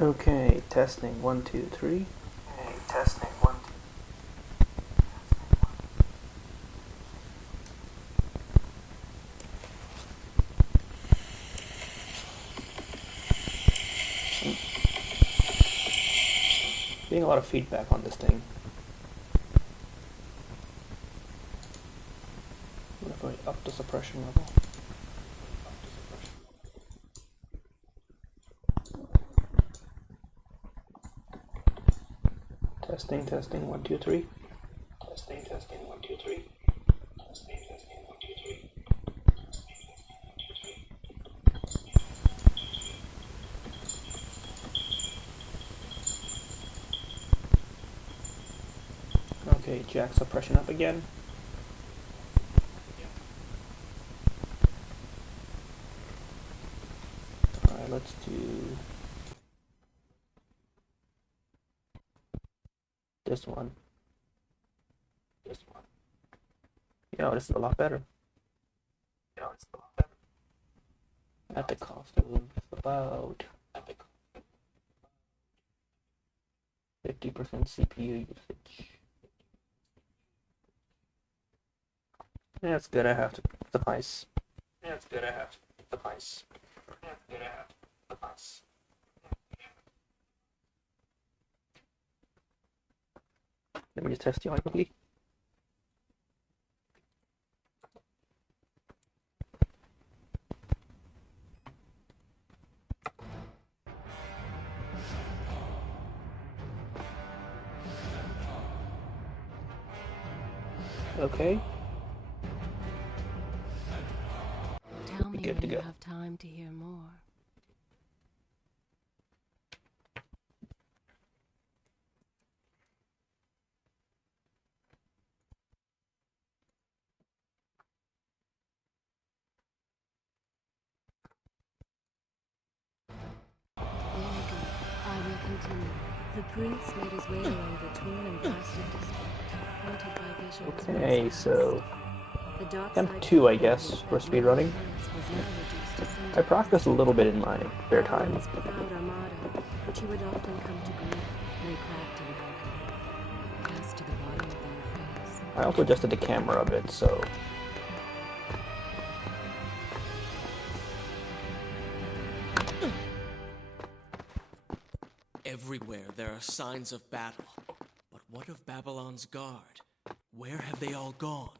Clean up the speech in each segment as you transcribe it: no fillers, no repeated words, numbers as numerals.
Okay, testing 1, 2, 3. Okay, testing 1, 2. Getting a lot of feedback on this thing. What if I up the suppression level? Testing 1, 2, 3. Testing 1, 2, 3. Testing 1, 2, 3. Okay, jack suppression up again. Alright, let's do this one. Yo, this is a lot better. At the cost of about 50% CPU usage. That's good, I have to suffice. Let me just test you out quickly. Okay. Tell me Good when to you go. have time to hear more. Very good. I will continue. The prince made his way along the torn and blasted district, haunted by visions from Okay, his so past. The dark attempt side 2, I of guess, his for that speedrunning. was now reduced to I cinders. practice a little bit in my spare time. Babylon's proud armada, which he would often come to greet, lay cracked and broken, cast to the bottom of the Euphrates. I also adjusted the camera a bit, so Everywhere there are signs of battle. But what of Babylon's guard? Where have they all gone?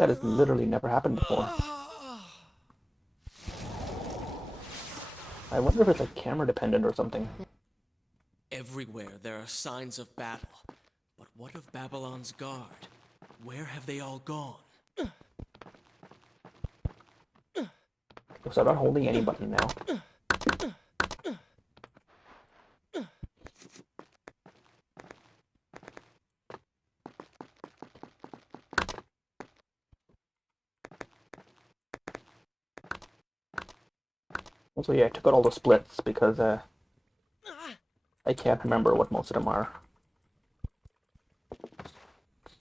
that has literally never happened before. I wonder if it's like camera dependent or something. Everywhere there are signs of battle. But what of Babylon's guard? Where have they all gone? So I'm not holding any button now. Also, yeah, I took out all the splits because I can't remember what most of them are.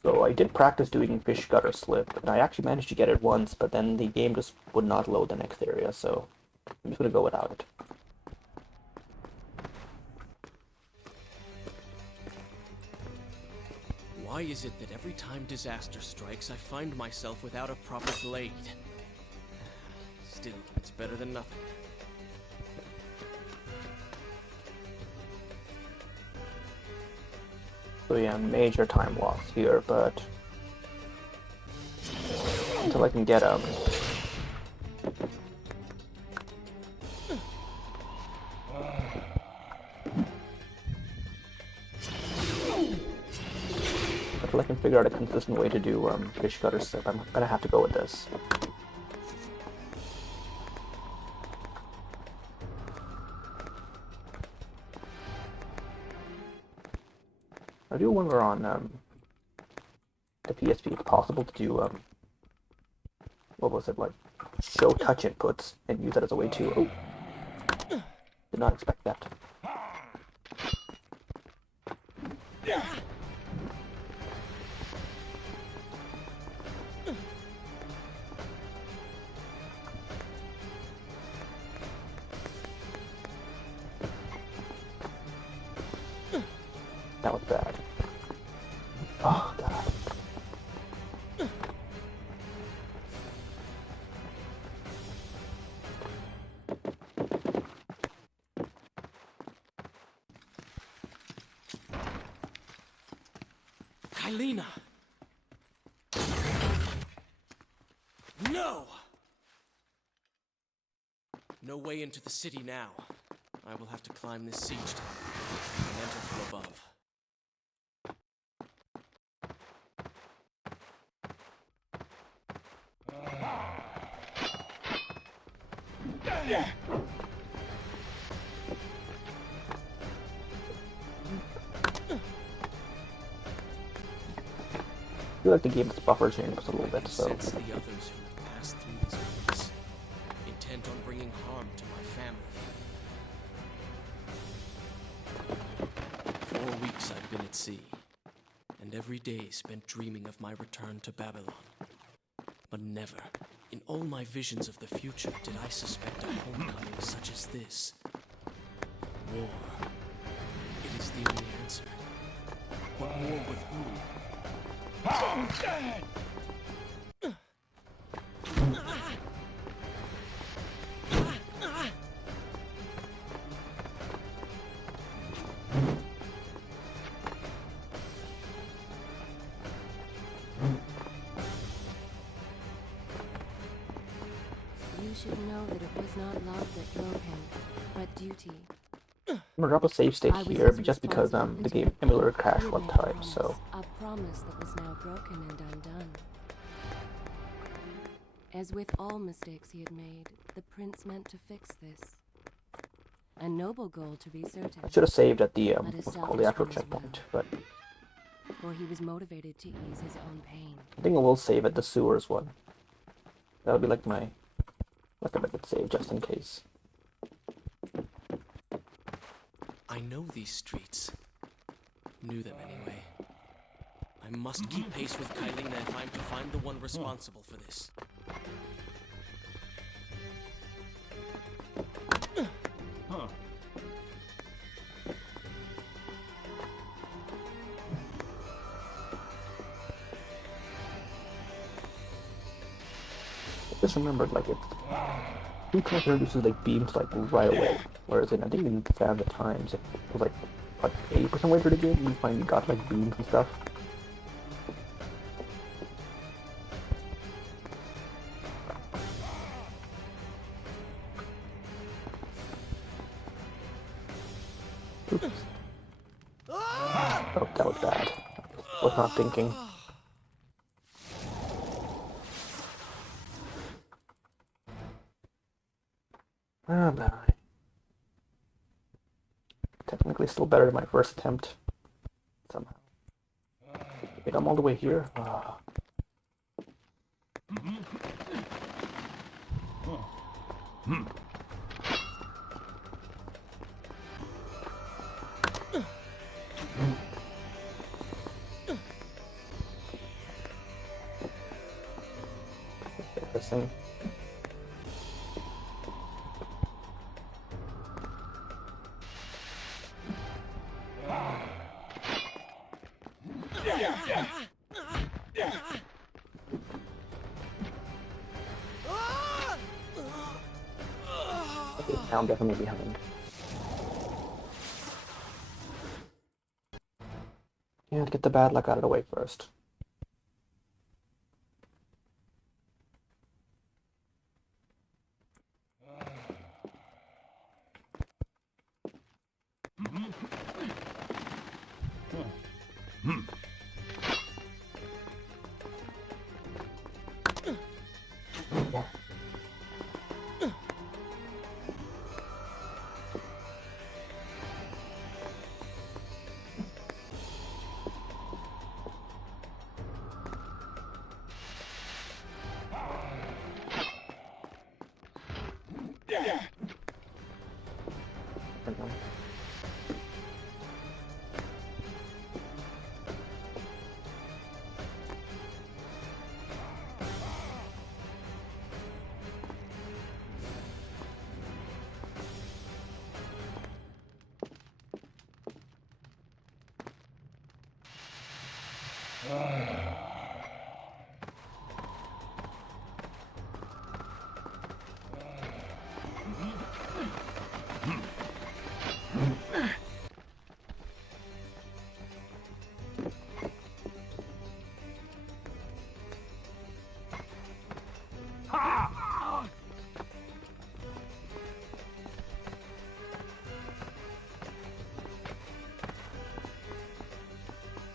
So I did practice doing fish gutter slip, and I actually managed to get it once, but then the game just would not load the next area, so I'm just gonna go without it. Why is it that every time disaster strikes, I find myself without a proper blade? Still, it's better than nothing. So yeah, major time loss here, but until I can get until I can figure out a consistent way to do fish gutter slip, I'm gonna have to go with this. I do wonder on the PSP it's possible to do what was it, like show touch inputs and use that as a way to did not expect that. That was bad. Oh, God. Kylina! No! No way into the city now. I will have to climb this siege tower and enter from above. I feel like the game's buffer changed just a little I bit, can so... sense the others who have passed through this place, intent on bringing harm to my family. 4 weeks I've been at sea, and every day spent dreaming of my return to Babylon. But never, in all my visions of the future, did I suspect a homecoming such as this. War. It is the only answer. But war with whom? You should know that it was not love that drove him, but duty. I'm gonna drop a save state I was here his just because the responsibility. game emulator He crashed had one made time, promise, so... a promise that was now broken and undone. As with all mistakes he had made, the prince meant to fix this. A noble goal, to be certain, I should have saved at the, but a what's it called, the selfish actual one as checkpoint, well. but... For he was motivated to ease his own pain. I think I will save at the sewers one. That'll be like my recommended save, just in case. I know these streets. Knew them anyway. I must keep pace with Kylina if I'm to find the one responsible for this. I just remembered, like, it introduces, like, beams, like, right away. Whereas in, I think in Fan of the Times, it was, like, what, 80% way through the game, you finally got, like, beams and stuff. Oops. Oh, that was bad. Was not thinking. Ah, bad. Technically still better than my first attempt. Somehow. Wait, I'm all the way here? Ah. Interesting. Okay, now I'm definitely behind. Yeah, get the bad luck out of the way first. Yeah.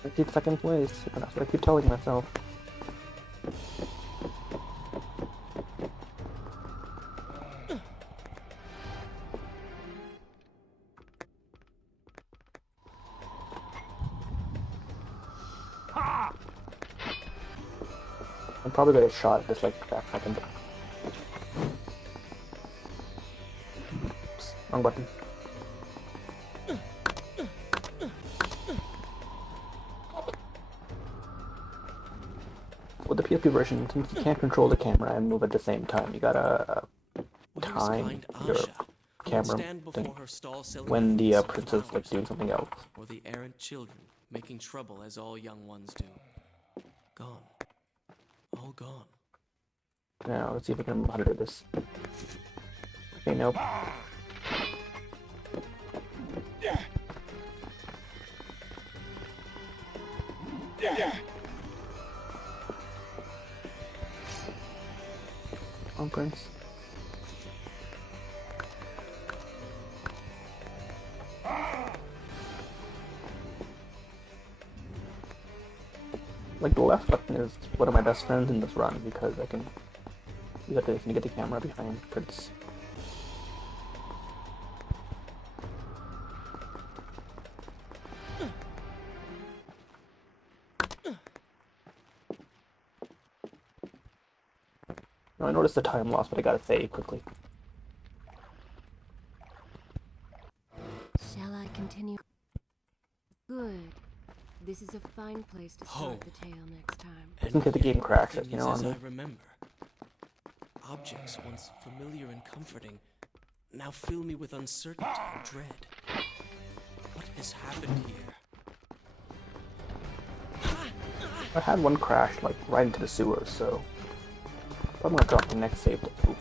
I keep second place, and that's what I keep telling myself. I'm probably gonna get shot at this like that happened. Oops, wrong button. With the PSP version, since you can't control the camera and move at the same time, you gotta Where's time kind your Asha, who would camera stand thing before her stall selling when the fruits and prince is like flowers, doing something else. or the errant children making trouble as all young ones do? Gone. All gone. Now let's see if I can monitor this. Okay, nope. On Prince. Like the left button is one of my best friends in this run because I can use it to get the camera behind Prince. Now I noticed the time loss, but I gotta say quickly. Shall I continue? Good. This is a fine place to start the tale next time. Just in case the game crashes, everything you is know, as on I me. remember. Objects once familiar and comforting now fill me with uncertainty and dread. What has happened here? I had one crash like right into the sewers, so I'm gonna drop the next save. Ooh.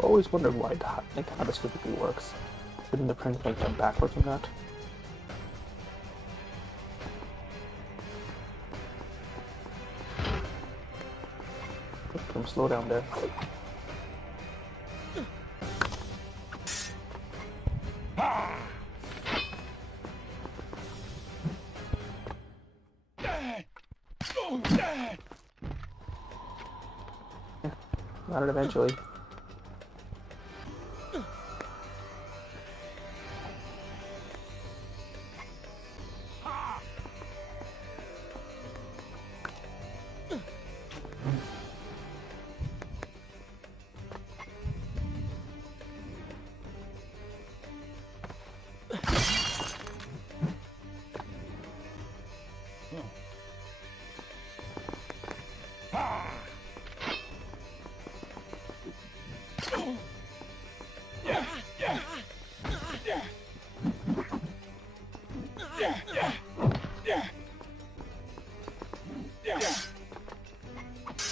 I always wondered why how this physically works. Didn't the prince make them backwards or not? Slow down there. Got it eventually.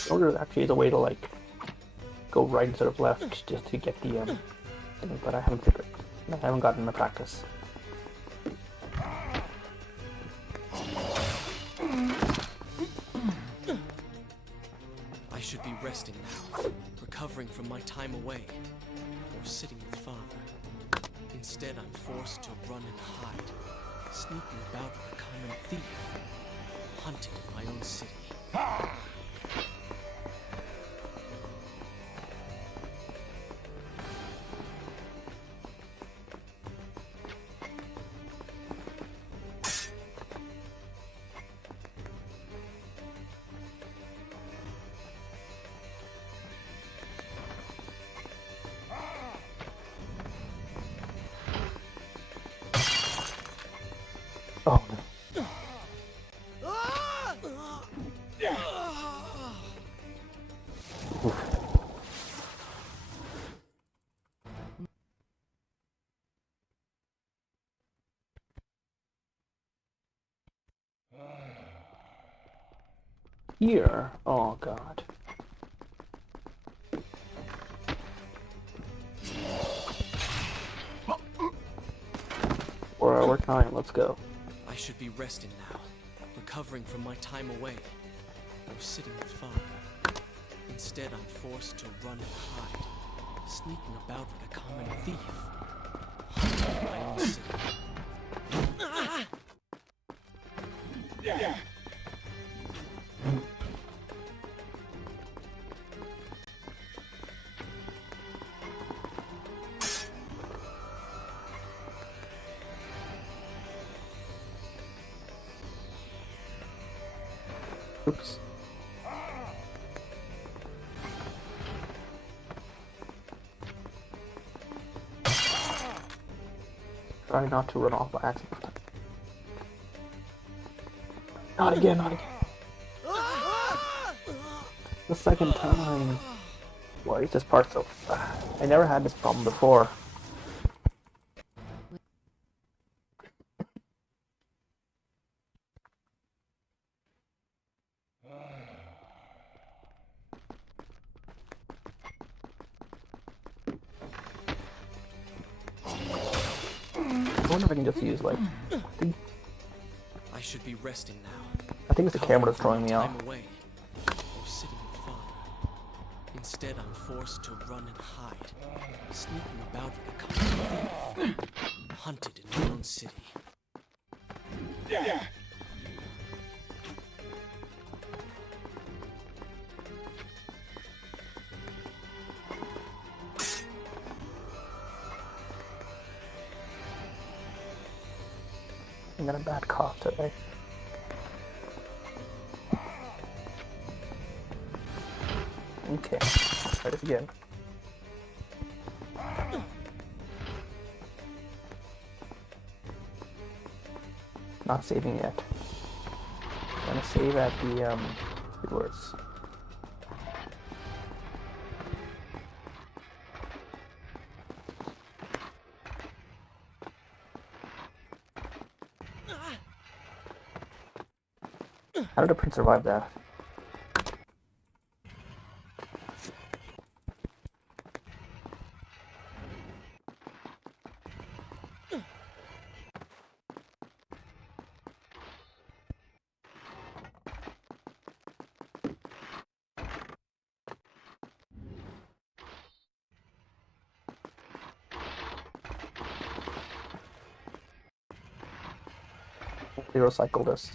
Or there actually is a way to like go right instead of left just to get the thing, but I haven't figured. I haven't gotten the practice. I should be resting now, recovering from my time away, or sitting with father. Instead, I'm forced to run and hide, sneaking about like a common thief, hunted in my own city. here. Oh god. We're time. Let's go. I should be resting now, recovering from my time away, or sitting with father. Instead, I'm forced to run and hide, sneaking about like a common thief, hunting my own city. Oops. Try not to run off by accident. Not again, not again. The second time. Why is this part so... I never had this problem before. I wonder if I can just use, like... I should be resting now. I think it's the camera that's throwing me off. Time away, or sitting with father. Instead, I'm forced to run and hide, sneaking about like a common thief, hunted in my own city. I'm gonna bad cough today. Okay, let's try this again. Not saving yet. I'm gonna save at the viewers. How did the prince survive that? Zero cycle this.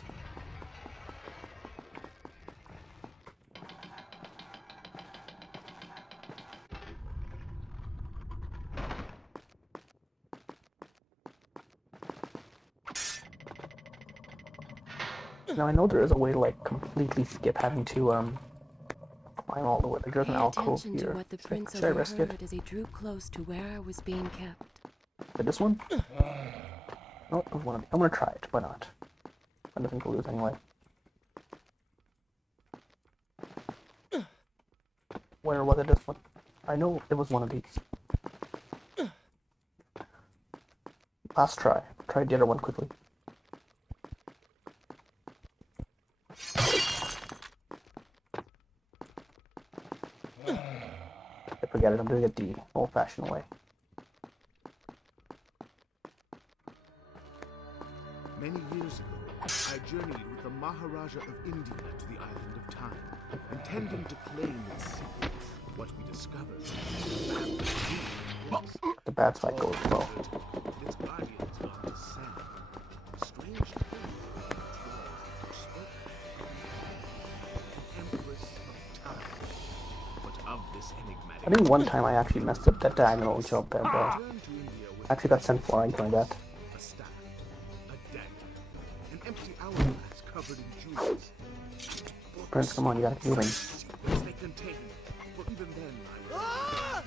Now I know there is a way to like completely skip having to climb all the way. Like there's an Pay alcove attention to here. what the prince Should I risk it? overheard as he drew close to where I was being kept. But this one? No, it was one of them. I'm gonna try it. Why not? I nothing to lose anyway. Where was it? This one? I know it was one of these. Last try. Try the other one quickly. I forget it. I'm doing it the old-fashioned way. Many years ago, I journeyed with the Maharaja of India to the island of Time, intending to claim its secrets. What we discovered was The bad cycle as well. its guardians on the sand. Strange thing, its walls spoke an empress of time. But of this enigmatic I think one time I actually messed up that diagonal jump there, bro. I returned to India with I actually got sent flying for that. a staff, a dagger, an empty hourglass covered in jewels. Prince, come on, you gotta keep moving. Secrets they contained, for even then I was...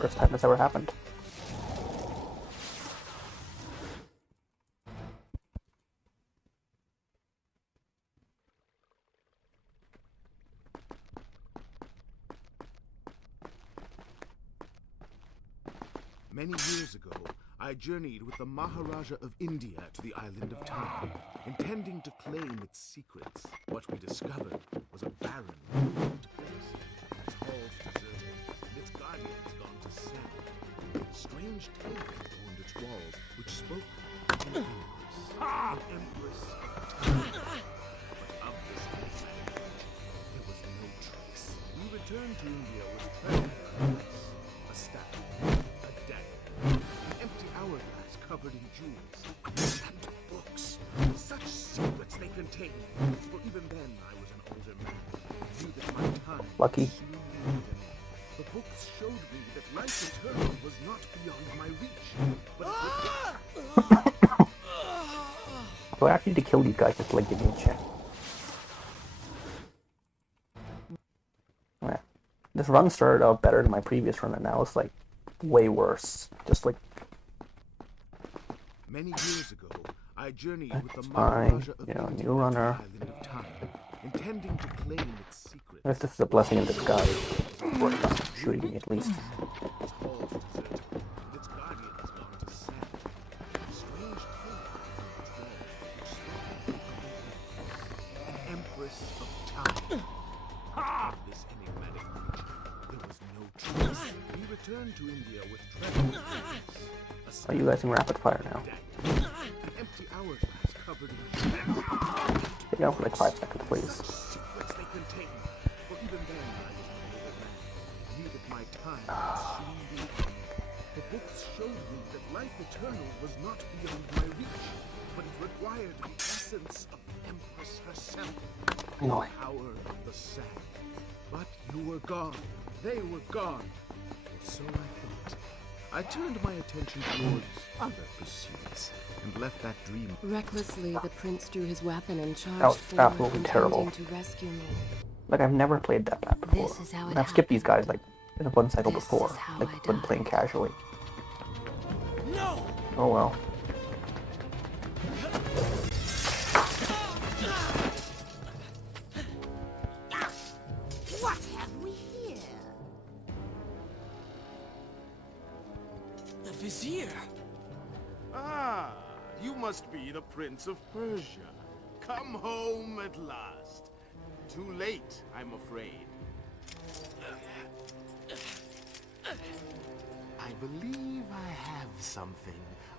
First time this ever happened. Many years ago, I I journeyed with the Maharaja of India to the island of Time, intending to claim its secrets. What we discovered was a barren, ruined place. Its halls deserted, and its guardians gone to sand. Strange tales adorned its walls, which spoke of an empress of time. But of this enigmatic creature, there was no trace. We returned to India with treasure, a staff, a dagger, an empty hourglass covered in jewels, and books. Such secrets they contained. For even then I was an older man. I knew that my time Lucky. was soon nearing an end. The books showed me that life eternal was not beyond my reach, but it would... Do I actually need to kill these guys just to like give me a chance? Yeah. This run started out better than my previous run, and now it's like way worse. Just like Many years ago, I journeyed with the fine, Maharaja of you know, India new runner. to the island of Time, intending to claim its secrets. I guess this is a blessing in disguise. Or not shooting me at least. Its halls deserted, and its guardians gone to sand. Strange tales on its walls, which spoke of an empress of time. Of this enigmatic creature, there was no trace. We returned to India with treasure. Are you guys in rapid fire now? An empty hourglass covered in jewels. Stay down for like 5 seconds, please. Secrets they contained. For even then I was an older man. I knew that my time would soon be ending. The books showed me that life eternal was not beyond my reach, but it required the essence of the Empress herself, the No. power of the sand. But you were gone. They were gone. Or so I thought. I turned my attention towards other pursuits and left that dream. Recklessly, the prince drew his weapon and charged was forward, absolutely terrible. intending to rescue me. Like I've never played that map before. This is how it And I've skipped these guys like in a one cycle This before, is how like I when die. playing casually. No! Oh well. What have we here? The Vizier! Ah, you must be the Prince of Persia. Come home at last. Too late, I'm afraid. I believe I have something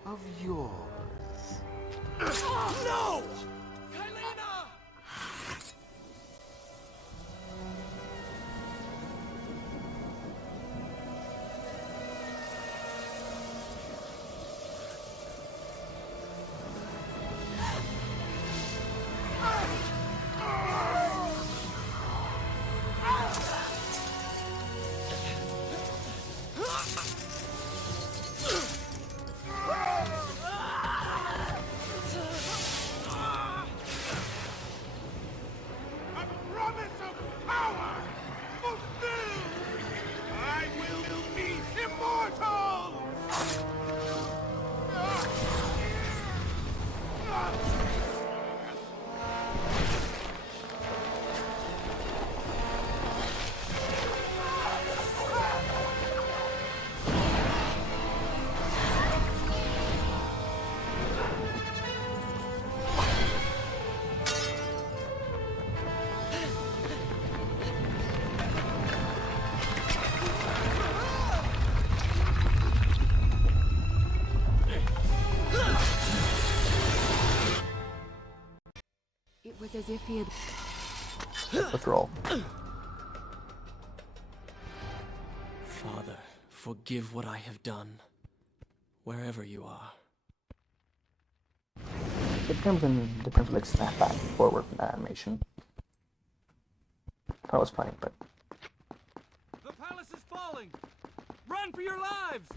of yours. No! Kylena! A promise of power fulfilled! I will be immortal! It was as if he had... Let's roll. Father, forgive what I have done, wherever you are. It comes in different like snap back and forward animation. That was funny, but The palace is falling! Run for your lives!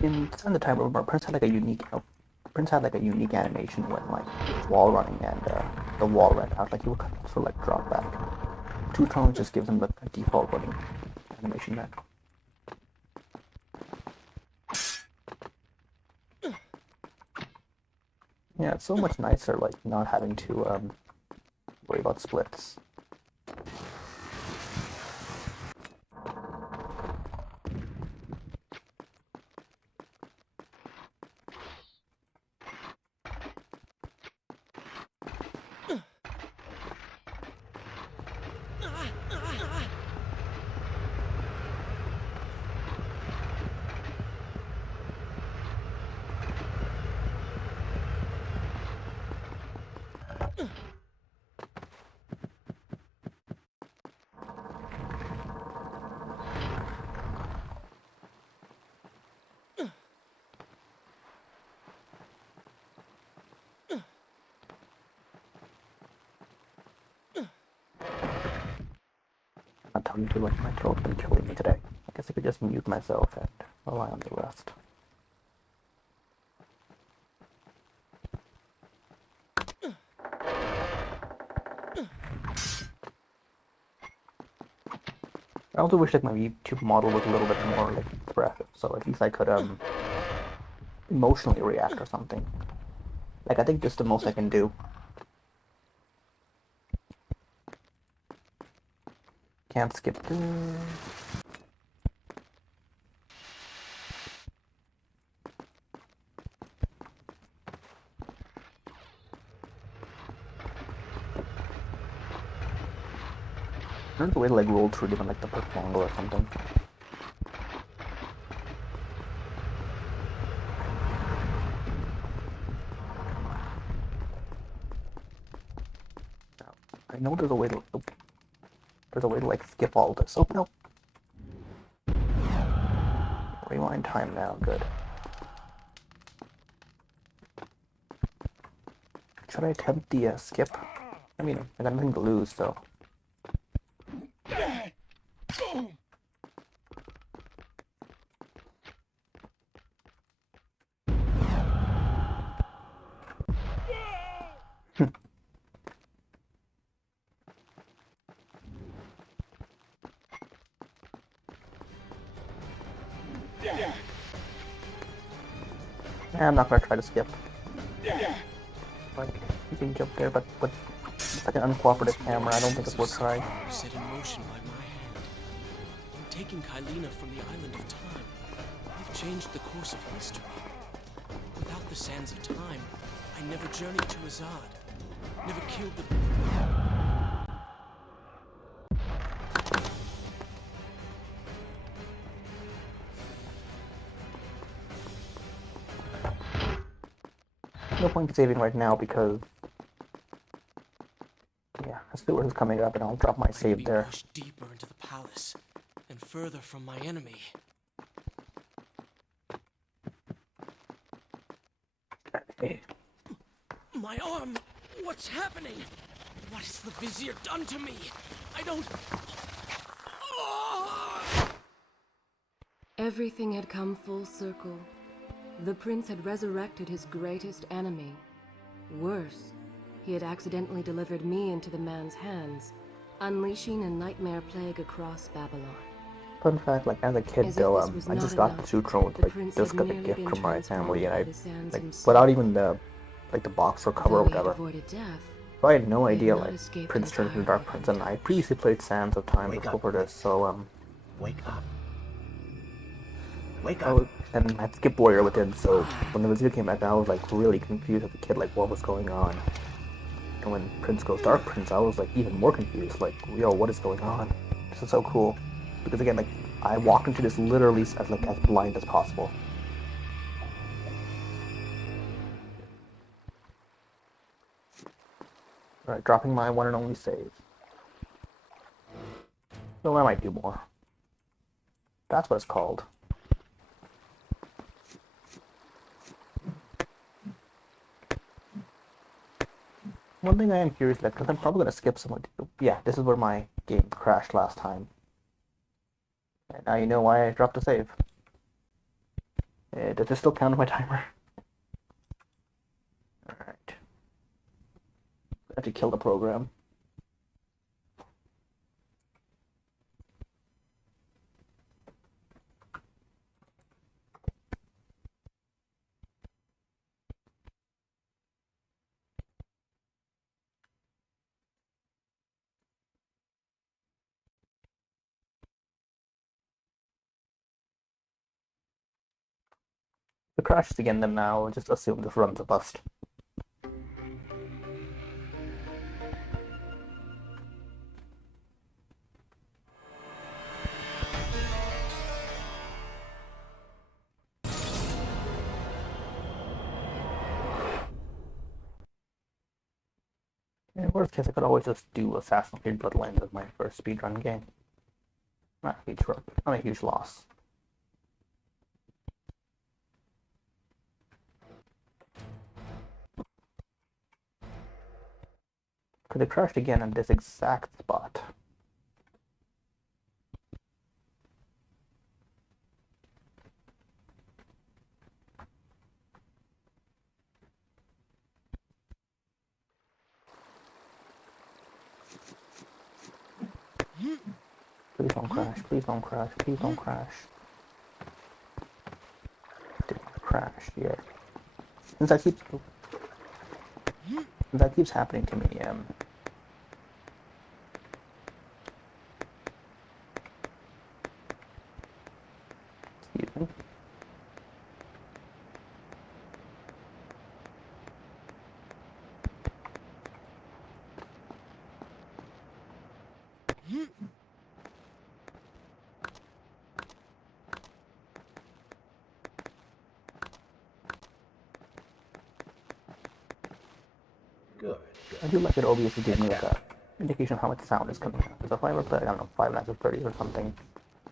in the time remember Prince had like a unique animation when like he was wall running and the wall ran out, like he would sort of like drop back. Two Tones just gives him the default running animation back. Yeah, it's so much nicer, like, not having to, worry about splits. Not talking too much, my throat's been killing me today. I guess I could just mute myself and rely on the rest. I also wish like my YouTube model was a little bit more like expressive, so at least I could emotionally react or something. Like I think this is the most I can do. Can't skip this. There's a way to like roll through even like the perfect angle or something. I know there's a way to. Oh, there's a way to like skip all this. Oh no. Rewind time now. Good. Should I attempt the skip? I mean, I got nothing to lose, so. I'm not gonna try to skip. Like, you can jump there, but it's like an uncooperative camera. I don't think it's worth trying. Set in motion by my hand. In taking Kylina from the island of time, we've changed the course of history. Without the sands of time, I never journeyed to Azad, never killed the... No point saving right now because yeah, a steward is coming up and I'll drop my save there. Pushed deeper into the palace and further from my enemy. Hey. My arm! What's happening? What has the Vizier done to me? I don't... Everything had come full circle. The prince had resurrected his greatest enemy. Worse, he had accidentally delivered me into the man's hands, unleashing a nightmare plague across Babylon. Fun fact, like as a kid though, I just got the Sutron with like this got a gift from my family, and I like without even the box or cover or whatever. So I had no idea like Prince turned into Dark Prince, and I previously played Sands of Time before this, so Wake up. Wake up. And I skipped Warrior with him, so when the Vizier came back, I was like really confused as a kid, like what was going on. And when Prince goes Dark Prince, I was like even more confused, like yo, what is going on? This is so cool, because again, like I walked into this literally as blind as possible. Alright, dropping my one and only save. So I might do more. That's what it's called. One thing I am curious about, because I'm probably going to skip some of the... Yeah, this is where my game crashed last time. And now you know why I dropped the save. Does this still count on my timer? Alright. I have to kill the program. If it crashes again, then I'll just assume this run's a bust. In worst case, I could always just do Assassin's Creed Bloodlines as my first speedrun game. Not a huge loss. Because it crashed again in this exact spot. Please don't crash, please don't crash, please don't crash. Did not crash yet. Since that keeps happening to me, excuse me. Good. I do like it obviously gives me like a indication of how much sound is coming out. Because if I ever play, I don't know, 5 Nights at Freddy's or something,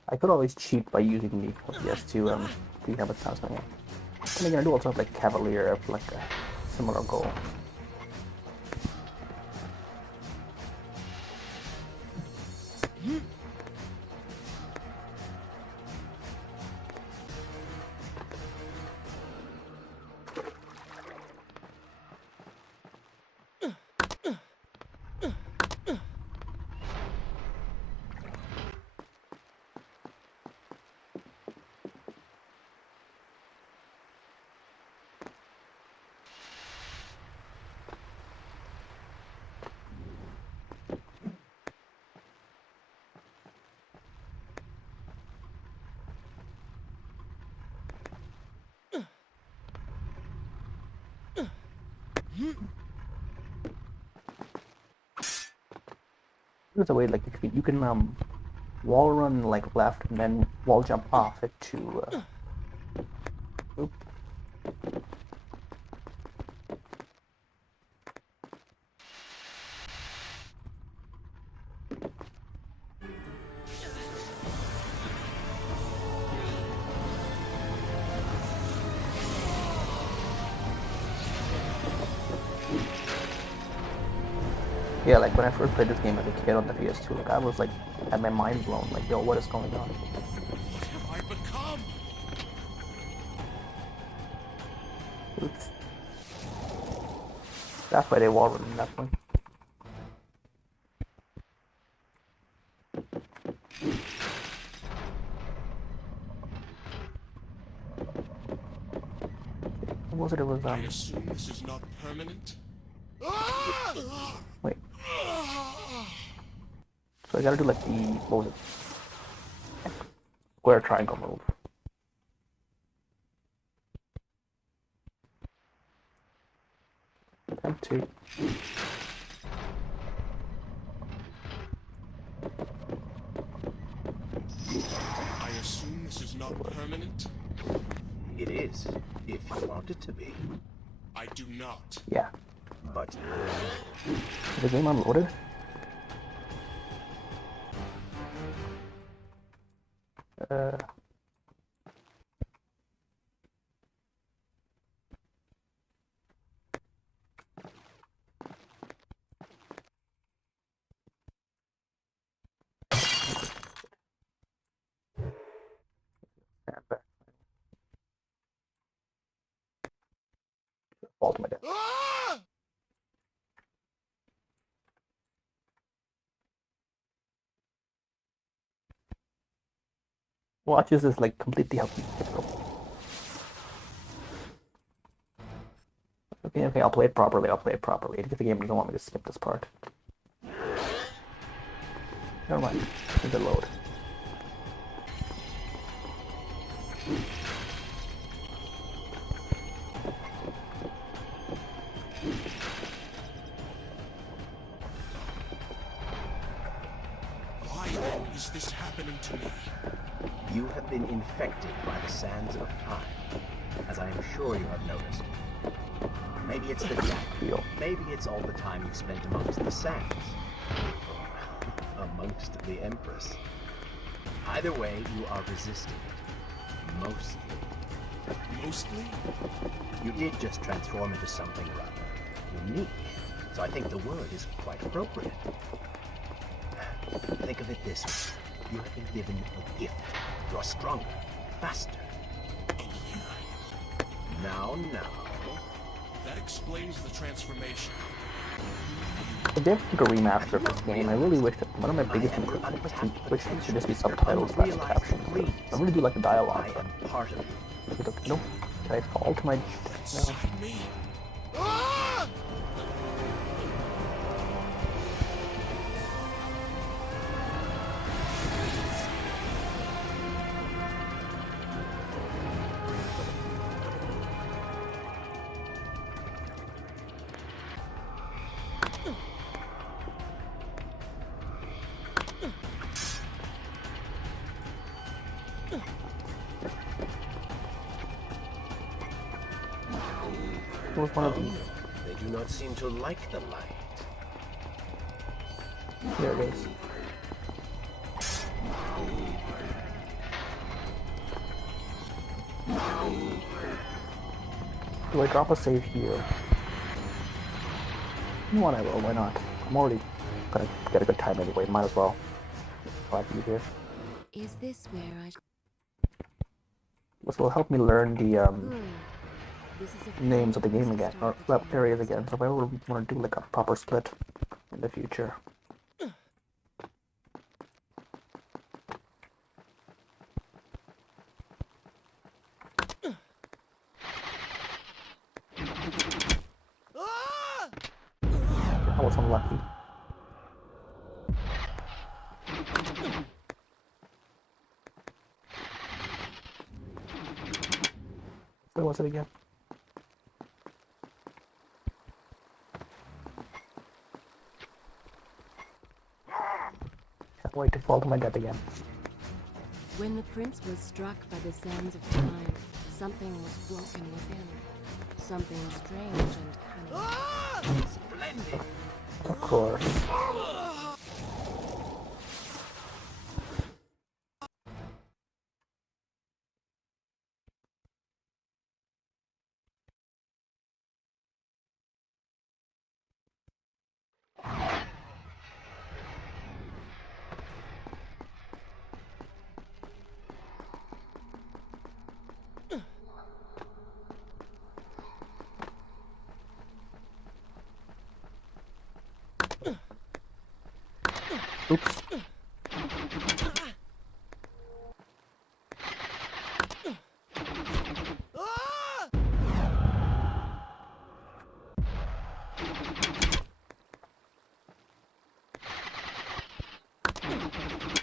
I could always cheat by using the OBS to see how much sound's coming out. And again, I do also have like Cavalier of like a similar goal. There's a way like you can wall run like left and then wall jump off it to oop. Yeah, like when I first played this game as a kid on the PS2, like I was like had my mind blown, like yo, what is going on? What have I become? Oops. That's why they wall run in that one. What was it? It was I assume this is not permanent? wait. So I gotta do like the what was it? Square triangle move. Attempt to. I assume this is not permanent? It is, if you want it to be. I do not. Yeah. But Is the game unloaded? Stand back. Fall to my death. Watch this is like completely help me difficult. Okay, I'll play it properly. Because the game doesn't want me to skip this part. Never mind. Let it load. then is this happening to me? You have been infected by the sands of time, as I am sure you have noticed. Maybe it's the dagger. Maybe it's all the time you spent amongst the sands. Or amongst the Empress. Either way, you are resisting it. Mostly. Mostly? You did just transform into something rather unique, so I think the word is quite appropriate. Think of it this way. You have been given a gift. You are stronger, faster. Now. That explains the transformation. If they ever make a remaster of this game, I really wish that one of my biggest improvements should just be subtitles slash captions. I really do like the dialogue. I am part of you. Nope. Can I fall to my... Inside me. It was one of these. They do not seem to like the light. There it is. Do I drop a save here? You know what, I will, why not? I'm already gonna get a good time anyway, might as well. Glad to be here. Is this where I... This will help me learn the Good. This is a names of the game place to again, or start the areas tale. again, so if I ever want to do like a proper split in the future. I was unlucky. Where was it again? Can't wait to fall to my death again. When the prince was struck by the sands of time, something was broken within. Something strange and cunning. Splendid! Of course. Oops.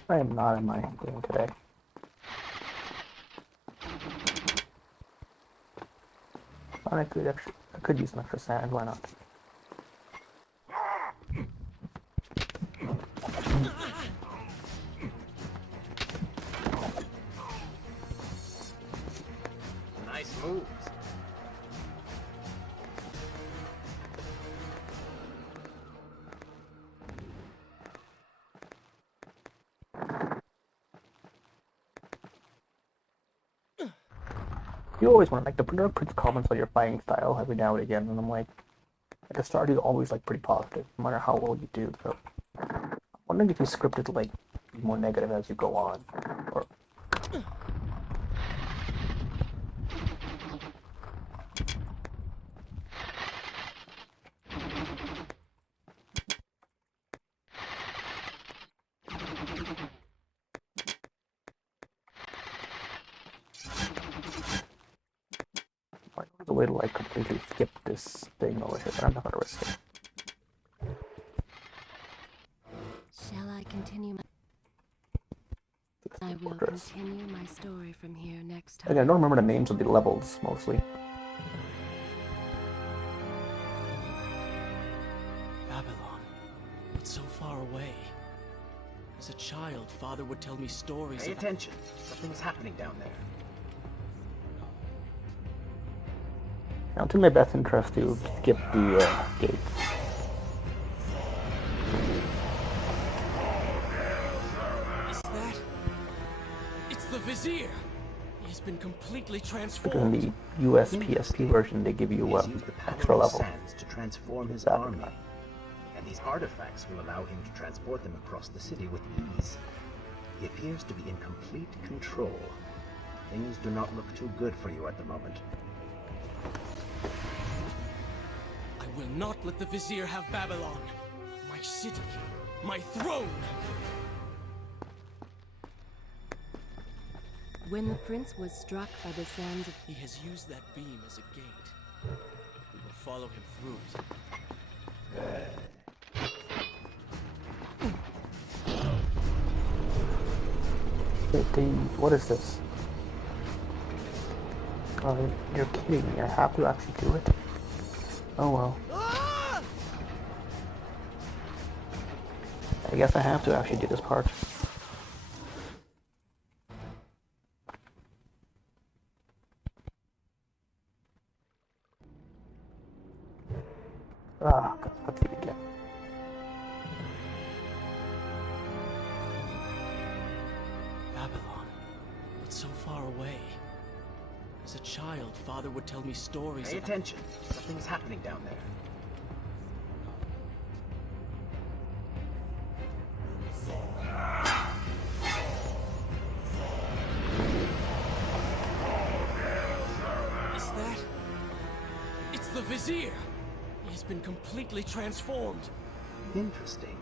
I am not in my game today. I could use some extra sand, why not? Nice moves. You always want to like the prince comments on your fighting style every now and again, and I'm like, at the start he's always like pretty positive, no matter how well you do. So I'm wondering if you scripted to like be more negative as you go on, or there's a way to like completely skip this thing over here, but I'm not gonna risk it. Shall I continue my... I will Fortress. continue my story from here next time. Again, I don't remember the names of the levels mostly. Babylon, but so far away. As a child, Father would tell me stories Pay of... attention. Something's happening down there. Now, it's in my best interest to skip the gates. Is that... It's the Vizier! He has been completely Because in transformed. the US PSP version, they give you He has used the power extra of levels. sands to transform his That army. time. And these artifacts will allow him to transport them across the city with ease. He appears to be in complete control. Things do not look too good for you at the moment. I will not let the Vizier have Babylon. My city. My throne! When the prince was struck by the sands of... He has used that beam as a gate. We will follow him through it. What is this? Oh, you're kidding me. I have to actually do it? Oh well. I guess I have to actually do this part. Ah, God, let's see it again. Babylon. It's so far away. As a child, Father would tell me stories Pay of... attention. Something's happening down there. Is that... It's the Vizier! He has been completely transformed. Interesting.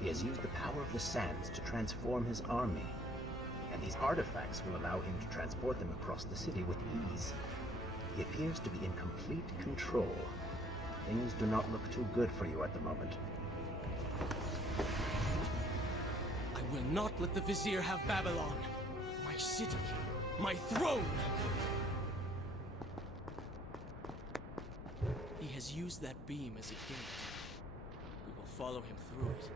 He has used the power of the sands to transform his army. And these artifacts will allow him to transport them across the city with ease. He appears to be in complete control. Things do not look too good for you at the moment. I will not let the Vizier have Babylon. My city. My throne! He has used that beam as a gate. We will follow him through it.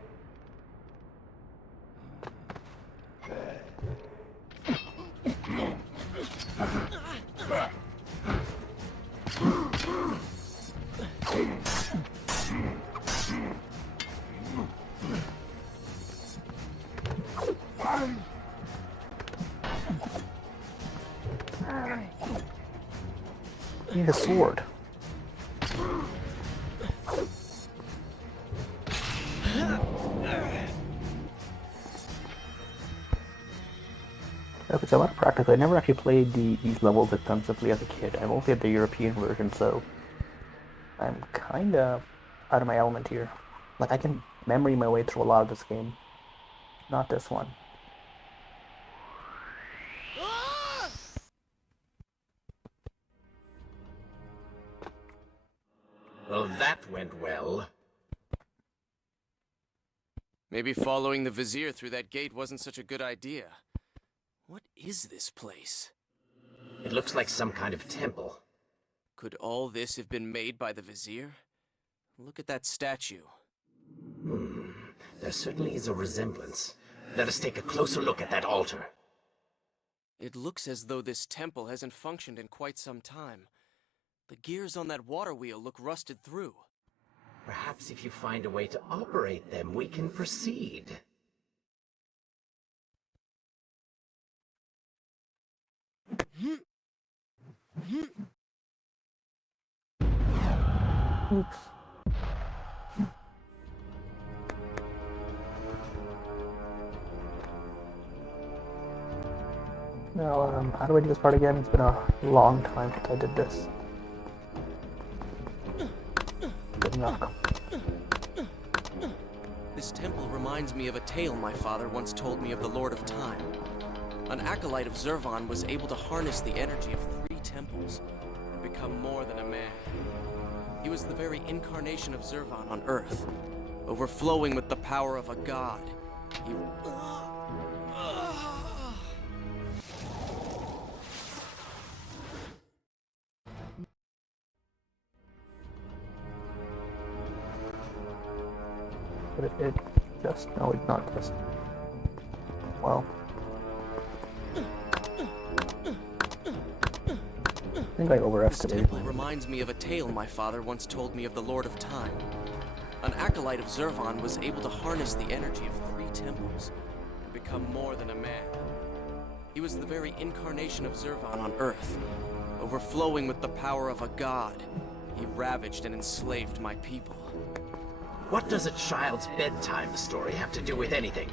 I need a sword. Okay, so practically, I never actually played these levels extensively as a kid. I mostly had the European version, so I'm kinda out of my element here. Like, I can memory my way through a lot of this game. Not this one. Well, that went well. Maybe following the Vizier through that gate wasn't such a good idea. What is this place? It looks like some kind of temple. Could all this have been made by the Vizier? Look at that statue. There certainly is a resemblance. Let us take a closer look at that altar. It looks as though this temple hasn't functioned in quite some time. The gears on that water wheel look rusted through. Perhaps if you find a way to operate them, we can proceed. Oops. Now, how do I do this part again? It's been a long time since I did this. Good enough. This temple reminds me of a tale my father once told me of the Lord of Time. An acolyte of Zurvan was able to harness the energy of 3 temples and become more than a man. He was the very incarnation of Zurvan on Earth, overflowing with the power of a god. He... But it just, no, it's not just. Well, I think I This overestimated. temple reminds me of a tale my father once told me of the Lord of Time. An acolyte of Zurvan was able to harness the energy of 3 temples and become more than a man. He was the very incarnation of Zurvan on Earth. Overflowing with the power of a god, he ravaged and enslaved my people. What does a child's bedtime story have to do with anything?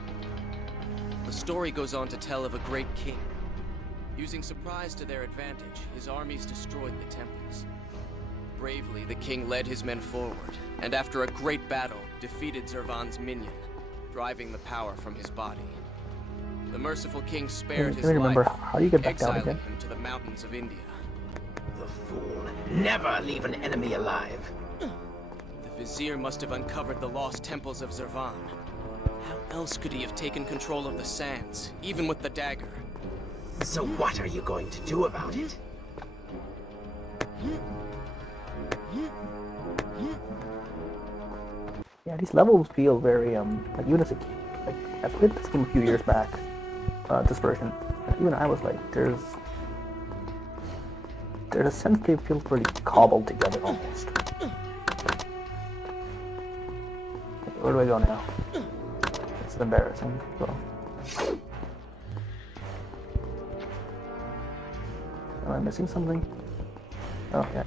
The story goes on to tell of a great king. Using surprise to their advantage, his armies destroyed the temples. Bravely, the king led his men forward, and after a great battle, defeated Zurvan's minion, driving the power from his body. The merciful king spared his remember, life, how do you get back down exiling again? him to the mountains of India. The fool. Never leave an enemy alive. The vizier must have uncovered the lost temples of Zurvan. How else could he have taken control of the sands, even with the dagger? So what are you going to do about it? Yeah, these levels feel very like even as a kid. Like I played this game a few years back, this version. And even I was like, there's a sense they feel pretty cobbled together almost. Where do I go now? It's embarrassing. So. Am I missing something? Oh yeah.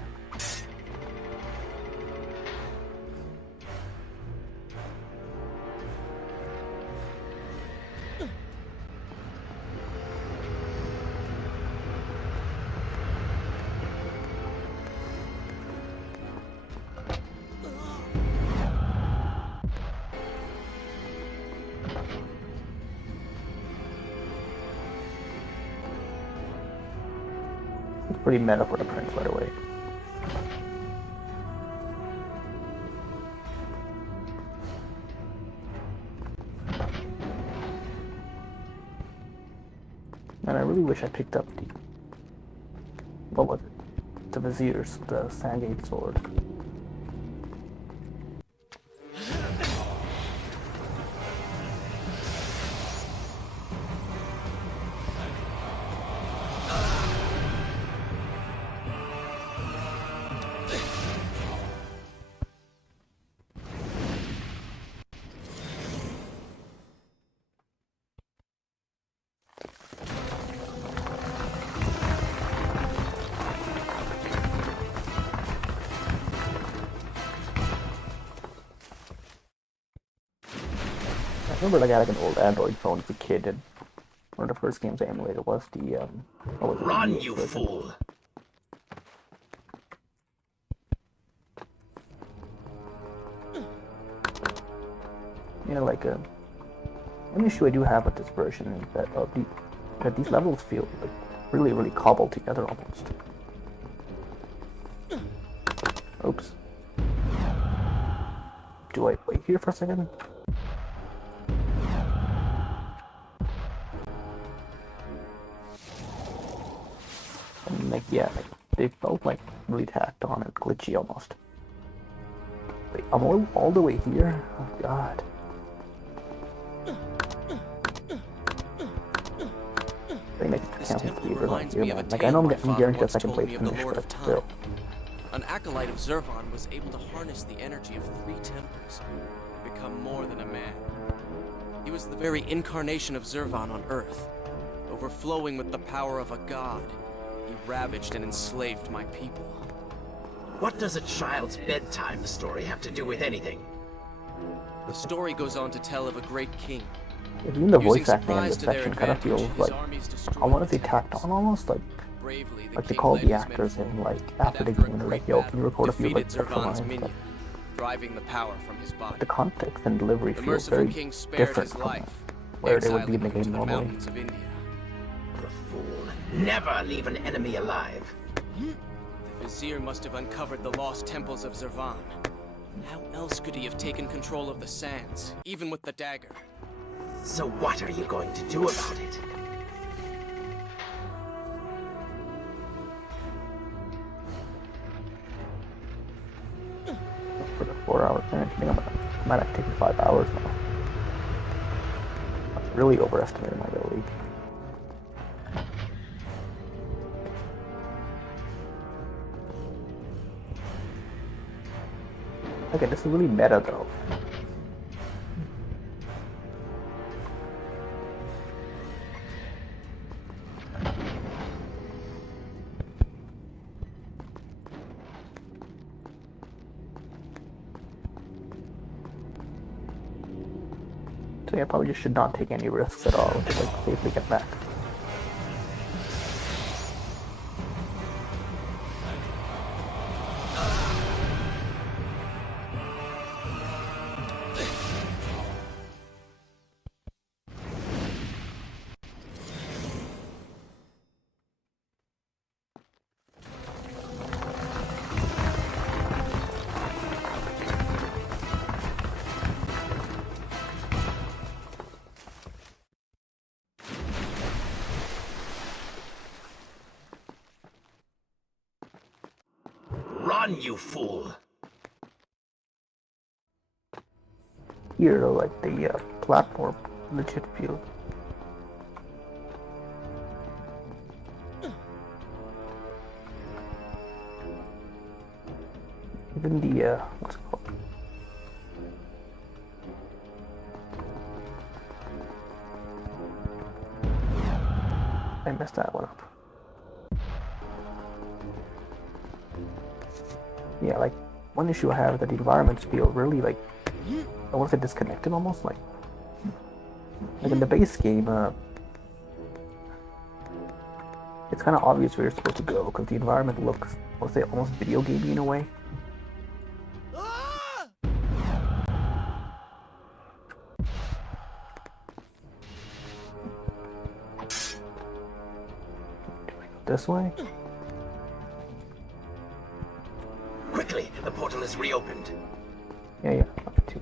Pretty meta for the prince, by the way. And I really wish I picked up the... what was it? The Vizier's, the Sandgate sword. I remember like I had like an old Android phone as a kid, and one of the first games I emulated was the what was it? Run, The you version. fool! You know, like an issue I do have with this version is that these levels feel like really cobbled together almost. Oops. Do I wait here for a second? And like yeah, like, they felt like really tacked on and glitchy almost. Wait, I'm all the way here? Oh god. They make it This count temple Speedrun reminds here, me of a man. Like I tale know I'm my guaranteed father a once second told place me of the finish, Lord but of Time. still. An acolyte of Zurvan was able to harness the energy of 3 temples and become more than a man. He was the very incarnation of Zurvan on Earth. Overflowing with the power of a god, he ravaged and enslaved my people. What does a child's bedtime story have to do with anything? The story goes on to tell of a great king. Even the Using voice acting in surprise this to their section kind of advantage, feels his like armies I destroyed want to the say tacked temples. on almost, Bravely, the like they king call led the his men actors in forward, like and after the after a game, they're like, great yo, battle, can you record a few like defeated extra Zurvan's lines? minion, driving the power from his body. The context and delivery The feel merciful very king spared different his from life, where they would be in the exiling him to game the normally. mountains of India. The fool. Never leave an enemy alive. The vizier must have uncovered the lost temples of Zurvan. How else could he have taken control of the sands, even with the dagger? So what are you going to do about it? For the 4 hour finish, I think I might have taken 5 hours now. really overestimated my ability. Okay, this is really meta though. So yeah, probably just should not take any risks at all, just like safely get back. Run, you fool! Here, like the platform, legit feel. Even the what's it called? I messed that one up. Yeah, like one issue I have is that the environments feel really like I want to say disconnected almost, like in the base game, it's kind of obvious where you're supposed to go because the environment looks, I would say, almost video gamey in a way. This way? Quickly, the portal is reopened. Yeah, up to.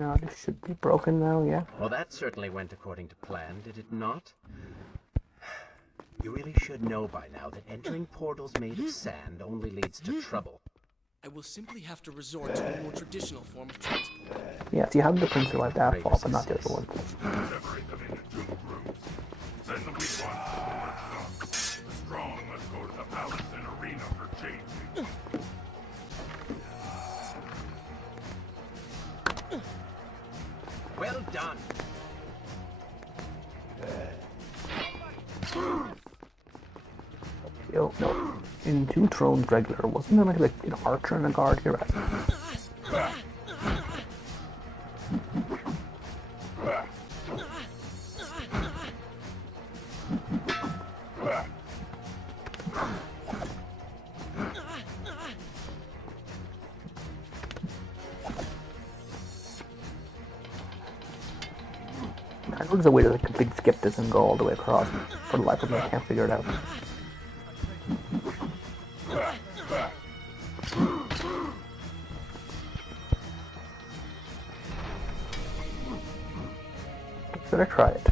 Now this should be broken now, yeah? Well, that certainly went according to plan, did it not? You really should know by now that entering portals made of sand only leads to trouble. I will simply have to resort to a more traditional form of transport. Yeah, see how did the prince survive that fall, but not the other one. Separate them into 2 groups. Send the weak ones to the workshop. The strong must go to the palace and arena for changing. Well done. Yo, no. In 2 Thrones regular, wasn't there like an archer and a guard here? I know there's a way to like completely skip this and go all the way across. For the life of me, I can't figure it out. Should I try it?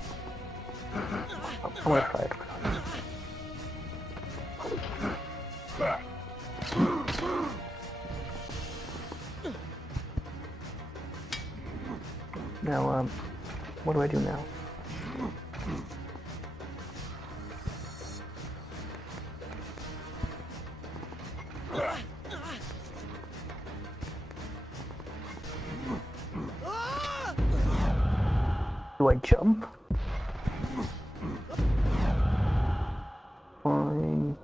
I'm gonna try it. Now, what do I do now? Do I jump? Fine.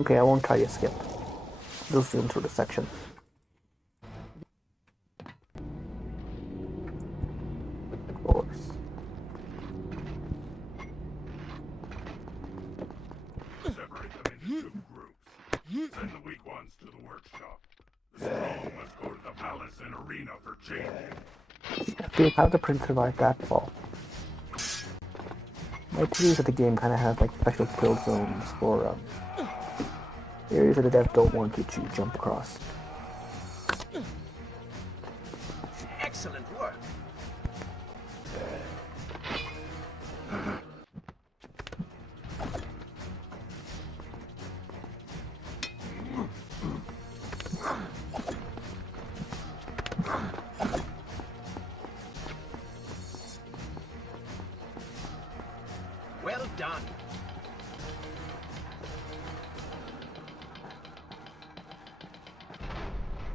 Okay, I won't try to skip. We'll zoom through the section. Of course. Separate them into 2 groups. Send the weak ones to the workshop. The strong must go to the palace and arena for changing. Dude, how did the prince survive that fall? My theory is that the game kind of has like special kill zones for areas that the devs don't want you to jump across. Excellent work. Well done.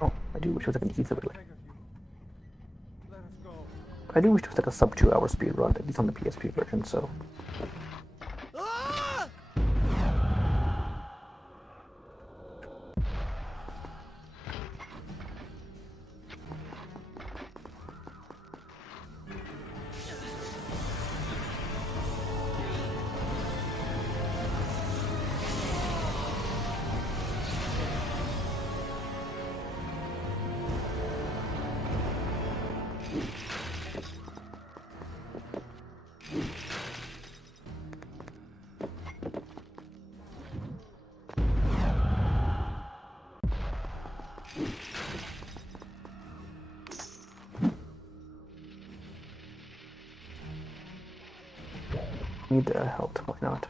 Oh, I do wish it was like an easy way. Let us go. I do wish it was like a sub 2 hour speed run, at least on the PSP version, so. Need help, why not?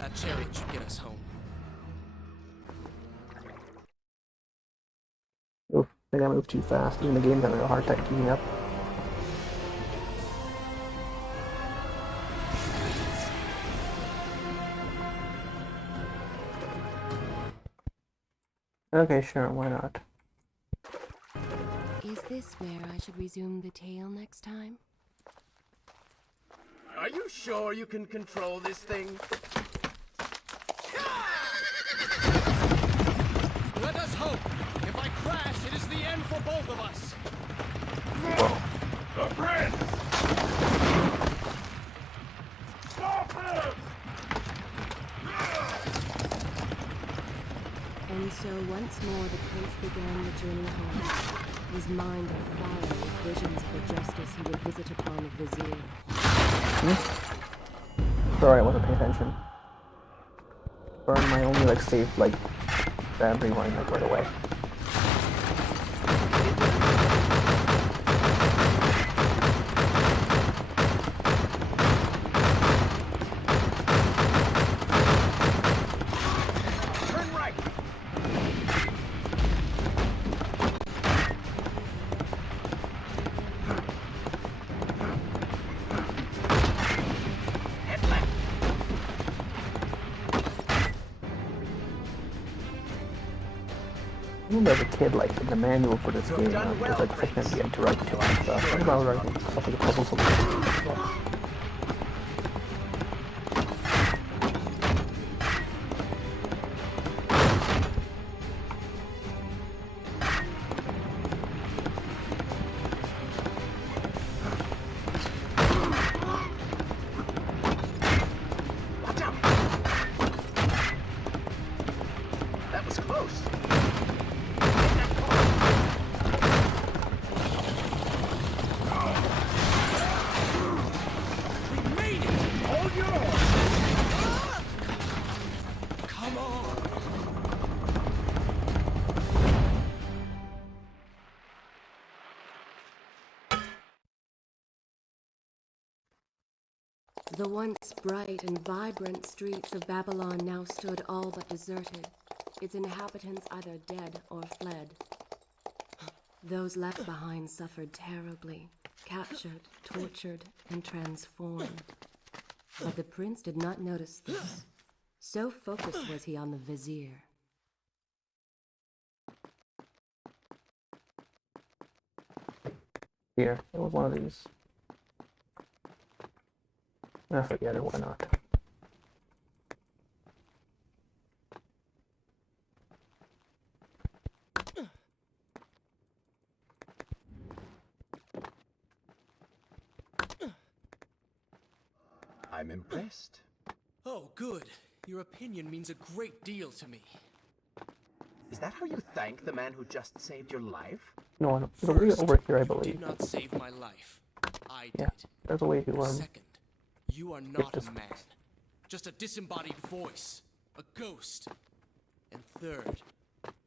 That chariot should get us home. Oof, I think I moved too fast. Even the game's having a hard time keeping up. Okay, sure, why not? Is this where I should resume the tale next time? Are you sure you can control this thing? Let us hope. If I crash, it is the end for both of us. The prince! Stop him! And so once more the prince began the journey home, his mind afire with visions of the justice he would visit upon the vizier. Sorry, I wasn't paying attention. Burn my only like saved like rewind like right away. Turn right. Head left. I remember as a kid, like in the manual for this game, there's like section at the end to write to and stuff. I think I was writing stuff like a puzzle solution as well. Watch out. That was close. Get that car. We made it! All yours. Come on! The once bright and vibrant streets of Babylon now stood all but deserted, its inhabitants either dead or fled. Those left behind suffered terribly, captured, tortured, and transformed. But the prince did not notice this. So focused was he on the vizier. Here, it was one of these. I forget it, why not? I'm impressed. Oh, good. Your opinion means a great deal to me. Is that how you thank the man who just saved your life? No, there's a way First, over here, I you believe. did not save my life. I Yeah, did. there's a way to Second, you are not this a man. Just a disembodied voice. A ghost. And third,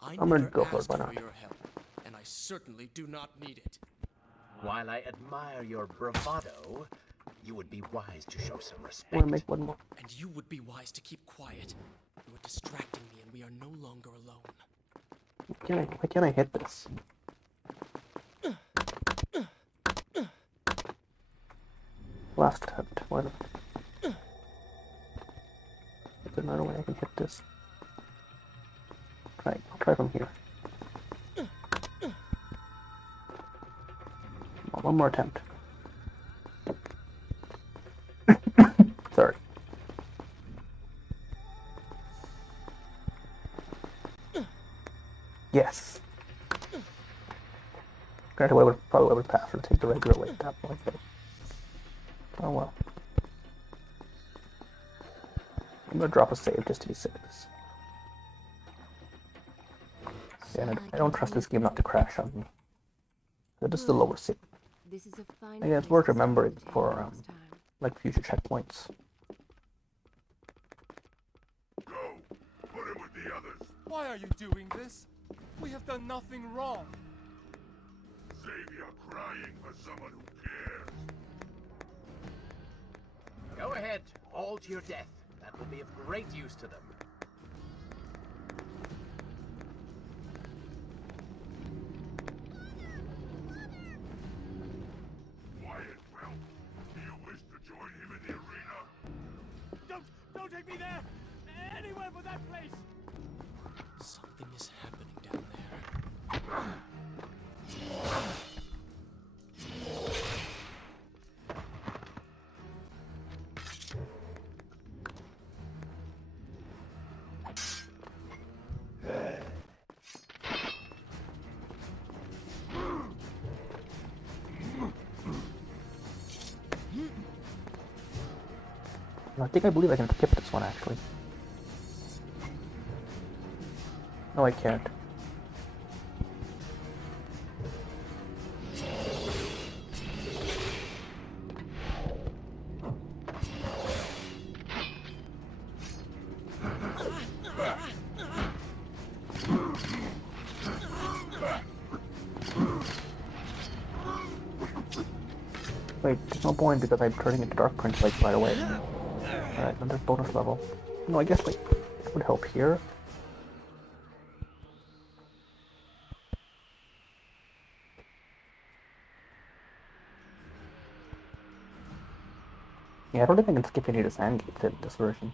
I I'm gonna never go for it, asked why for not? your help, and I certainly do not need it. While I admire your bravado, you would be wise to show some I respect. want to make one more. And you would be wise to keep quiet. You are distracting me, and we are no longer alone. Why can't I hit this? Last attempt. Why not? Is there another way I can hit this? Right, I'll try from here. One more attempt. Sorry. Yes. Granted, I probably would pass or take the regular way at that point, but oh well. I'm gonna drop a save just to be safe. Yeah, and I don't trust this game not to crash on me. So this is the lower save. This is a fine Again, it's place worth to start remembering the tale for next time. like future checkpoints. Go! Put him with the others. Why are you doing this? We have done nothing wrong. Save your crying for someone who cares. Go ahead, all to your death. That will be of great use to them. Quiet, well. Do you wish to join him in the arena? Don't take me there! Anywhere but that place! Something is happening down there. I believe I can skip this one actually. No, I can't. Wait, there's no point because I'm turning into Dark Prince like right away. Alright, another bonus level. No, I guess like it would help here. Yeah, I don't think I can skip any of the sand gates in this version.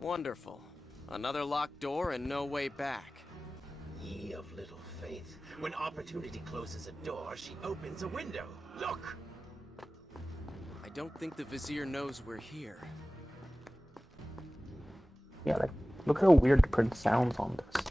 Wonderful. Another locked door and no way back. Ye of little faith. When opportunity closes a door, she opens a window. Look! I don't think the Vizier knows we're here. Yeah, like, look how weird the prince sounds on this.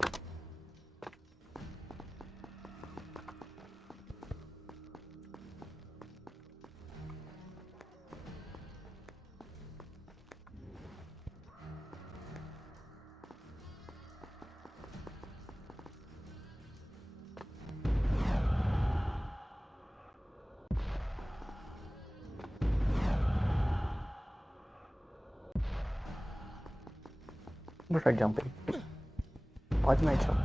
I'm gonna try jumping. Why didn't I jump?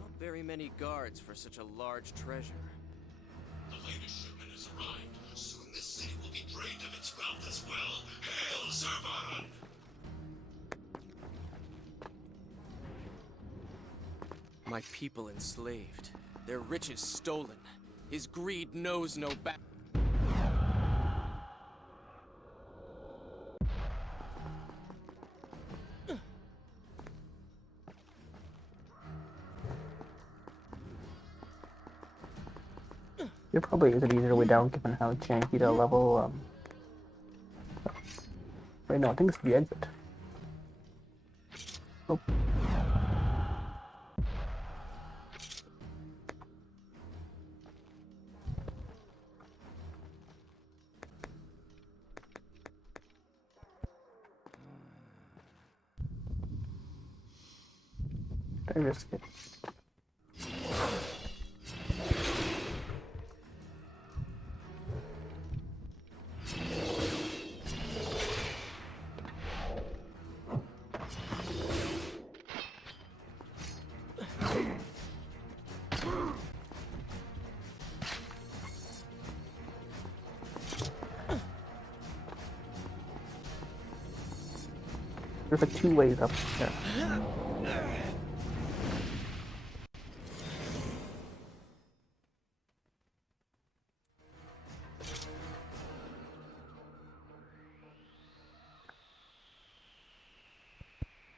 Not very many guards for such a large treasure. The latest shipment has arrived. Soon this city will be drained of its survive. My people enslaved, their riches stolen. His greed knows no bounds. There probably is an easier way down given how janky the level, Wait, no, I think this is the exit. Oh. I risk it. There's like 2 ways up there.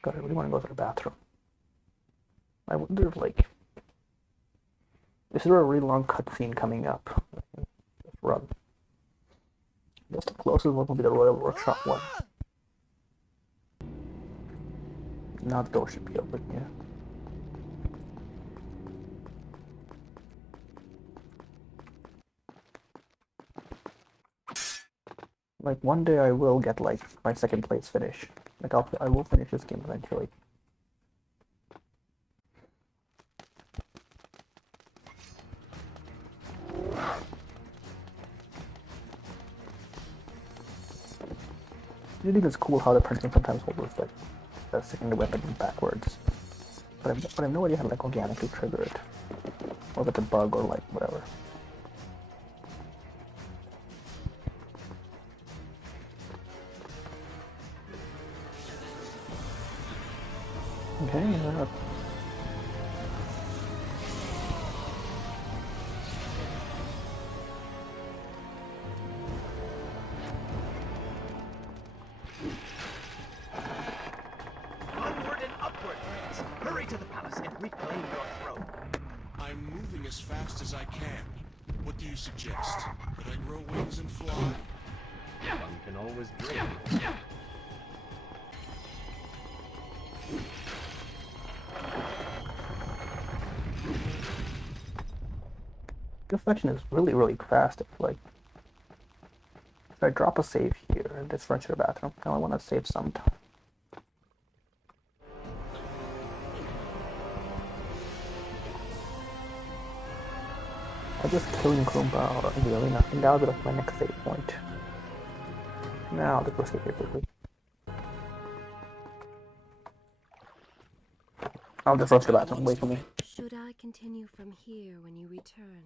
God, I really want to go to the bathroom. I wonder if, like, is there a really long cutscene coming up? Just run. I guess the closest one will be the Royal Workshop one. Now the door should be open, yeah. Like, one day I will get, like, my 2nd place finish. Like, I will finish this game eventually. I think it's cool how the printing sometimes holds, like, sticking the weapon backwards. But I have no idea how to, like, organically trigger it. Or if it's a bug or, like, whatever. Okay, Onward and upward, Prince. Hurry to the palace and reclaim your throne. I'm moving as fast as I can. What do you suggest? That I grow wings and fly? One can always dream. this section is really, really fast. If, like, if I drop a save here and just run to the bathroom, now I want to save some time. I just killing Krumba in the arena, and that'll be like my next save point. Now the first save here quickly. I'll just rush to the bathroom, wait for me. Should I continue from here when you return?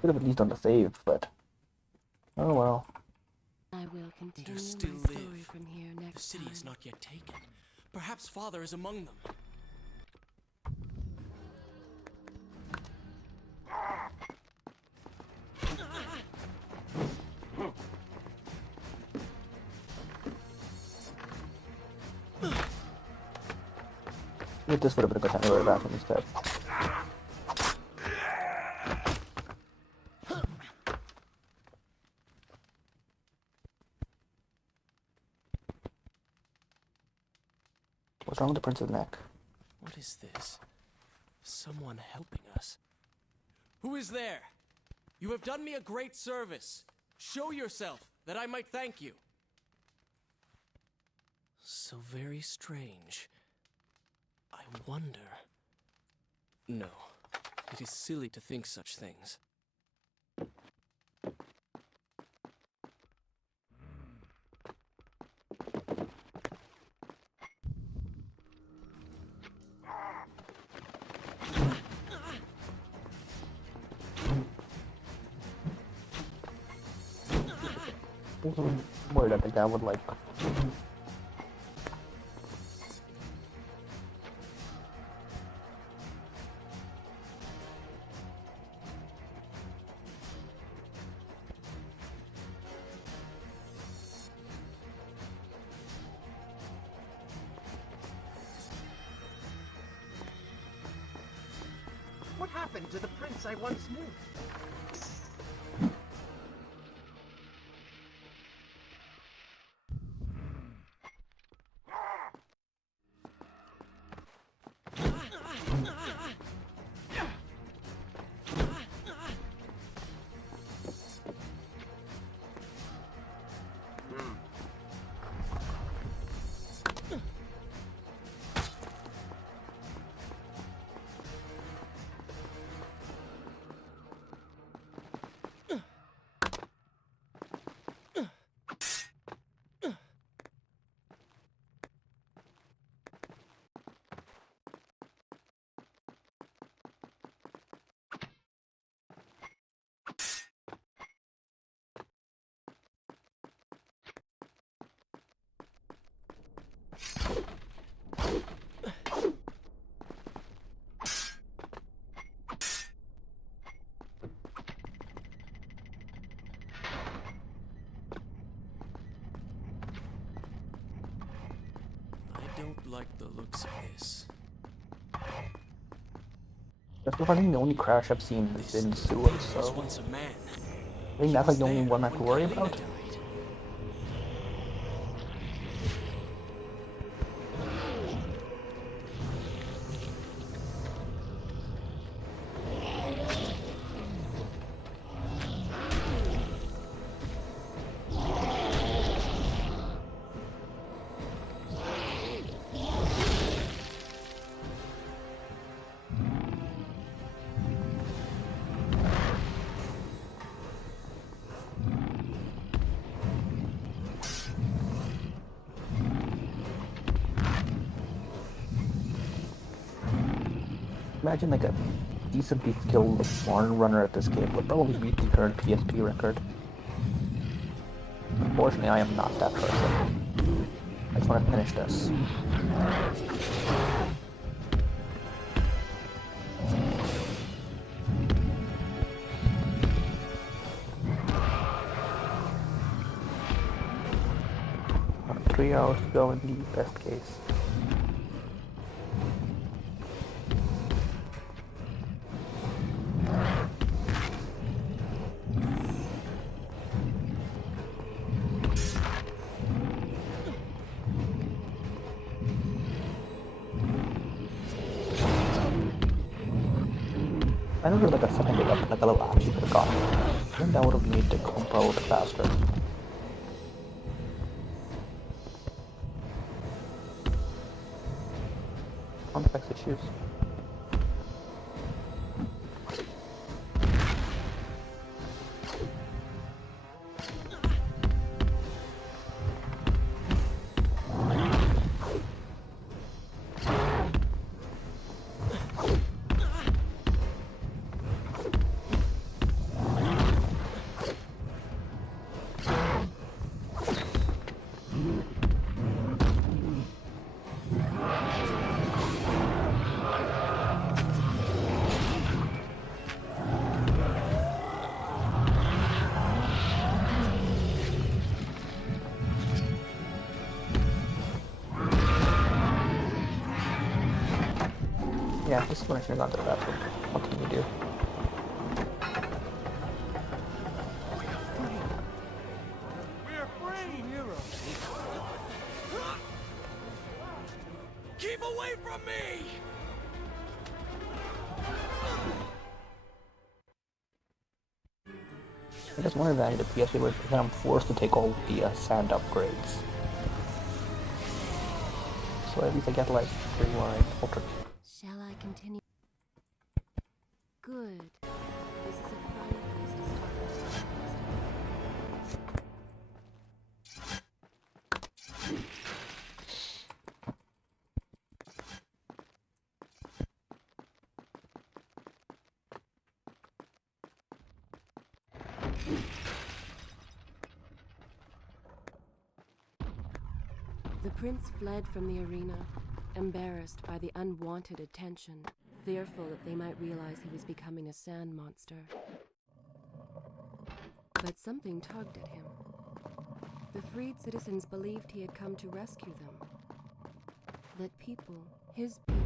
Could have at least done the save, but oh well. I will continue still my story live. from here The next city time. is not yet taken. Perhaps Father is among them. Maybe this would have been a good time to go to the bathroom instead. What's wrong with the prince's neck? What is this? Someone helping us. Who is there? You have done me a great service. Show yourself, that I might thank you. So very strange. I wonder... No, it is silly to think such things. I'm worried that the guy would like... What happened to the prince I once knew? I don't like the looks of this. That's I think the only crash I've seen has been the sewers, Was so... once a man. I think that's like the only one I have to worry about. Died. Imagine like a decently skilled barn runner at this game would probably beat the current PSP record. Unfortunately, I am not that person. I just want to finish this. About 3 hours to go in the best case. I know there's like a second bit up, like a little action could have gotten. I think that would have made the combo a little faster. Complex issues. Yeah, just when I should have gone to the bathroom. What can you do? We're free! Heroes. Keep away from me! I guess one advantage of PSP was that I'm forced to take all the sand upgrades. So at least I get like rewind, ultra. Shall I continue? Good. This is a fine place to start. The prince fled from the arena, embarrassed by the unwanted attention, fearful that they might realize he was becoming a sand monster. But something tugged at him. The freed citizens believed he had come to rescue them. That people, his people,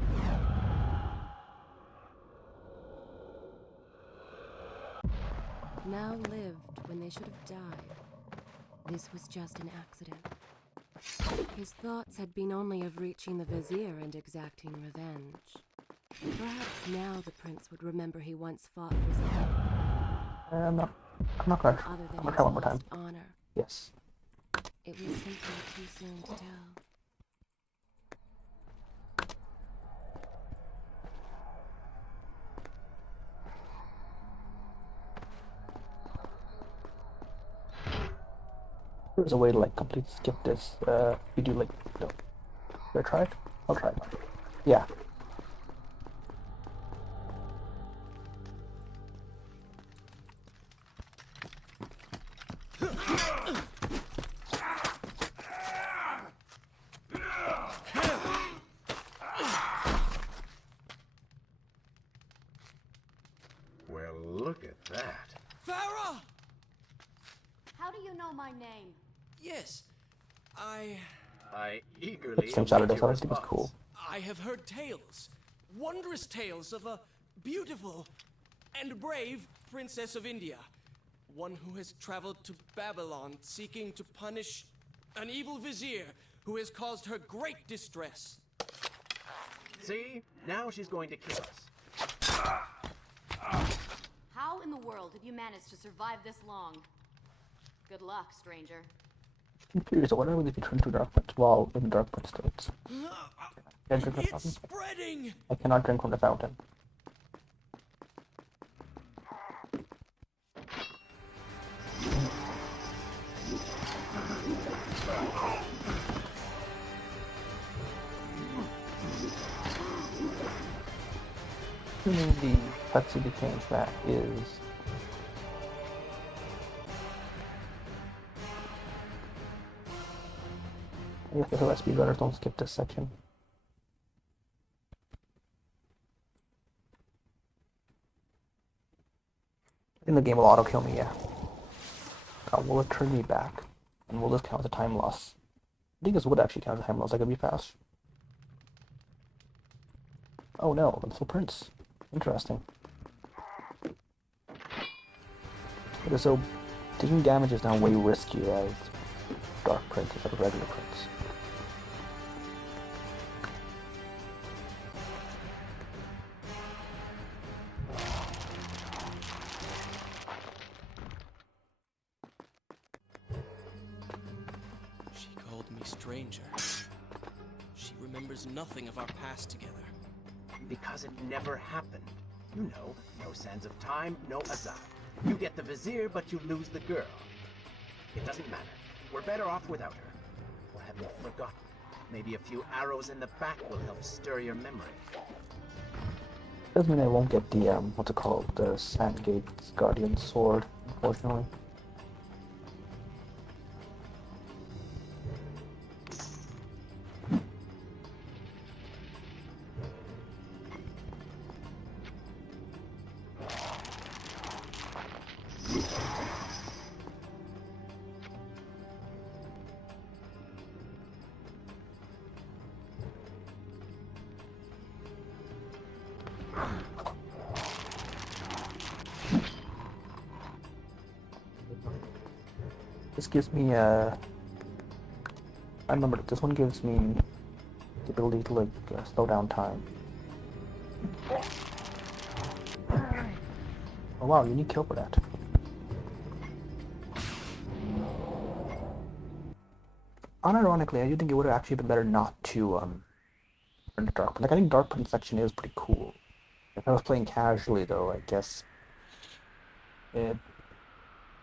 now lived when they should have died. This was just an accident. His thoughts had been only of reaching the vizier and exacting revenge. Perhaps now the prince would remember he once fought for something I'm not gonna. other than I'm gonna his try one more time. lost honor. Yes. It was simply too soon to tell. There's a way to like completely skip this. You do like. No. Should I try it? I'll try it. Yeah. Well, look at that. Farah! How do you know my name? Yes, I eagerly Same await Saturday, your so I think it's response. cool. I have heard tales, wondrous tales of a beautiful and brave princess of India. One who has traveled to Babylon seeking to punish an evil vizier who has caused her great distress. See? Now she's going to kill us. How in the world have you managed to survive this long? Good luck, stranger. I'm curious, what happens if you turn to dark prince while in dark prince states? Can I drink from the It's fountain? spreading! I cannot drink from the fountain. Assuming the cutscene contains that is. I guess the speedrunners don't skip this section. In the game will auto kill me, yeah. Will it turn me back? And will this count as a time loss? I think this would actually count as a time loss. I could be fast. Oh no, I'm still Prince. Interesting. Okay, so taking damage is now way riskier as Dark Prince instead of regular Prince. She called me stranger. She remembers nothing of our past together. Because it never happened. You know, no sands of time, no Azad. You get the vizier, but you lose the girl. It doesn't matter. We're better off without her. Or have you forgotten? Maybe a few arrows in the back will help stir your memory. Doesn't mean I won't get the, what's it called? The Sandgate's Guardian Sword, unfortunately. This gives me I remember that this one gives me the ability to like slow down time. Oh wow, unique kill for that. Unironically, I do think it would have actually been better not to turn to Dark. Like I think Dark Prince section is pretty cool. If I was playing casually though, I guess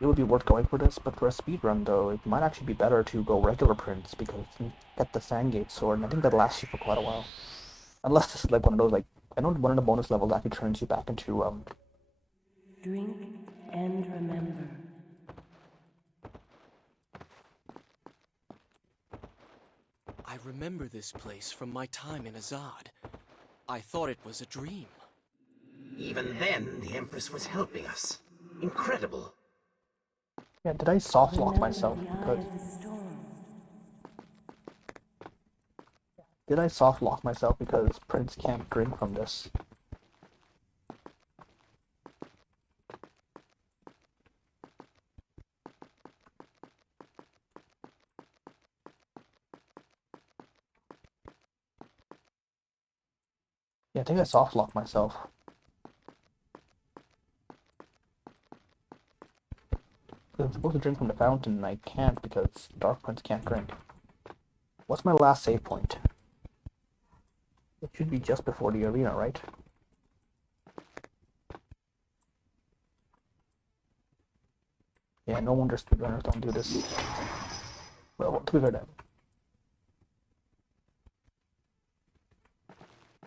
it would be worth going for this, but for a speedrun though, it might actually be better to go regular Prince because you get the Sandgate sword, and I think that lasts you for quite a while. Unless this is like one of those, like, I know one of the bonus levels actually turns you back into, Drink and remember. I remember this place from my time in Azad. I thought it was a dream. Even then, the Empress was helping us. Incredible. Yeah, did I soft lock myself? Did I soft lock myself because Prince can't drink from this? Yeah, I think I soft locked myself. I'm supposed to drink from the fountain and I can't because Dark Prince can't drink. What's my last save point? It should be just before the arena, right? Yeah, no wonder speedrunners don't do this. Well, to be fair then.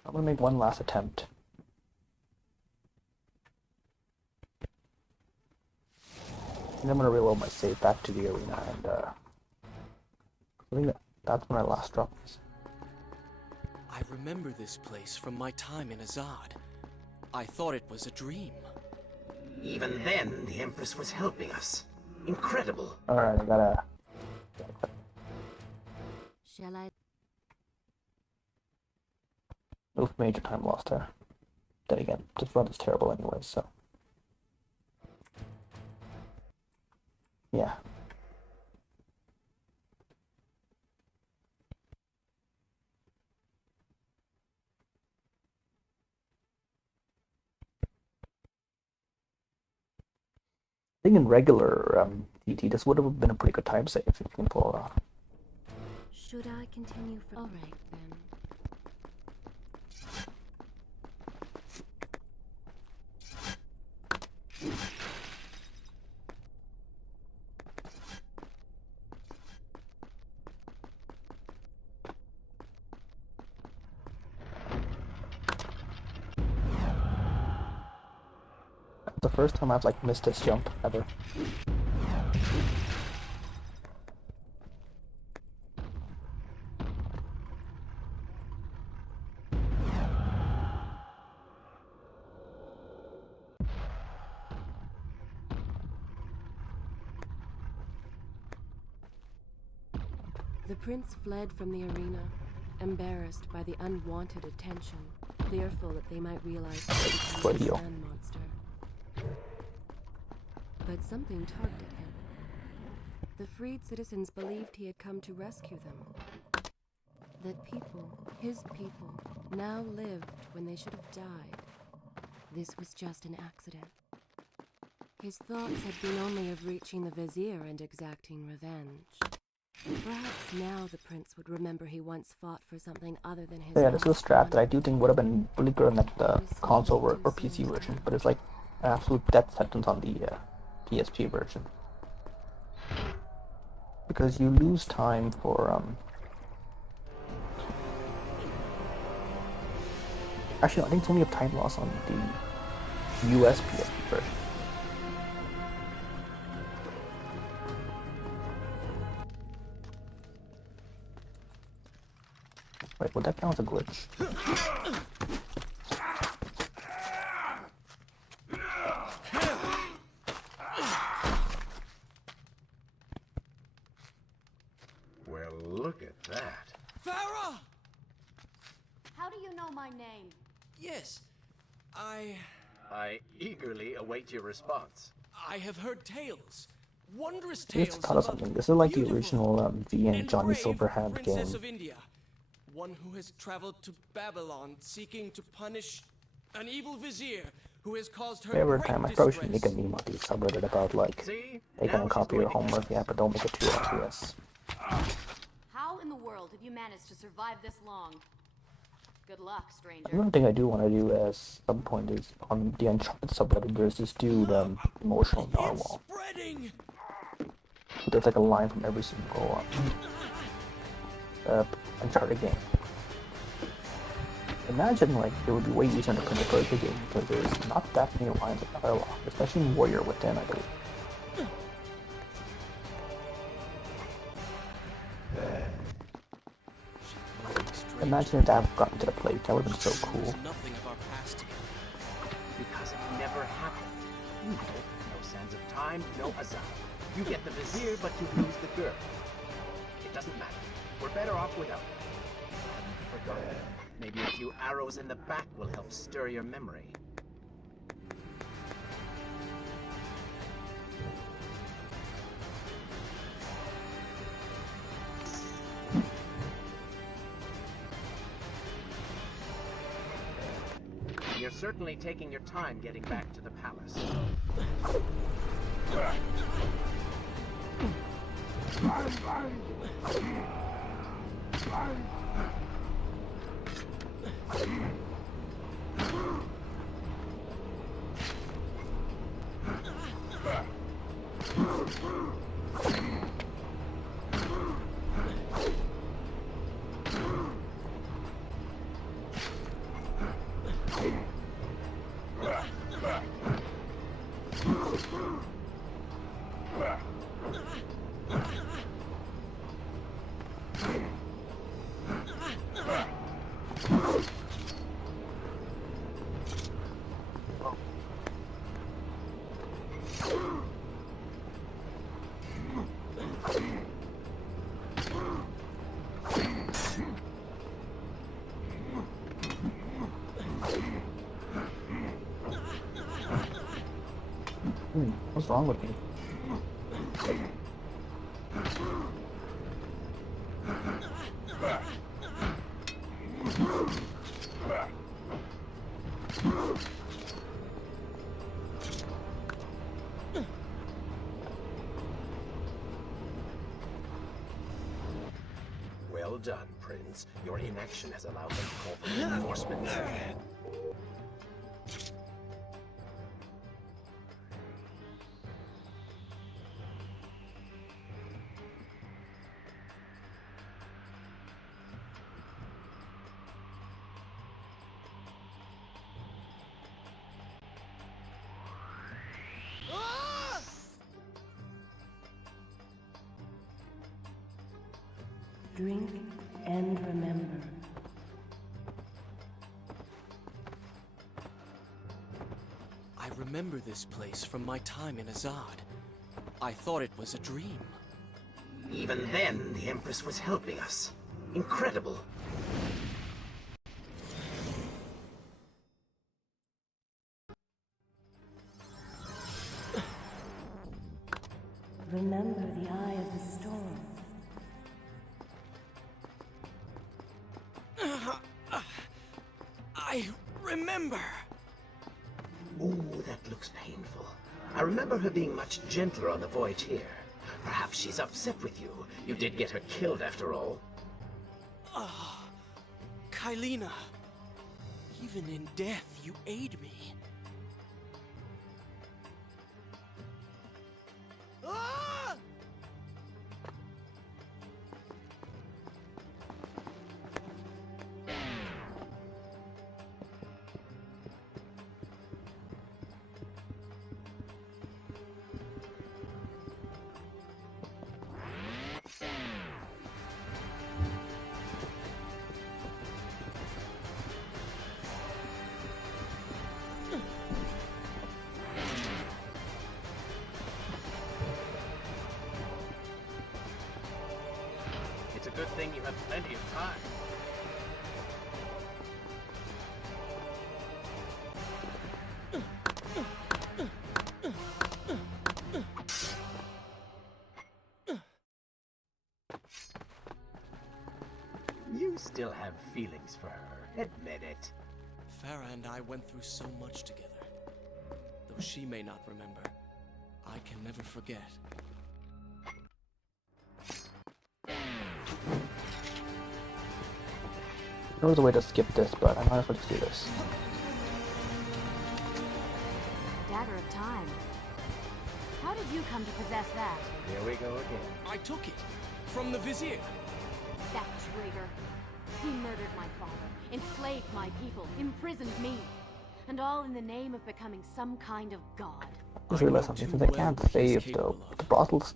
I'm gonna make one last attempt. And I'm gonna reload my save back to the arena, and I think that's when I last dropped this. I remember this place from my time in Azad. I thought it was a dream. Even then, the Empress was helping us. Incredible. Alright, I gotta... Shall I? No major time lost there. Then again, this run is terrible anyway, so... Yeah. I think in regular TT, this would have been a pretty good time save if you can pull it off. Should I continue for? All right then. That's the first time I've like missed this jump ever. The prince fled from the arena, embarrassed by the unwanted attention, fearful that they might realize he was a sand monster. But something tugged at him. The freed citizens believed he had come to rescue them. That people, his people, now lived when they should have died. This was just an accident. His thoughts had been only of reaching the vizier and exacting revenge. Perhaps now the prince would remember he once fought for something other than his Yeah, this is a strat that I do think would have been really good on like the console or PC version, but it's like an absolute death sentence on the PSP version. Because you lose time for actually, I think it's only a time loss on the US PSP version. Wait, would that count as a glitch? Well, look at that. Farah! How do you know my name? Yes, I eagerly await your response. I have heard tales. Wondrous I just tales thought of about something. This is like the beautiful original V and and Johnny brave Silverhand princess game. of India, one who has traveled to Babylon seeking to punish an evil vizier who has caused her Every great time I probably should make a distress. meme on the subreddit about like, See? hey, gonna Now she's copy going your to kill homework, us. yeah, but don't make it too obvious. How in the world have you managed to survive this long? Good luck, stranger. Another thing I do want to do at some point is on the Uncharted subreddit. There's this dude, emotional It's narwhal. spreading. There's like a line from every single Uncharted game. Imagine like it would be way easier to play a Persia game because there's not that many lines of dialogue, especially in Warrior Within, I believe. Imagine if that had gotten to the plate, that would have been so cool. Nothing of our past together. Because it never happened. You know, no sands of time, no Azar. You get the vizier, but you lose the girl. It doesn't matter. We're better off without it. Have you forgotten? Maybe a few arrows in the back will help stir your memory. You're certainly taking your time getting back to the palace. What's wrong with me? Well done, Prince. Your inaction has allowed them to call for reinforcements. Drink and remember. I remember this place from my time in Azad. I thought it was a dream. Even then, the Empress was helping us. Incredible. Remember the eye of the storm. I remember. Ooh, that looks painful. I remember her being much gentler on the voyage here. Perhaps she's upset with you. You did get her killed after all. Ah, Kylina. Even in death, you aid me. Ah! It's a good thing you have plenty of time. You still have feelings for her. Admit it. Farah and I went through so much together. Though she may not remember, I can never forget. There was a way to skip this, but I might as well just do this. Dagger of Time. How did you come to possess that? Here we go again. I took it from the Vizier. That traitor. He murdered my father, enslaved my people, imprisoned me. And all in the name of becoming some kind of god. I just realized something, since I can't save the brothels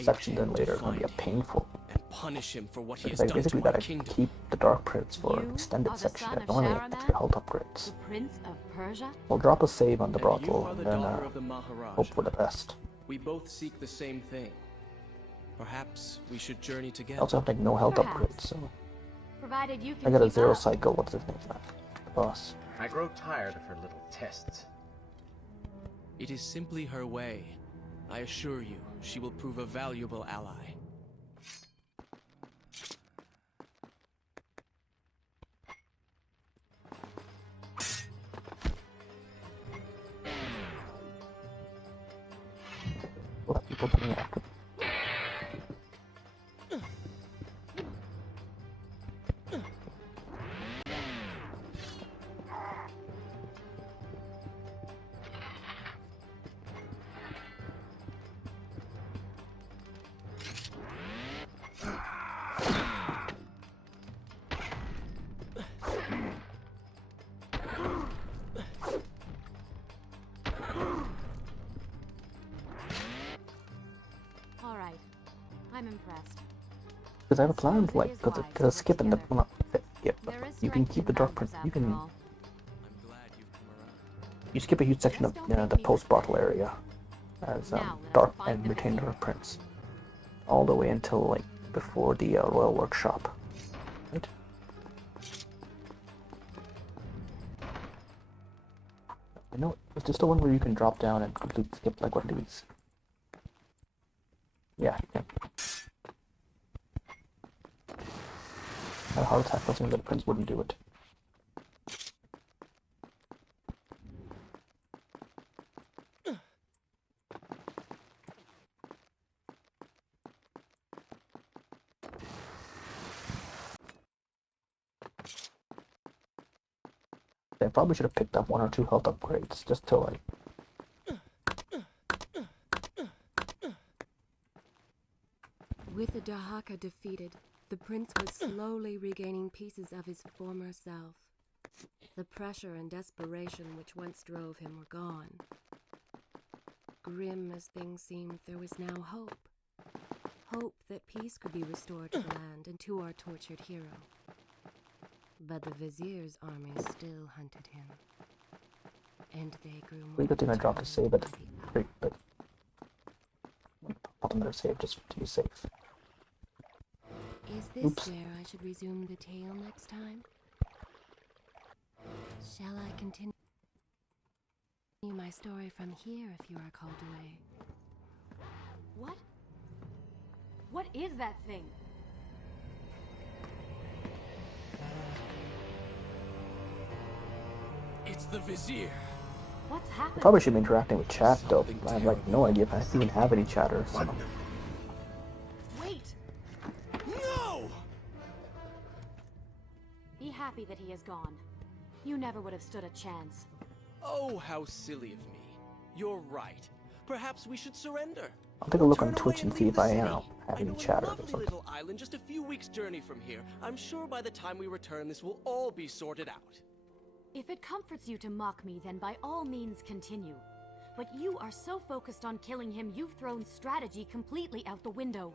section, then later it's going to be a painful. And punish him for what he has Like done basically to our that I kingdom. keep the Dark Prince for You extended are the section son that of normally Shahraman? extra health upgrades. The Prince of Persia? We'll drop a save on the And you brothel are and the then daughter of the Maharaja. hope for the best. We both seek the same thing. Perhaps we should journey I together. also have like no health Perhaps. upgrades, so Provided you can I got a keep 0 up. cycle. What's his name? The boss. I grow tired of her little tests. It is simply her way. I assure you, she will prove a valuable ally. We'll have people coming after. All right. I'm impressed. Because I have a plan, Suppose it like, is because wise there's a to skip in the, work well, not skip, but There is you can strength keep in the Dark numbers Prince, you after can, all. I'm glad you've come around. you skip a huge section of Just don't make the me post-brothel area as Now let us Dark find and the retain Vizier. her Prince. All the way until, like, before the Royal Workshop. Right? I know, it's just the one where you can drop down and completely skip, like, one of these. Yeah, you can. I had a heart attack listening that the Prince wouldn't do it. I probably should have picked up 1 or 2 health upgrades just to like. With the Dahaka defeated, the prince was slowly regaining pieces of his former self. The pressure and desperation which once drove him were gone. Grim as things seemed, there was now hope. Hope that peace could be restored to the land and to our tortured hero. But the Vizier's army still hunted him. And they grew more Pretty good thing I dropped a save at determined to defeat great, but not another save just to be safe. Is this Oops. where I should resume the tale next time? Shall I continue my story from here if you are called away? What? What is that thing? It's the Vizier. What's happening? Probably should be interacting with chat though. I have like no idea if I even have any chatters. So. Wonderful. Wait! No! Be happy that he is gone. You never would have stood a chance. Oh, how silly of me. You're right. Perhaps we should surrender. I'll take a look on Turn Twitch away and see leave if the I city. have I any know a chatters or lovely something. little island just a few weeks' journey from here. I'm sure by the time we return, this will all be sorted out. If it comforts you to mock me, then by all means continue. But you are so focused on killing him, you've thrown strategy completely out the window.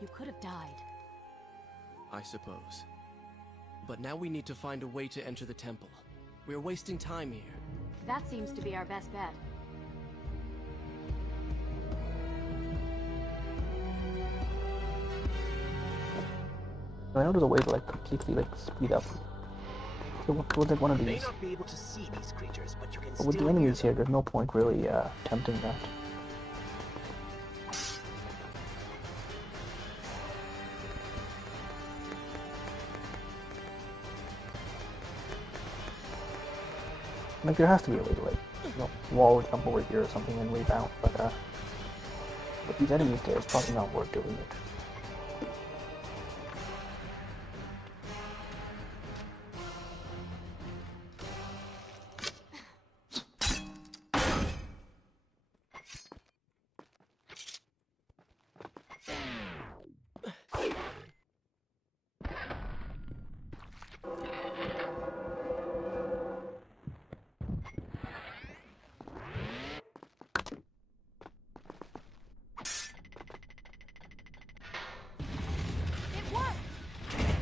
You could have died. I suppose. But now we need to find a way to enter the temple. We're wasting time here. That seems to be our best bet. I know there's a way to like completely like speed up. So what like one of You may these? not be able to see these creatures, but you can But with the still enemies hear here, there's no point really attempting that. Like, there has to be a way to, like, you know, wall jump over here or something and rebound, but these enemies there, it's probably not worth doing it. It worked!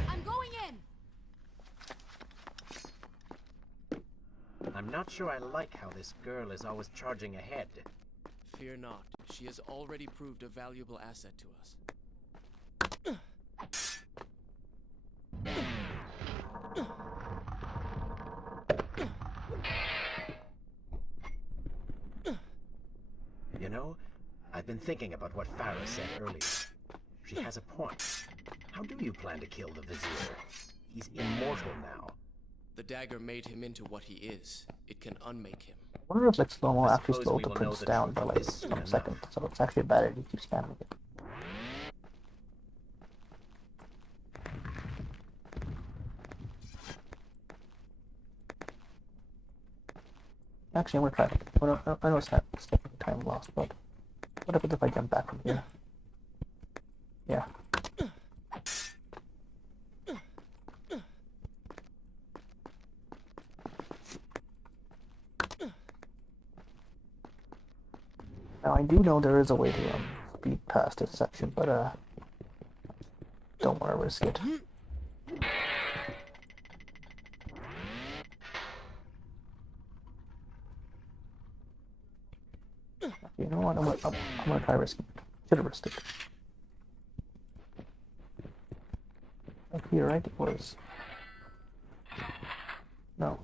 I'm going in! I'm not sure I like how this girl is always charging ahead. Fear not. She has already proved a valuable asset to us. You know, I've been thinking about what Farah said earlier. She has a point. How do you plan to kill the Vizier? He's immortal now. The dagger made him into what he is. It can unmake him. I wonder if like slow-mo I actually suppose slowed we the will know prince the down truth by of like this soon a second, enough. so it's actually a bad idea to keep spamming it. Actually, I'm gonna try it. I know it's not time lost, but what happens if I jump back from here? Yeah. Now I do know there is a way to speed past this section, but don't want to risk it. You know what? I'm gonna try risking it. Should have risked it. Up here, right? It was. No.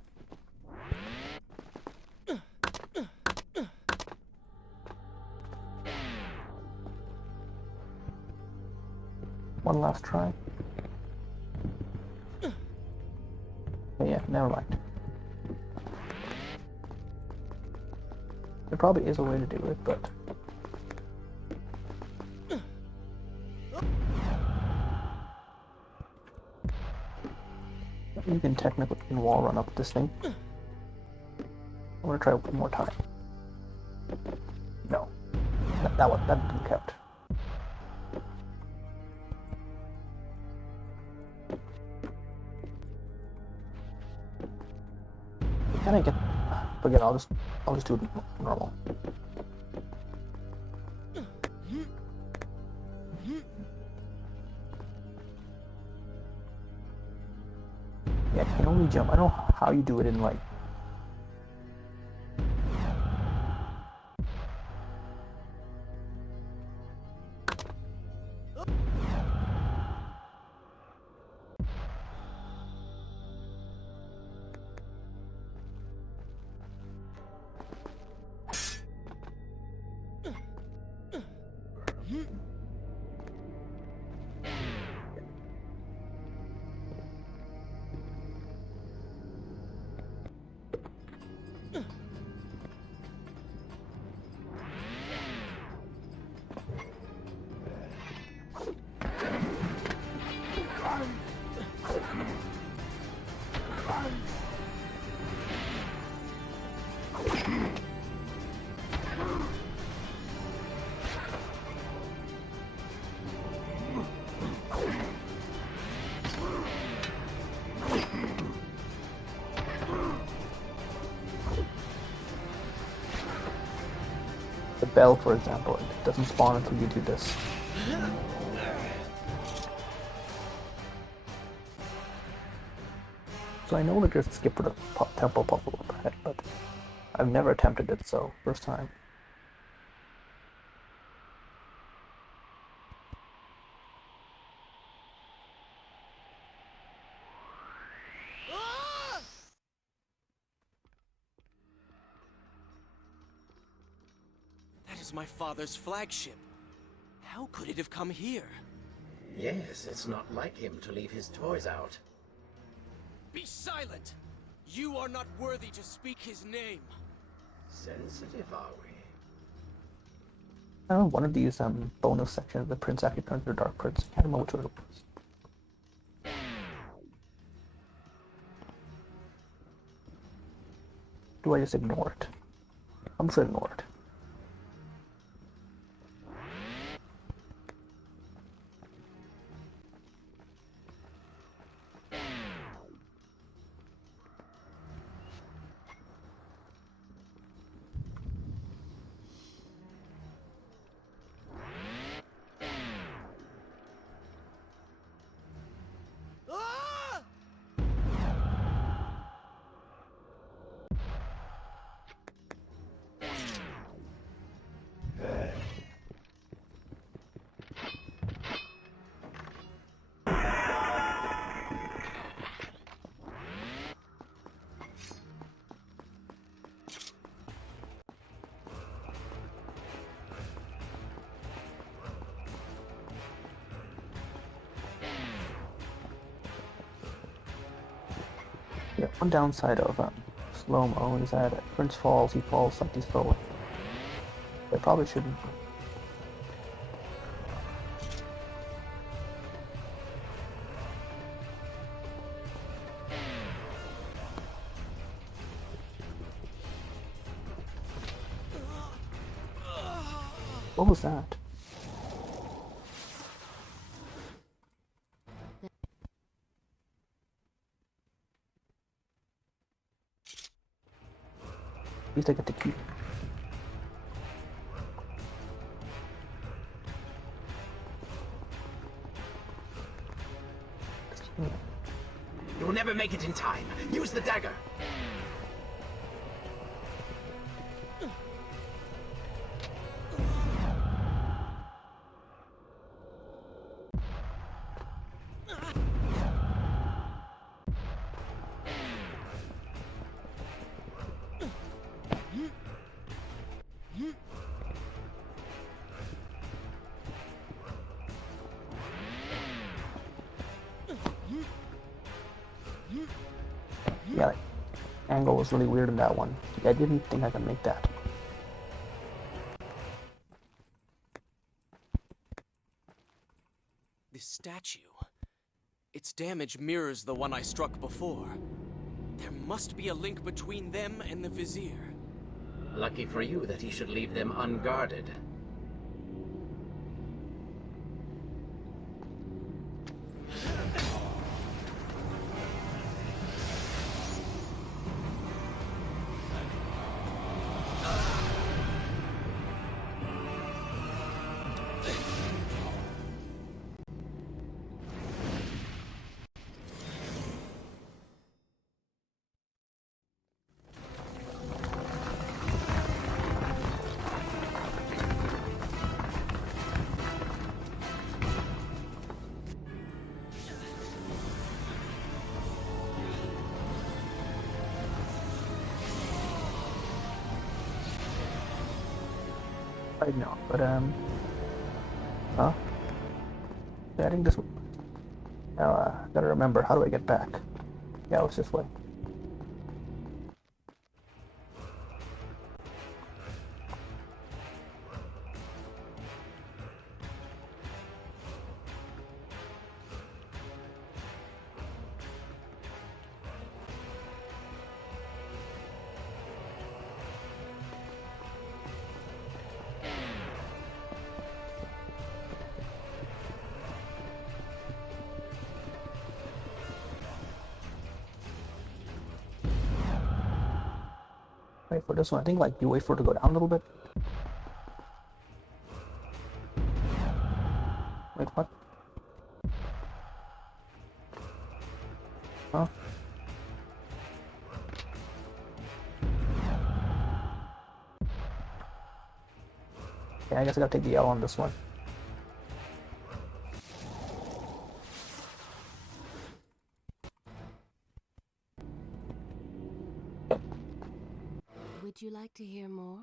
One last try. Yeah, never mind. There probably is a way to do it, but you can technically wall run up this thing. I'm gonna try one more time. No, that didn't count. Can I get? Forget. I'll just do it normal. Yeah, you can only jump. I don't know how you do it in like. The bell, for example, it doesn't spawn until you do this. So I know that there's a skip for the temple puzzle up ahead, but I've never attempted it, so first time. That is my father's flagship. How could it have come here? Yes, it's not like him to leave his toys out. Be silent! You are not worthy to speak his name. Sensitive, are we? I don't know, one of these bonus sections, the prince actually turns into Dark Prince. I don't know which one it was. Do I just ignore it? I'm just gonna ignore it. Yeah, one downside of slow-mo is that Prince falls, he falls slightly slowly. They probably shouldn't. What was that? At least I get to keep. You'll never make it in time. Use the dagger. Yeah, like, angle was really weird in that one. I didn't think I could make that. This statue. Its damage mirrors the one I struck before. There must be a link between them and the Vizier. Lucky for you that he should leave them unguarded. I know, but huh? Yeah, I think this. Now, gotta remember, how do I get back? Yeah, it's this way. Wait for this one. I think like you wait for it to go down a little bit. Wait, what? Huh? Yeah, I guess I gotta take the L on this one. Would you like to hear more?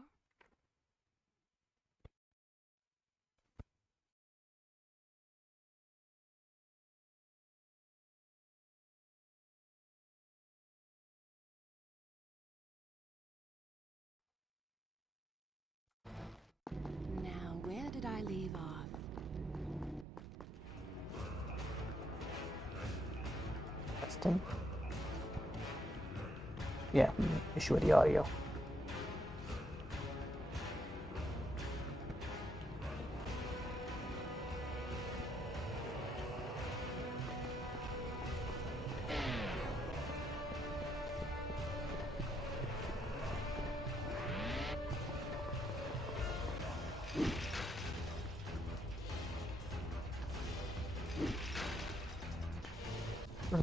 leave off. Testing. Yeah, issue with the audio.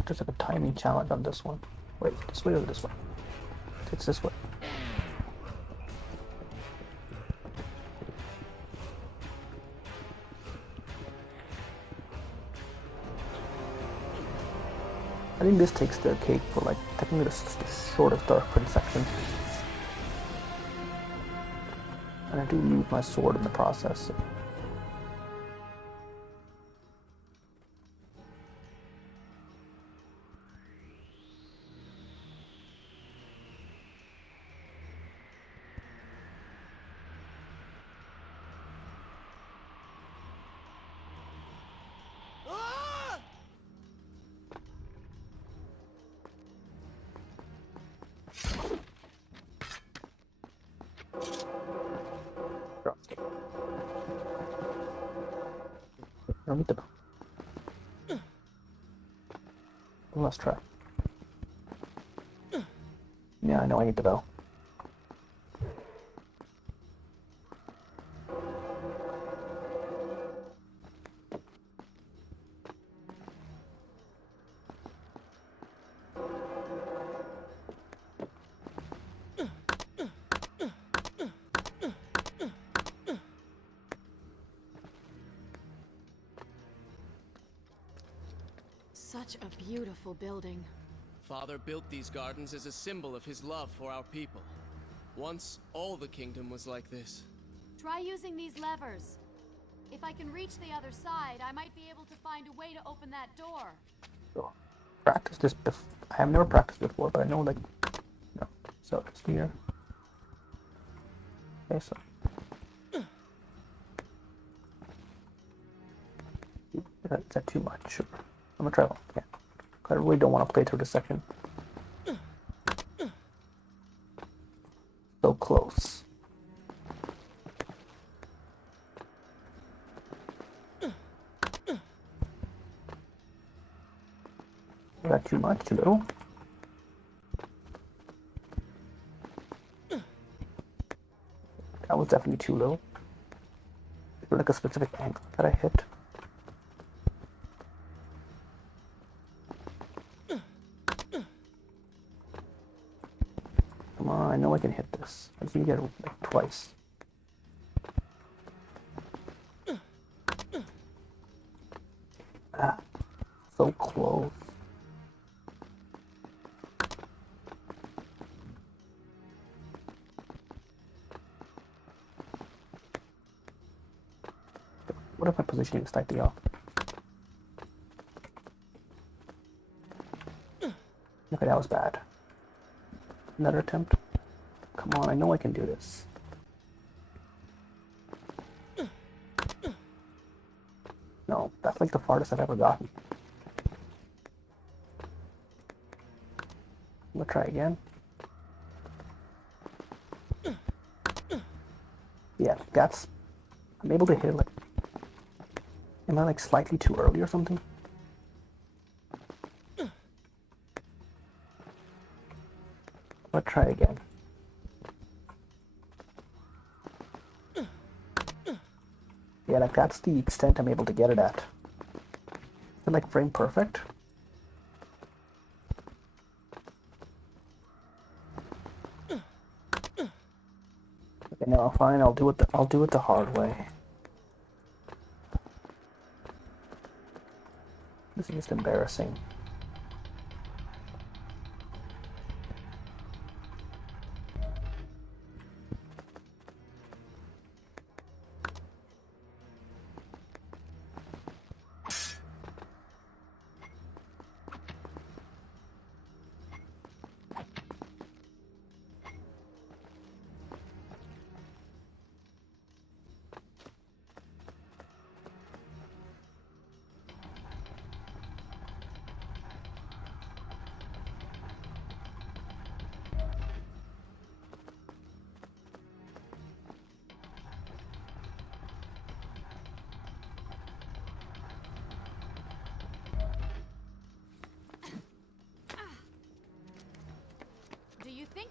There's like a timing challenge on this one. Wait, this way or this way? It's this way. I think this takes the cake for like technically the shortest Dark Prince section. And I do use my sword in the process. So. I don't need the bell. Let's try. Yeah, I know I need the bell. Such a beautiful building. Father built these gardens as a symbol of his love for our people. Once, all the kingdom was like this. Try using these levers. If I can reach the other side, I might be able to find a way to open that door. So, practice this I have never practiced before, but I know like, no. So it's here. Okay, so. Is that too much? I'm gonna try one. Yeah. I really don't want to play through this section. So close. Is that too much? Too little? That was definitely too little. Is there like a specific angle that I hit? Come on, I know I can hit this. I just need to get it like twice. Ah, so close. What if my positioning is slightly off? Okay, that was bad. Another attempt. Come on, I know I can do this. No, that's like the farthest I've ever gotten. I'm gonna try again. Yeah, that's... I'm able to hit it like... Am I like slightly too early or something? Let's try again. Yeah, like that's the extent I'm able to get it at. Is it like frame perfect? Okay, no, fine. I'll do it the hard way. This is just embarrassing.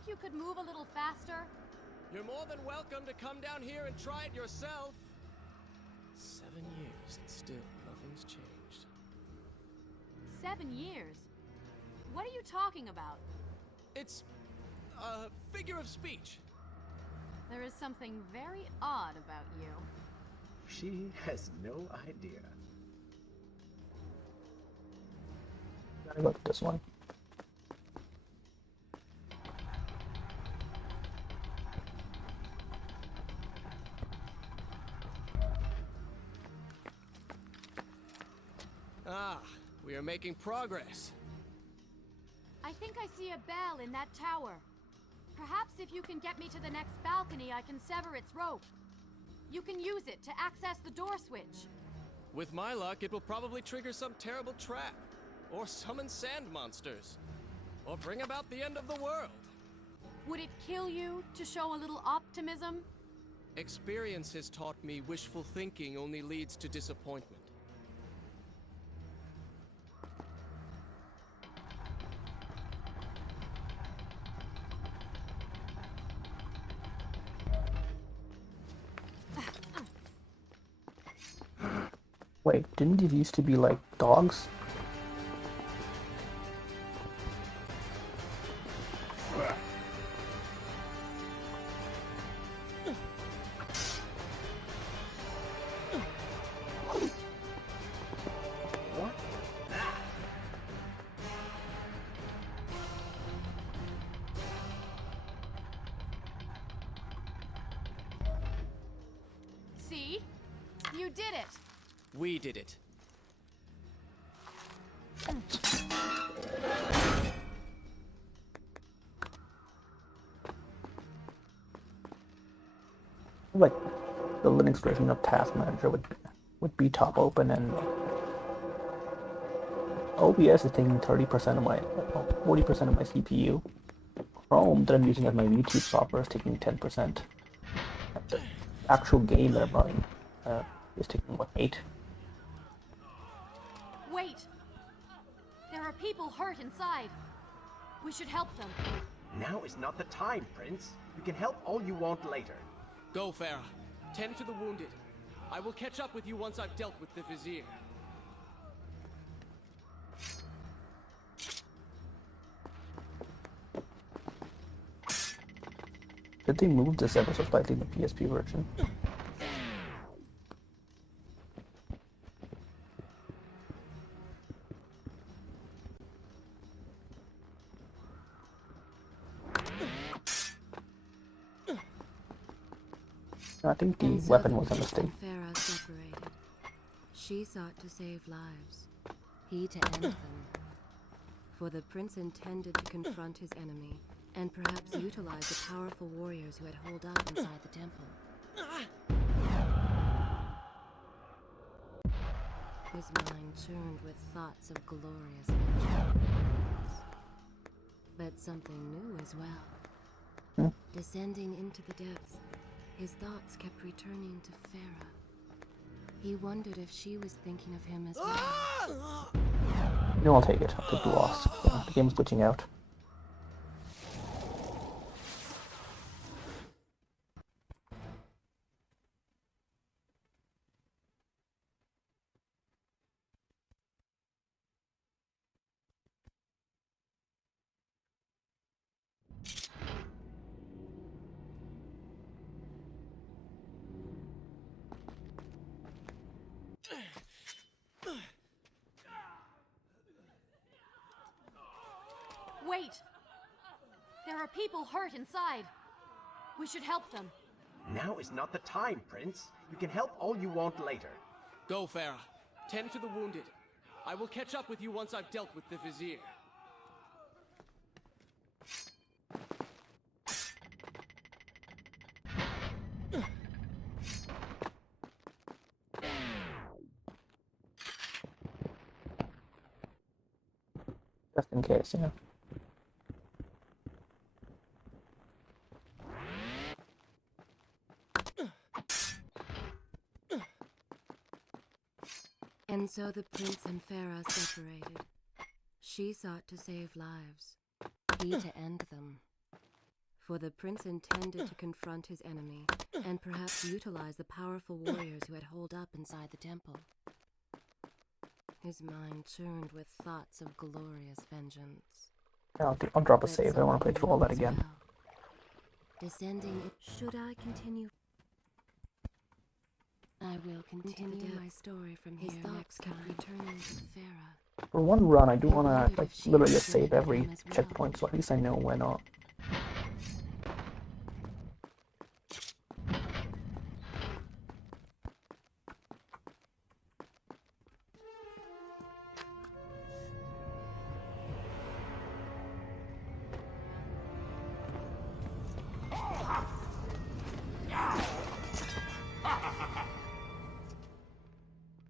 you could move a little faster? You're more than welcome to come down here and try it yourself. 7 years and still nothing's changed. 7 years? What are you talking about? It's a figure of speech. There is something very odd about you. She has no idea. Gotta go to this one. Ah, we are making progress. I think I see a bell in that tower. Perhaps if you can get me to the next balcony, I can sever its rope. You can use it to access the door switch. With my luck, it will probably trigger some terrible trap, or summon sand monsters, or bring about the end of the world. Would it kill you to show a little optimism? Experience has taught me wishful thinking only leads to disappointment. Wait, didn't these used to be like dogs? What? See? You did it! We did it. Like the Linux version of Task Manager would be top open, and OBS is taking 30% of my, 40% of my CPU. Chrome that I'm using as my YouTube software is taking 10%. The actual game that I'm running is taking what, 8? Wait! There are people hurt inside. We should help them. Now is not the time, Prince. You can help all you want later. Go, Farah. Tend to the wounded. I will catch up with you once I've dealt with the Vizier. Did they move this ever so slightly in the PSP version? I think the And so weapon the was a prince mistake. and Farah separated. She sought to save lives, he to end them. For the prince intended to confront his enemy, and perhaps utilize the powerful warriors who had holed up inside the temple. His mind churned with thoughts of glorious vengeance. But something new as well. Descending into the depths, his thoughts kept returning to Farah. He wondered if she was thinking of him as well. No, I'll take it. I'll take the loss. The game's glitching out. Wait! There are people hurt inside. We should help them. Now is not the time, Prince. You can help all you want later. Go, Farah. Tend to the wounded. I will catch up with you once I've dealt with the Vizier. Just in case, you know. And so the prince and Farah separated. She sought to save lives, he to end them. For the prince intended to confront his enemy, and perhaps utilize the powerful warriors who had holed up inside the temple. His mind churned with thoughts of glorious vengeance. Yeah, I'll drop a But save. I don't want to play something through all that more as again. well. Descending, should I continue? I will continue my story from here. His thoughts kept returning to Farah. For one run, I do He want to wondered like if she literally just considered save every him as well. checkpoint, so at least I know when.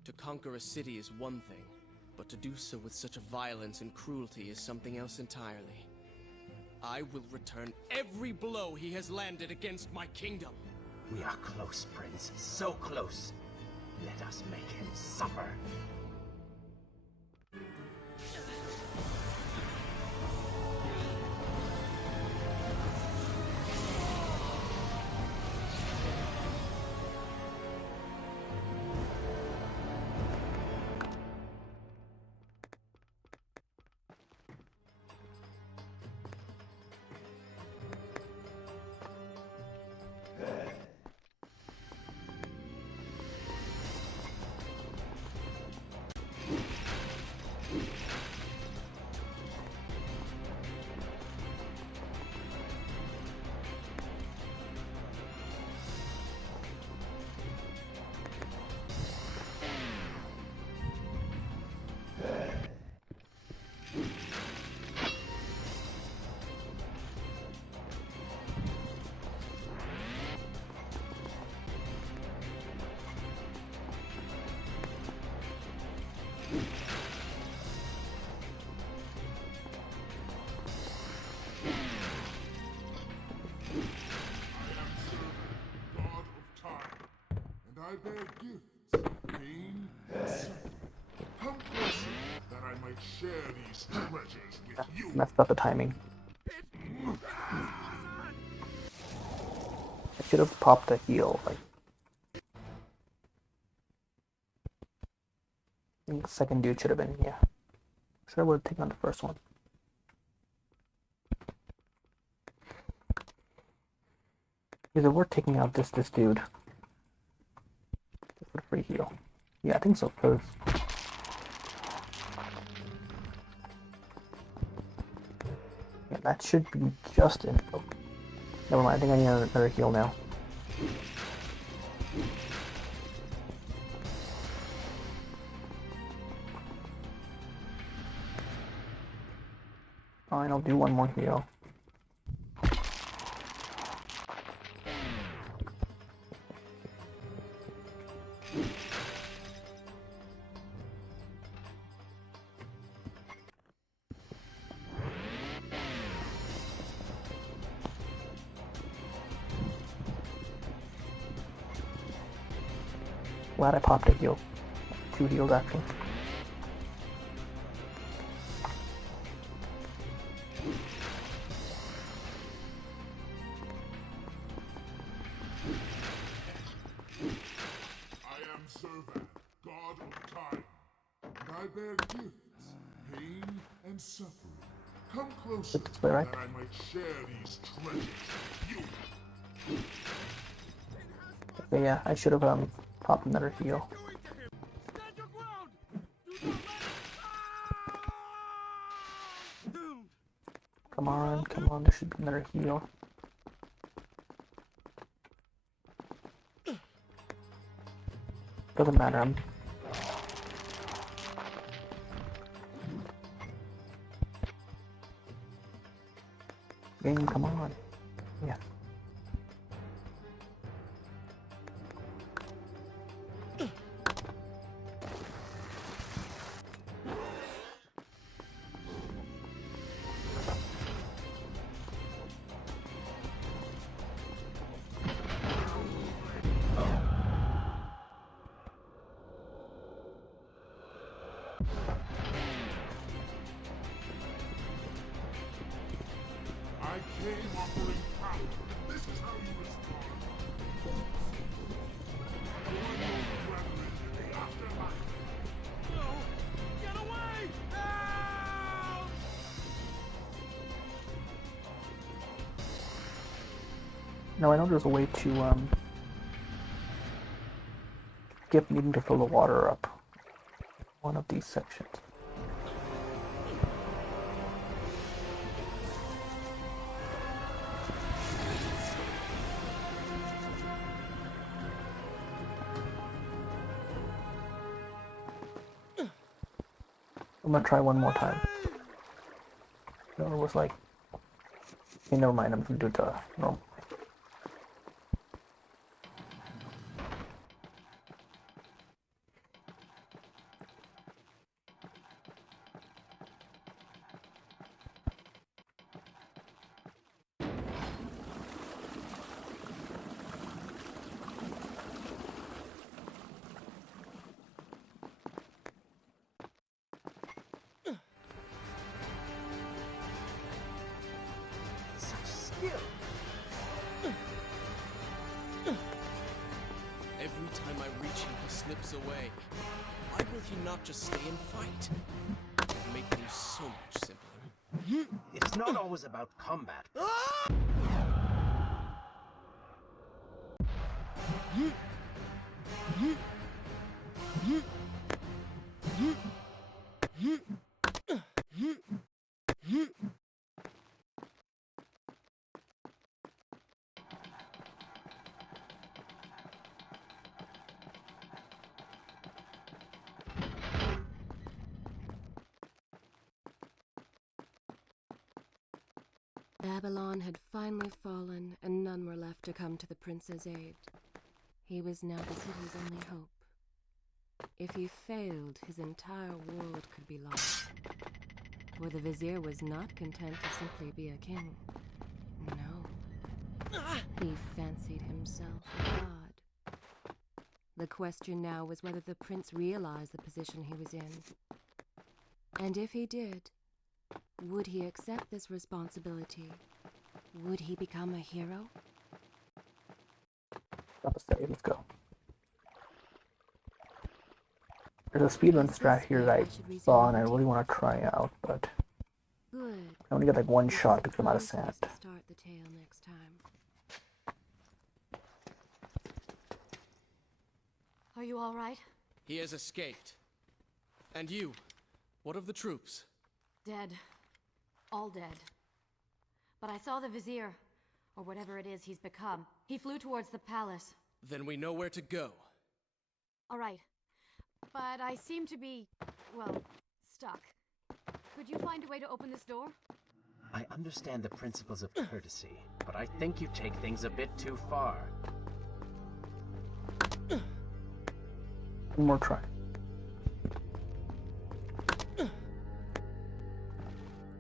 To conquer a city is one thing, but to do so with such violence and cruelty is something else entirely. I will return every blow he has landed against my kingdom. We are close, Prince. So close. Let us make him suffer. I bear gifts, pain, and suffering. Come closer, that I might share these treasures with you. Messed up the timing. I should have popped a heal. Like, I think the second dude should have been, yeah. Should I would have taken on the first one. Either we're taking out this dude. Just for free heal. Yeah, I think so, because yeah, that should be just in. Oh, never mind, I think I need another heal now. Fine, I'll do one more heal. Glad I popped a heal. 2 heals actually. I am Servan, god of time, and I bear gifts, pain, and suffering. Come closer, This way, right? that I might share these treasures with you. Okay, yeah, I should have popped another heal. Stand your ground! Do not let it... Come on, there should be another heal. Doesn't matter, Game, come on. Yeah. I came offering This is how you respond. The aftermath. No! Get away! Help! Now I know there's a way to skip needing to fill the water up. One of these sections. I'm gonna try one more time. No, it was like, okay, never mind. I'm gonna do it the normal. Such skill. Every time I reach him, he slips away. Why will he not just stay and fight? It would make things so much simpler. It's not always about combat. Babylon had finally fallen, and none were left to come to the prince's aid. He was now the city's only hope. If he failed, his entire world could be lost. For the vizier was not content to simply be a king. No. He fancied himself a god. The question now was whether the prince realized the position he was in. And if he did, would he accept this responsibility? Would he become a hero? Got to say, let's go. There's a speedrun strat here that I saw and I really want to try out, but Good. I only get like one shot because I'm out of sand. Start the tale next time. Are you all right? He has escaped. And you? What of the troops? Dead. All dead. But I saw the vizier, or whatever it is he's become. He flew towards the palace. Then we know where to go. All right. But I seem to be, well, stuck. Could you find a way to open this door? I understand the principles of courtesy, but I think you take things a bit too far. One more try.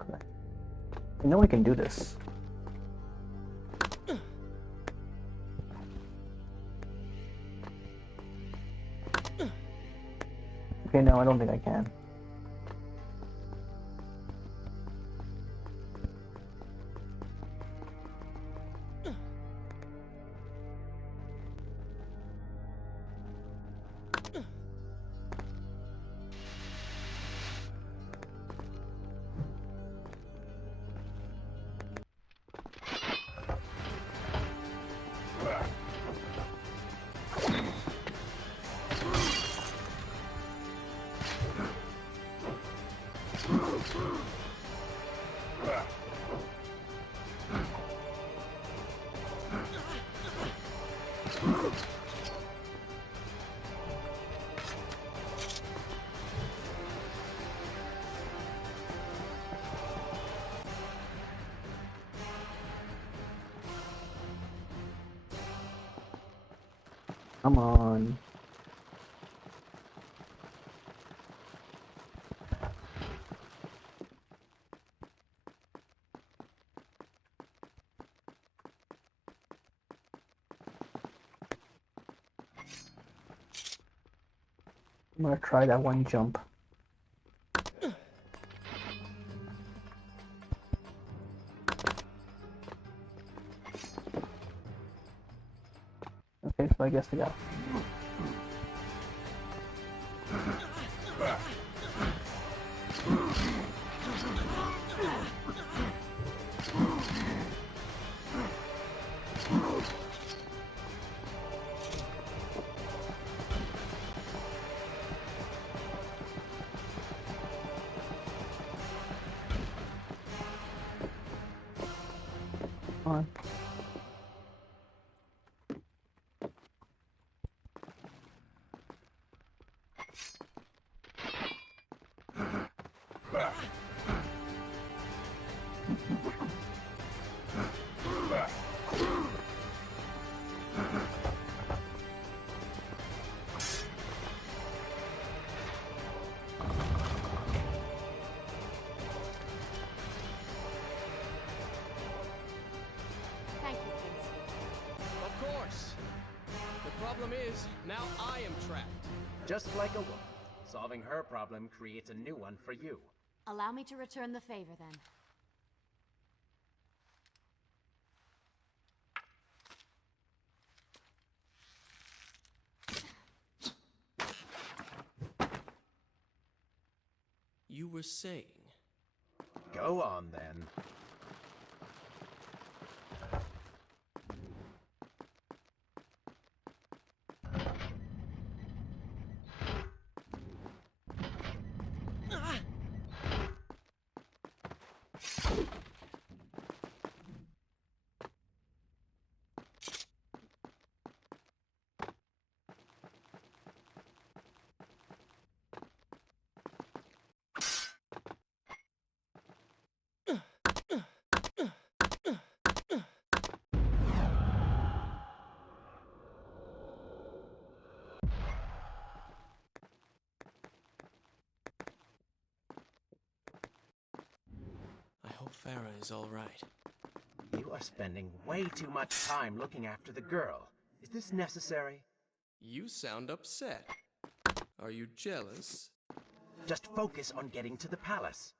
Okay. I know I can do this. Okay, no, I don't think I can. Come on. I'm gonna try that one jump. Okay, so I guess I got. On. Thank you, Prince. Of course. The problem is, now I am trapped. Just like a woman, solving her problem creates a new one for you. Allow me to return the favor, then. You were saying? Go on, then. I hope Farah is all right. You are spending way too much time looking after the girl. Is this necessary? You sound upset. Are you jealous? Just focus on getting to the palace.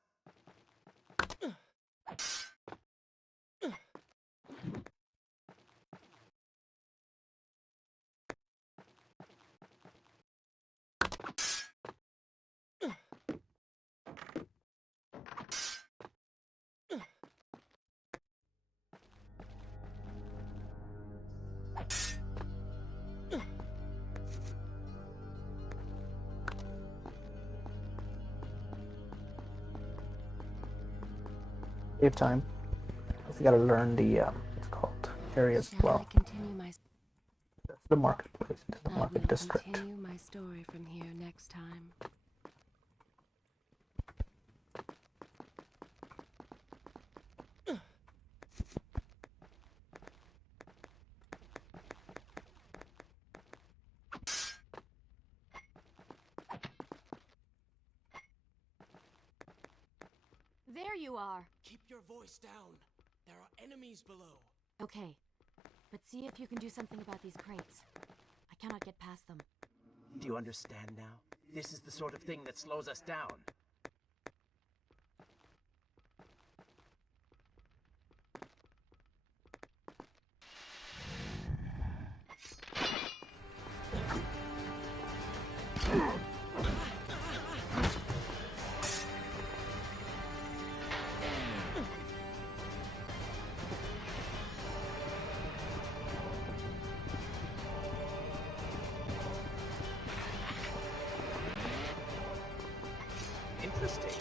Save time. I gotta learn the what's it called areas as Shall well. I continue my That's the marketplace. It's the I market will district. continue my story from here next time. There you are. Keep your voice down. There are enemies below. Okay, but see if you can do something about these crates. I cannot get past them. Do you understand now? This is the sort of thing that slows us down. Interesting.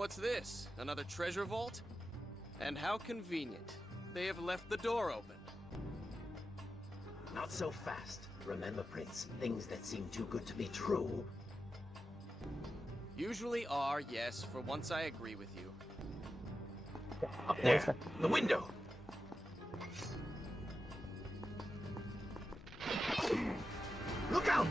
What's this? Another treasure vault? And how convenient. They have left the door open. Not so fast. Remember, Prince, things that seem too good to be true Usually are, yes, for once I agree with you. up there, the window. Look out!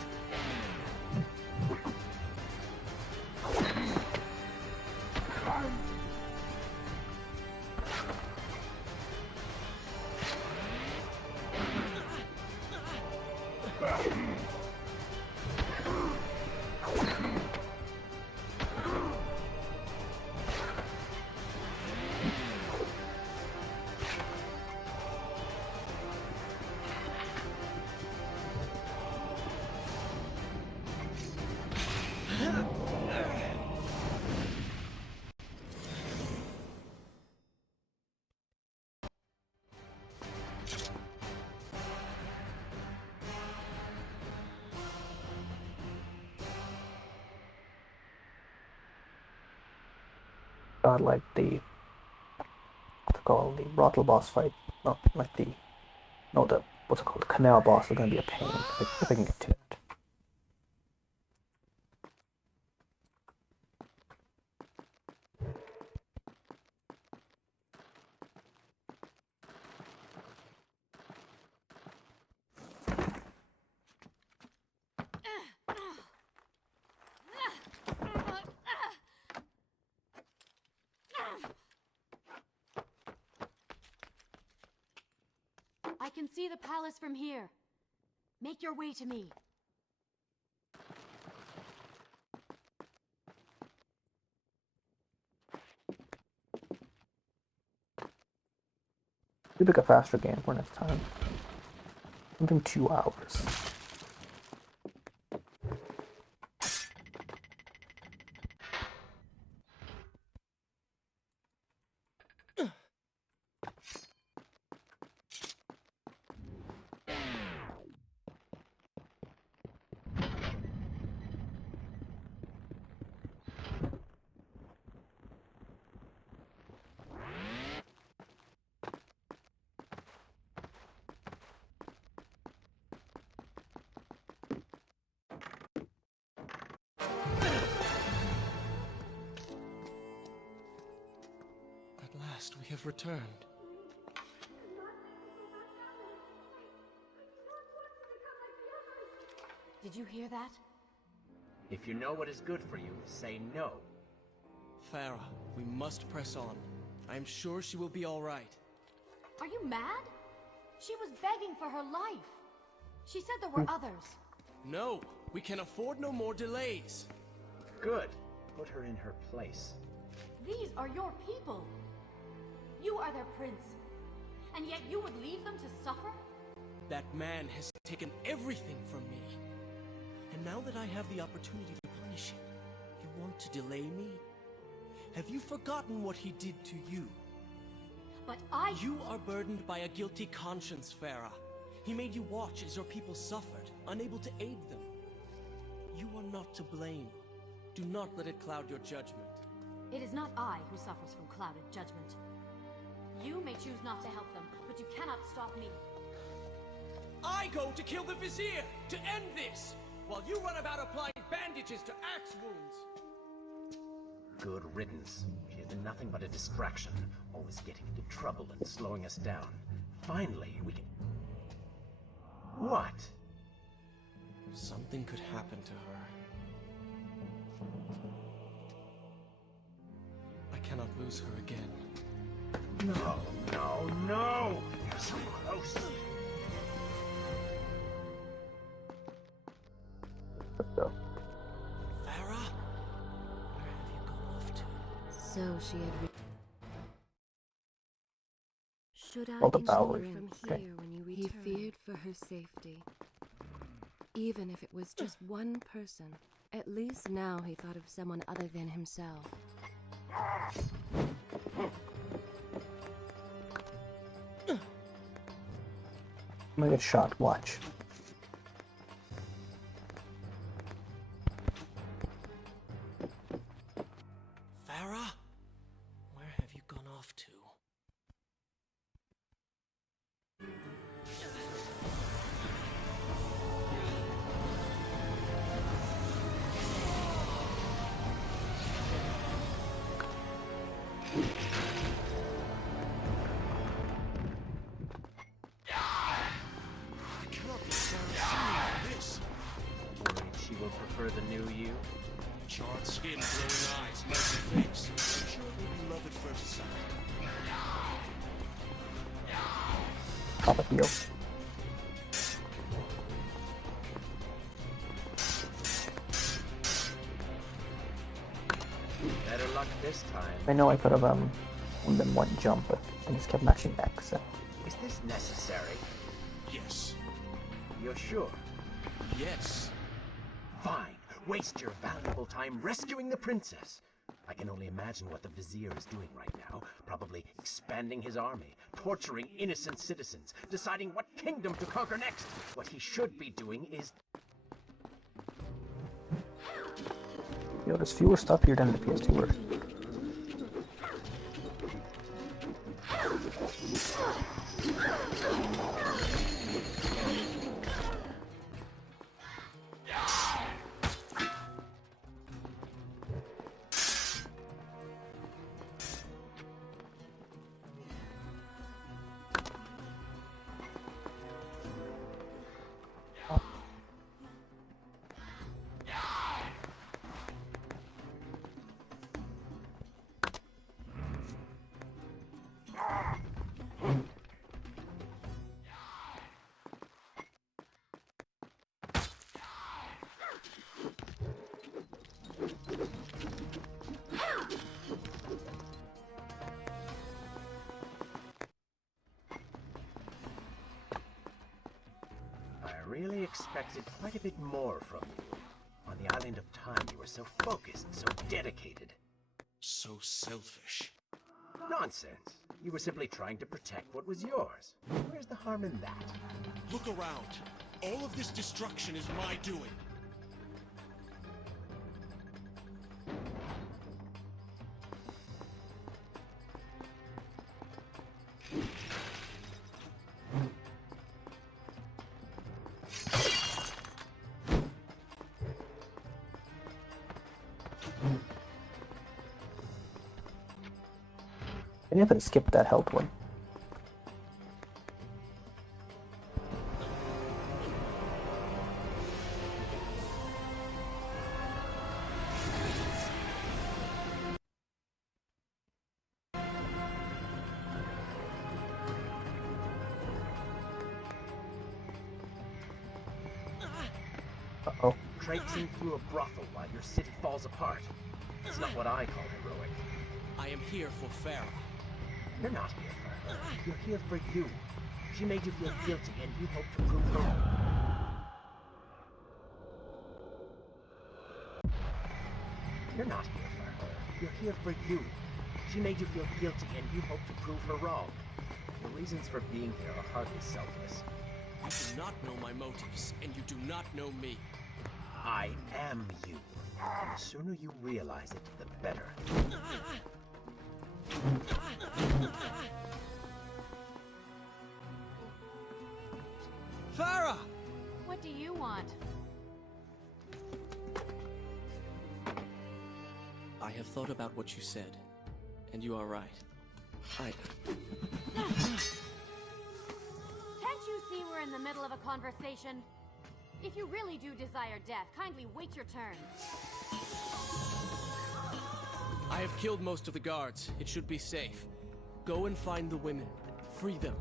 God, like the what's it called, the Rottle boss fight, not like the what's it called, the Canal boss is gonna be a pain if I can get to it. I can see the palace from here. Make your way to me. We pick a faster game for next time. Something 2 hours. At last, we have returned. Did you hear that? If you know what is good for you, say no. Farah, we must press on. I am sure she will be all right. Are you mad? She was begging for her life. She said there were others. No, we can afford no more delays. Good. Put her in her place. These are your people. You are their prince. And yet you would leave them to suffer? That man has taken everything from me. And now that I have the opportunity to punish him, you want to delay me? Have you forgotten what he did to you? But You are burdened by a guilty conscience, Farah. He made you watch as your people suffered, unable to aid them. You are not to blame. Do not let it cloud your judgment. It is not I who suffers from clouded judgment. You may choose not to help them, but you cannot stop me. I go to kill the Vizier, to end this, while you run about applying bandages to axe wounds. Good riddance. She has been nothing but a distraction, always getting into trouble and slowing us down. Finally, we can... What? Something could happen to her. I cannot lose her again. No, no, no! You're so close. So, Farah? Where have you gone off to? So she had. Should I All the continue Bowery. from Okay. here when you return? He feared for her safety. Even if it was just one person. At least now he thought of someone other than himself. I'm gonna get shot. Watch. Farah? will prefer the new you? Charred skin, glowing eyes, melting face. I'm sure they'll be love at first sight. Pop a heal. Better luck this time. I know I could have done one jump, but I just kept mashing X. Is this necessary? Yes. You're sure? Yes. Fine. Waste your valuable time rescuing the princess. I can only imagine what the vizier is doing right now. Probably expanding his army, torturing innocent citizens, deciding what kingdom to conquer next. What he should be doing is... Yo, there's fewer stuff here than the PS2 were. I really expected quite a bit more from you. On the island of time, you were so focused, so dedicated. So selfish. Nonsense. You were simply trying to protect what was yours. Where's the harm in that? Look around. All of this destruction is my doing. I didn't have to skip that health one. Uh-oh. Traipsing through a brothel while your city falls apart. It's not what I call heroic. I am here for Farah. You're not here for her. You're here for you. She made you feel guilty and you hope to prove her wrong. You're not here for her. You're here for you. She made you feel guilty and you hope to prove her wrong. Your reasons for being here are hardly selfless. You do not know my motives, and you do not know me. I am you. And the sooner you realize it, the better. Farah! What do you want? I have thought about what you said, and you are right. Can't you see we're in the middle of a conversation? If you really do desire death, kindly wait your turn. I have killed most of the guards. It should be safe. Go and find the women. Free them.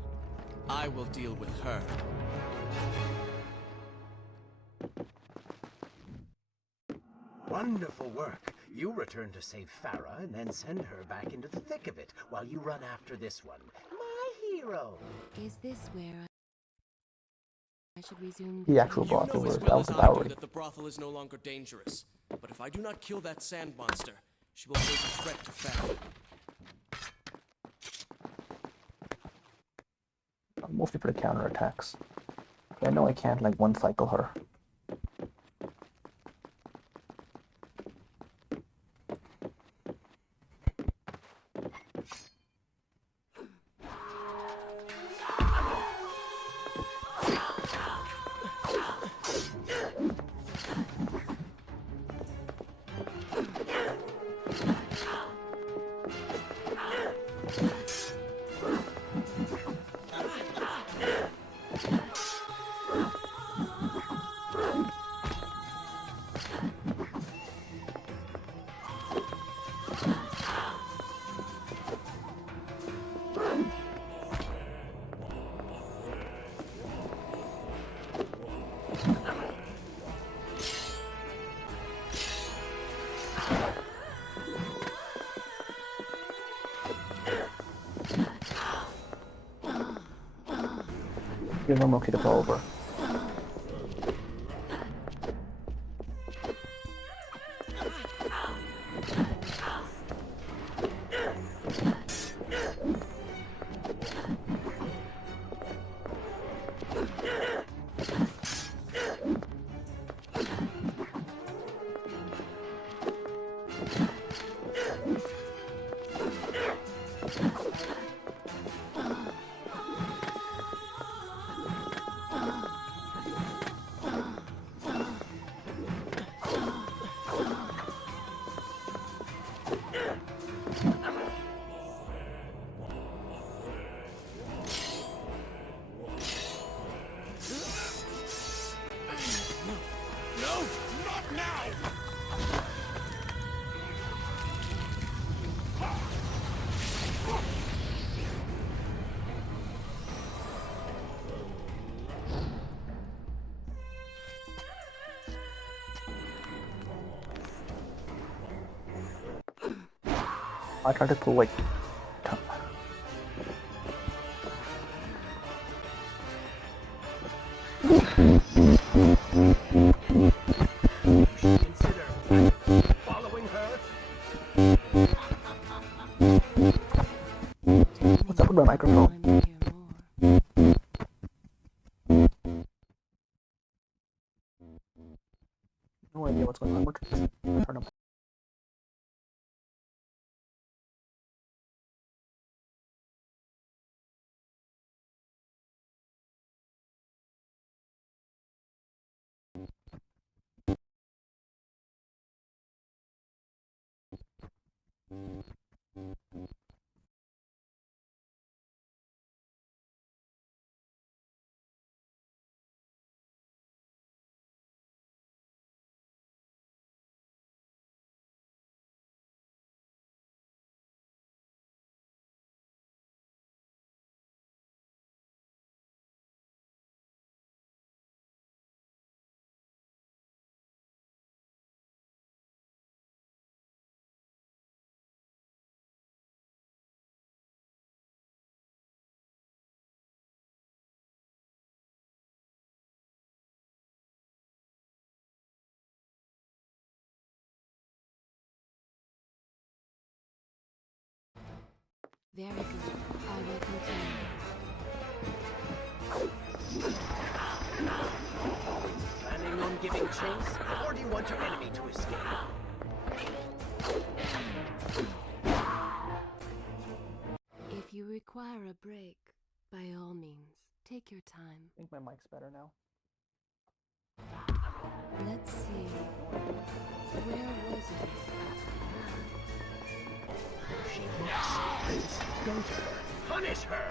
I will deal with her. Wonderful work. You return to save Farah and then send her back into the thick of it while you run after this one. My hero! Is this where I should resume? The actual You know brothel as was well out as of I do Bowery. that the brothel is no longer dangerous. But if I do not kill that sand monster, she will pose a threat to Farah. Mostly for the counterattacks. I know I can't like one cycle her. You're normal okay to fall over. No! Not now! I tried to pull like Consider following her. what's up with my microphone? Time to hear more. No idea what's going on. Turn up. Very good. I will continue. Planning on giving chase, or do you want your enemy to escape? If you require a break, by all means, take your time. I think my mic's better now. Let's see. Where was it? She wants secrets. Go to her. Punish her!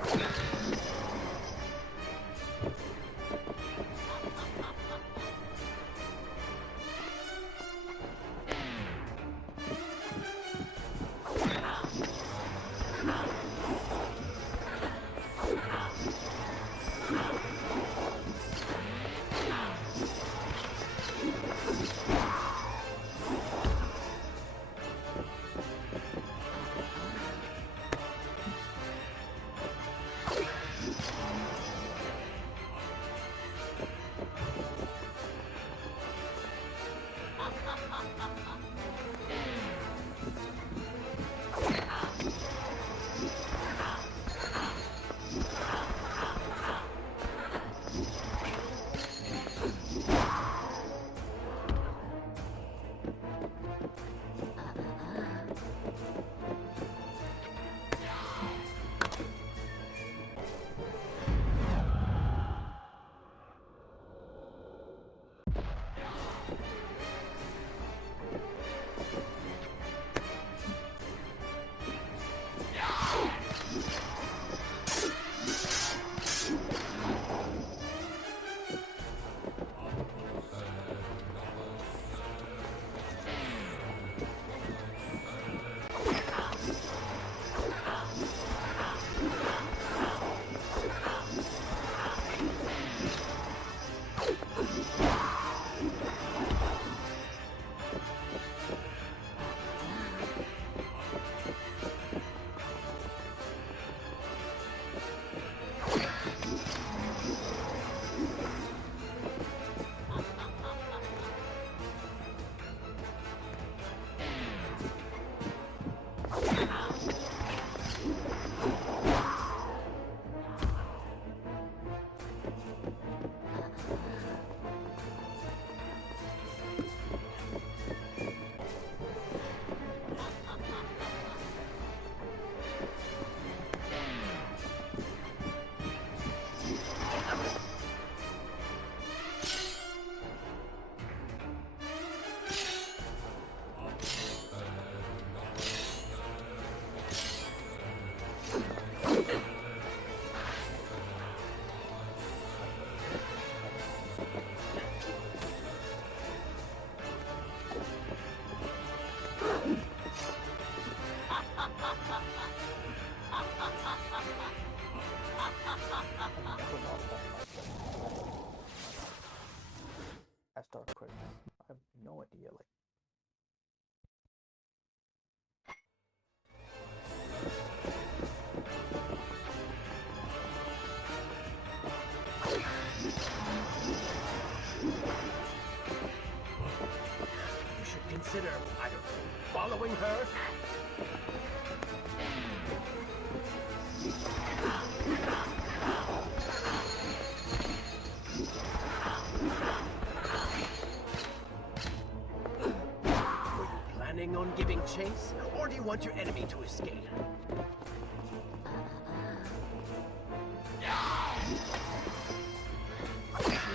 chase, or do you want your enemy to escape?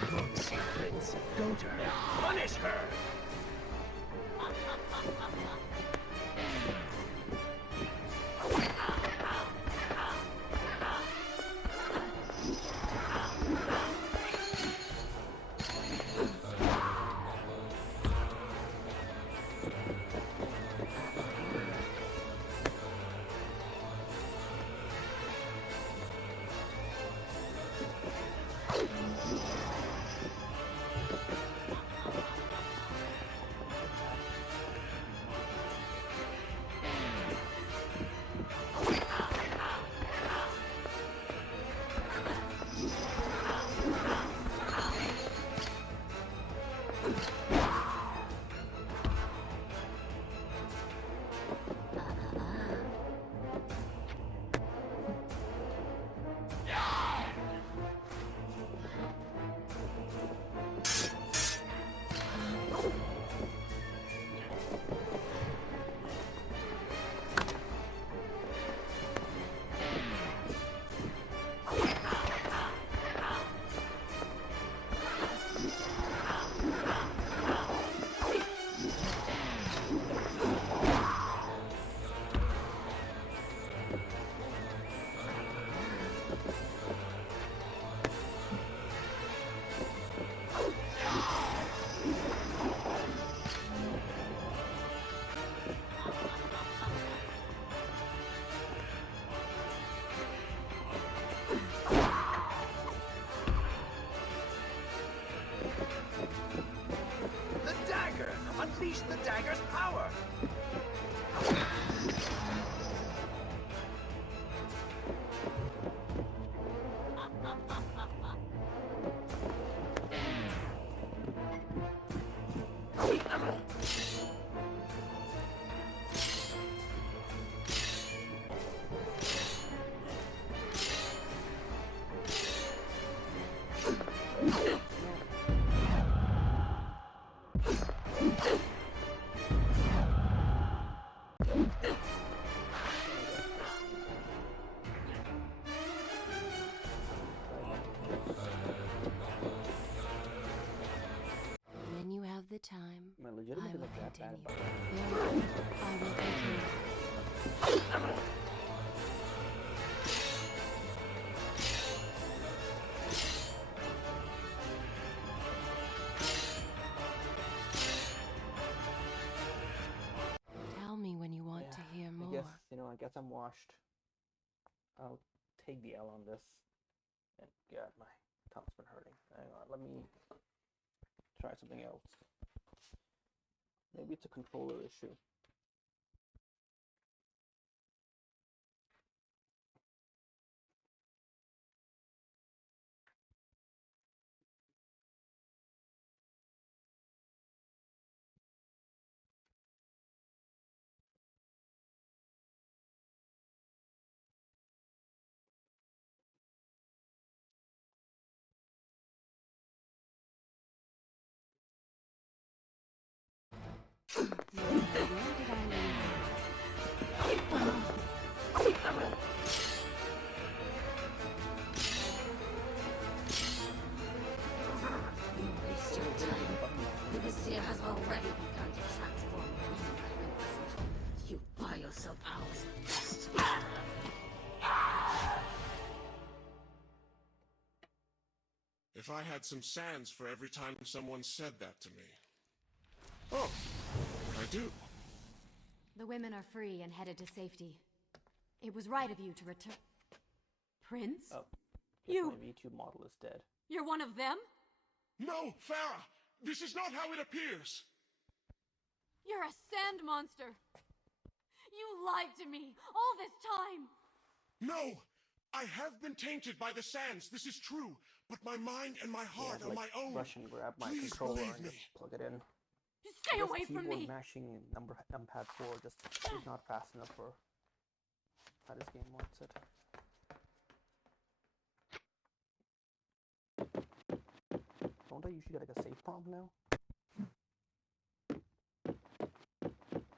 Good secrets. Go to her. Punish her! Unleash the dagger's power! When you have the time, Am I I legitimately will like that bad? continue. Very good. I will continue. Tell me when you want to hear more. I guess I'm washed. I'll take the L on this. And God, my tongue's been hurting. Hang on, let me try something else. Maybe it's a controller issue. Where did I leave You waste your time. The Vizier has already begun to transform you. You buy yourself hours at best. If I had some sands for every time someone said that to me. Oh, I do. The women are free and headed to safety. It was right of you to return. Prince? Oh, You- my V2 model is dead. You're one of them? No, Farah! This is not how it appears! You're a sand monster! You lied to me all this time! No! I have been tainted by the sands, this is true. But my mind and my heart are my own. Rush and grab my Please controller believe and me. just plug it in. Stay I guess away from keyboard me! mashing and numpad 4 just is not fast enough for how this game wants it. Don't I usually get like a save prompt now?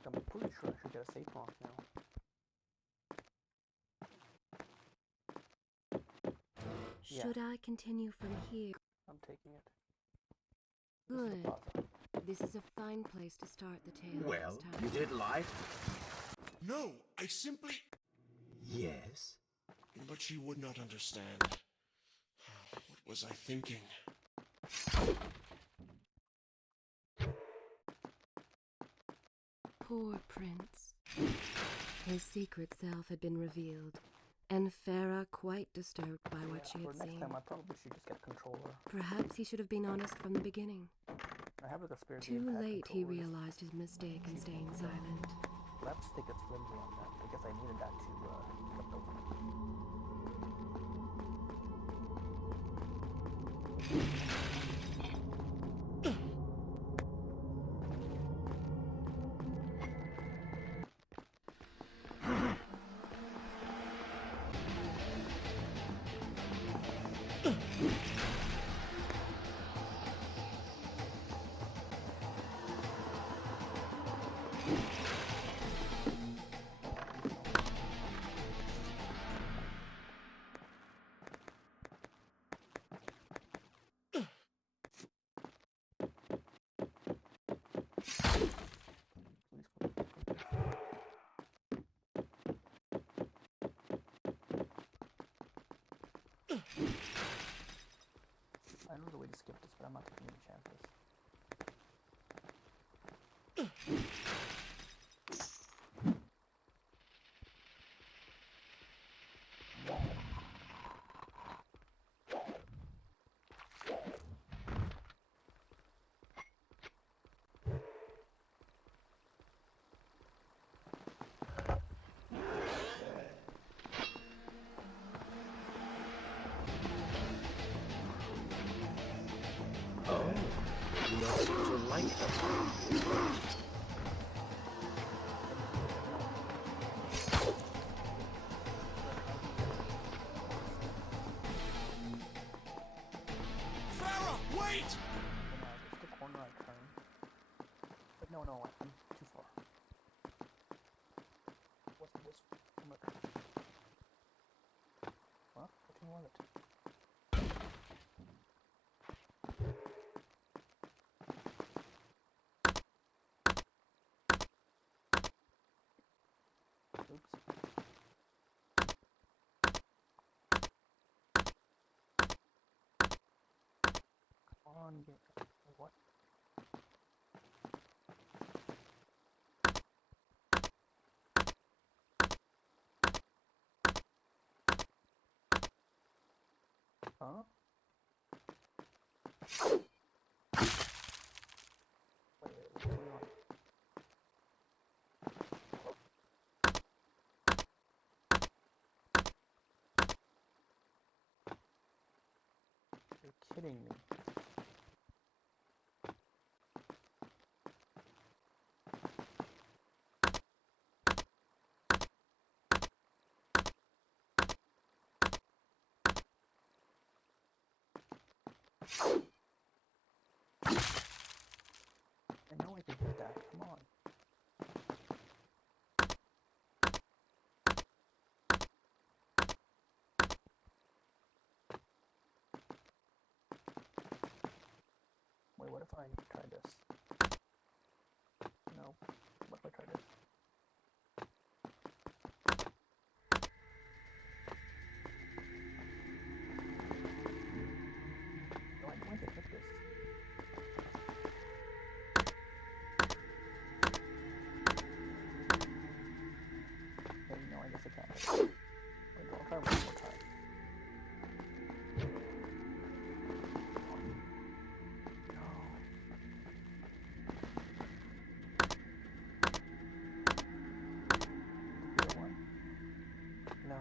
I'm pretty sure I should get a safe lock now. Should I continue from here? I'm taking it. Good. This is a fine place to start the tale. Well, you did lie. No, I simply... Yes? But she would not understand. What was I thinking? Poor prince. His secret self had been revealed, and Farah quite disturbed by what she had next seen. time I probably should just get a controller. Perhaps he should have been honest from the beginning. I have the spare Too gamepad late he controllers. realized his mistake in staying silent. Left stick is flimsy on that. I guess I needed that to flip over. I know the way to skip this, but I'm not taking any chances. Oh, you don't seem to like them. Farah, wait! Just the corner I turn. But no, I'm too far. What's this? What? Which one was it? Oops. Come on, get... What? Huh? Wait, what's going on? You're kidding me. I know I can hit that. Come on. Wait, what if I try this? No. What if I try this? No, I know I can hit this. Okay, no, I guess I can't. Wait, I'll try one more time. No.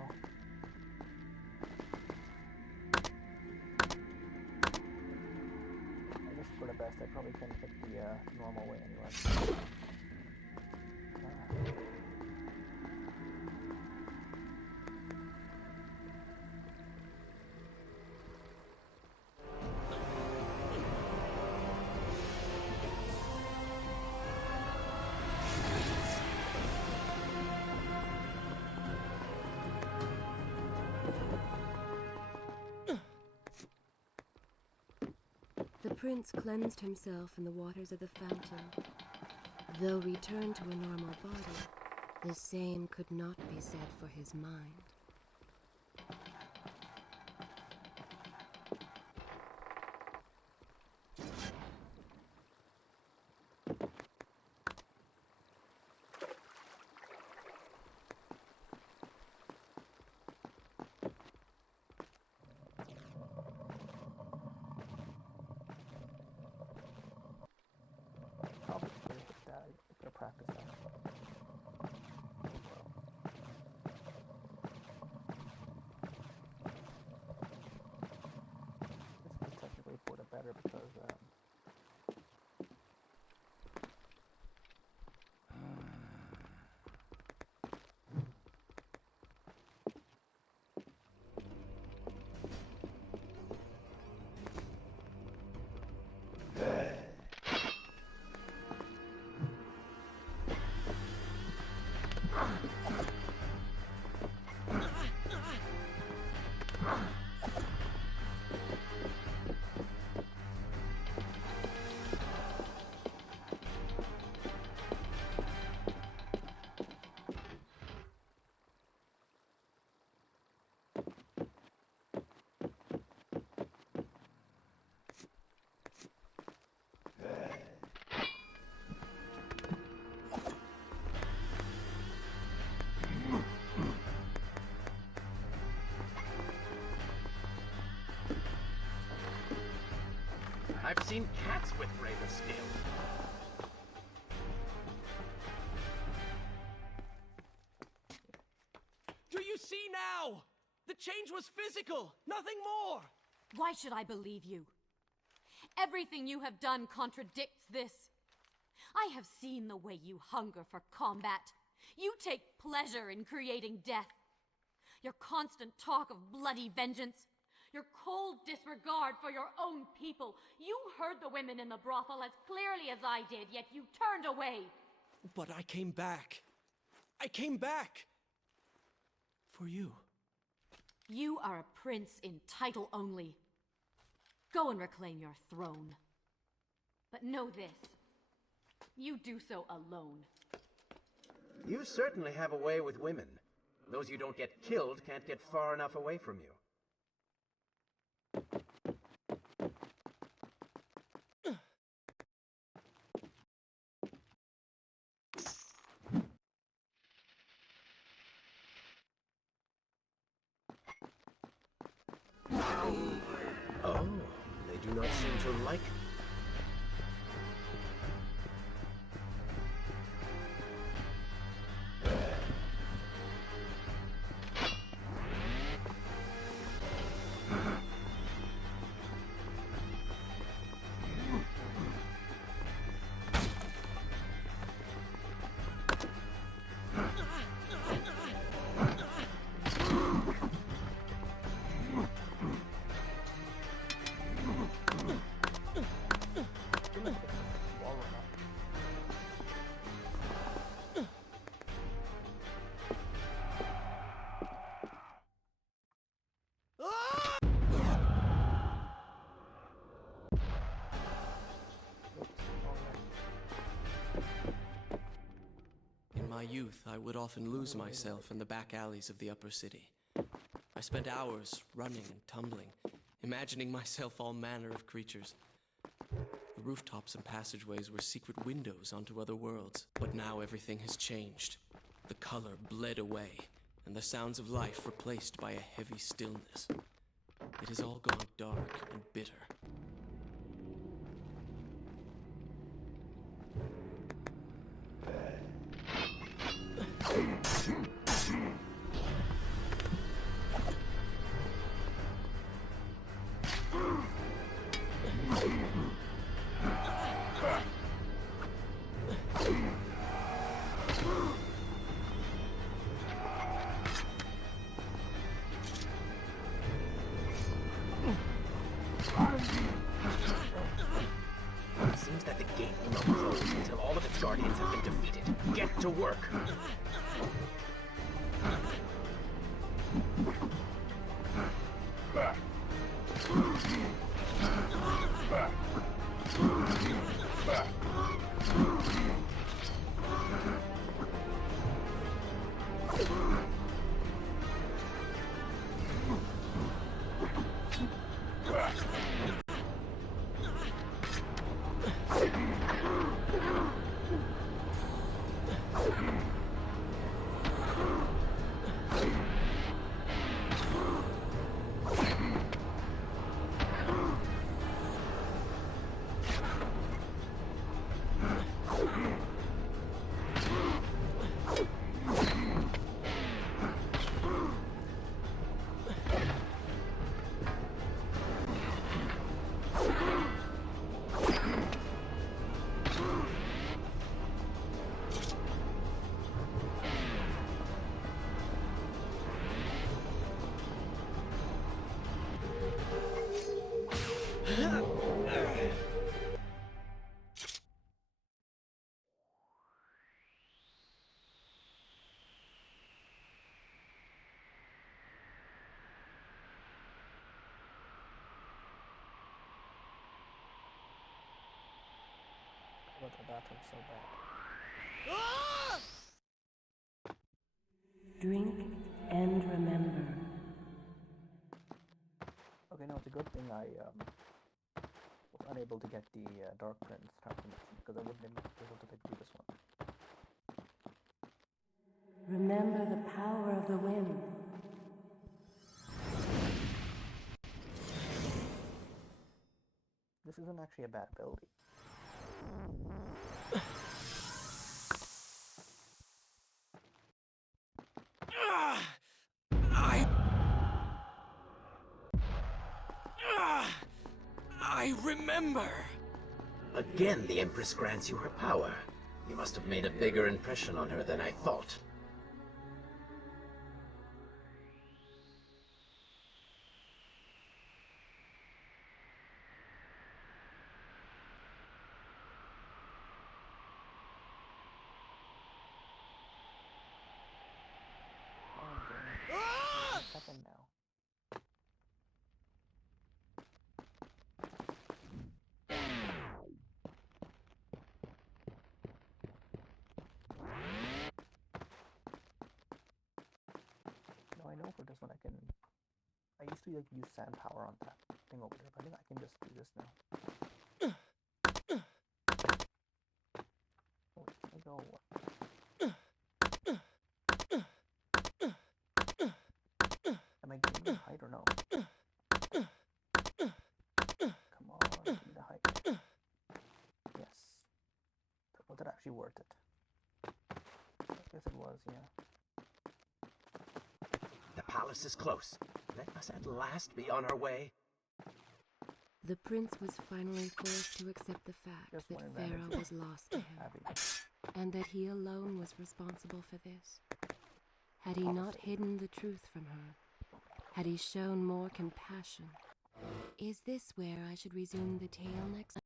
I guess for the best, I probably couldn't hit the normal way anyway. prince cleansed himself in the waters of the fountain. Though returned to a normal body, the same could not be said for his mind. Probably should hit that. I'm gonna practice that. This is technically for the better because I've seen cats with raven scales. Do you see now? The change was physical, nothing more! Why should I believe you? Everything you have done contradicts this. I have seen the way you hunger for combat. You take pleasure in creating death. Your constant talk of bloody vengeance. Your cold disregard for your own people. You heard the women in the brothel as clearly as I did, yet you turned away. But I came back. I came back! For you. You are a prince in title only. Go and reclaim your throne. But know this. You do so alone. You certainly have a way with women. Those you don't get killed can't get far enough away from you. Oh, they do not seem to like me. In my youth, I would often lose myself in the back alleys of the upper city. I spent hours running and tumbling, imagining myself all manner of creatures. The rooftops and passageways were secret windows onto other worlds. But now everything has changed. The color bled away, and the sounds of life replaced by a heavy stillness. It has all gone dark and bitter. It seems that the gate will not close until all of its guardians have been defeated. Get to work! about the bathroom so bad. Drink and remember. Okay, no, it's a good thing I was unable to get the Dark Prince transformation, because I wouldn't have been able to do this one. Remember the power of the wind. This isn't actually a bad ability. I remember! Again, the Empress grants you her power. You must have made a bigger impression on her than I thought. Second now. No, I know for this one I used to like use sand power on that thing over there, but I think I can just do this now. Oh, wait, can I go? Am I gaining the height or no? Come on, give me the height. Yes. Was it actually worth it? I guess it was, yeah. The palace is close. Let us at last be on our way. The prince was finally forced to accept the fact that Pharaoh was lost to him, and that he alone was responsible for this. Had he not hidden the truth from her? Had he shown more compassion? Is this where I should resume the tale next?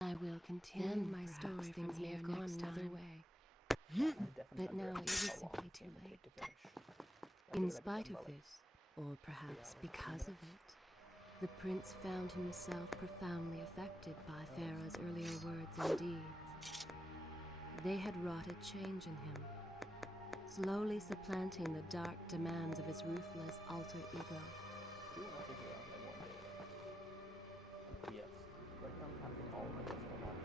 I will continue my story from here next other way. But now it is simply too late. In spite of this, or perhaps because of it, the prince found himself profoundly affected by Pharaoh's earlier words and deeds. They had wrought a change in him, slowly supplanting the dark demands of his ruthless alter ego. Yes, right now I'm having all my personal life.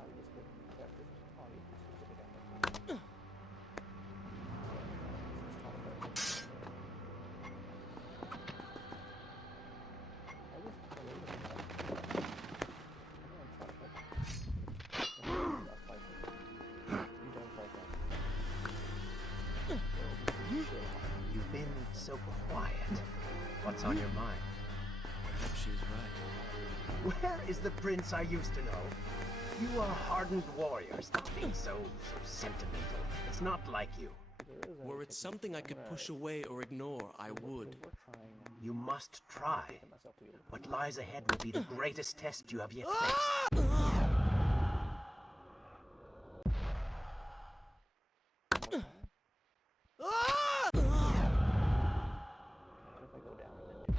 I just put that this audio specific animation. I was You've been so quiet. What's on your mind? Perhaps she's right. Where is the prince I used to know? You are a hardened warrior. Stop being so sentimental. It's not like you. Were it something I could push away or ignore, I would. You must try. What lies ahead will be the greatest test you have yet faced. If I go down and then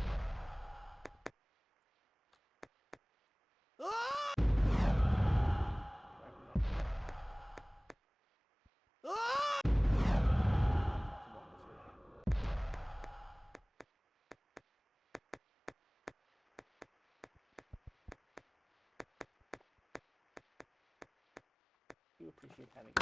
do appreciate having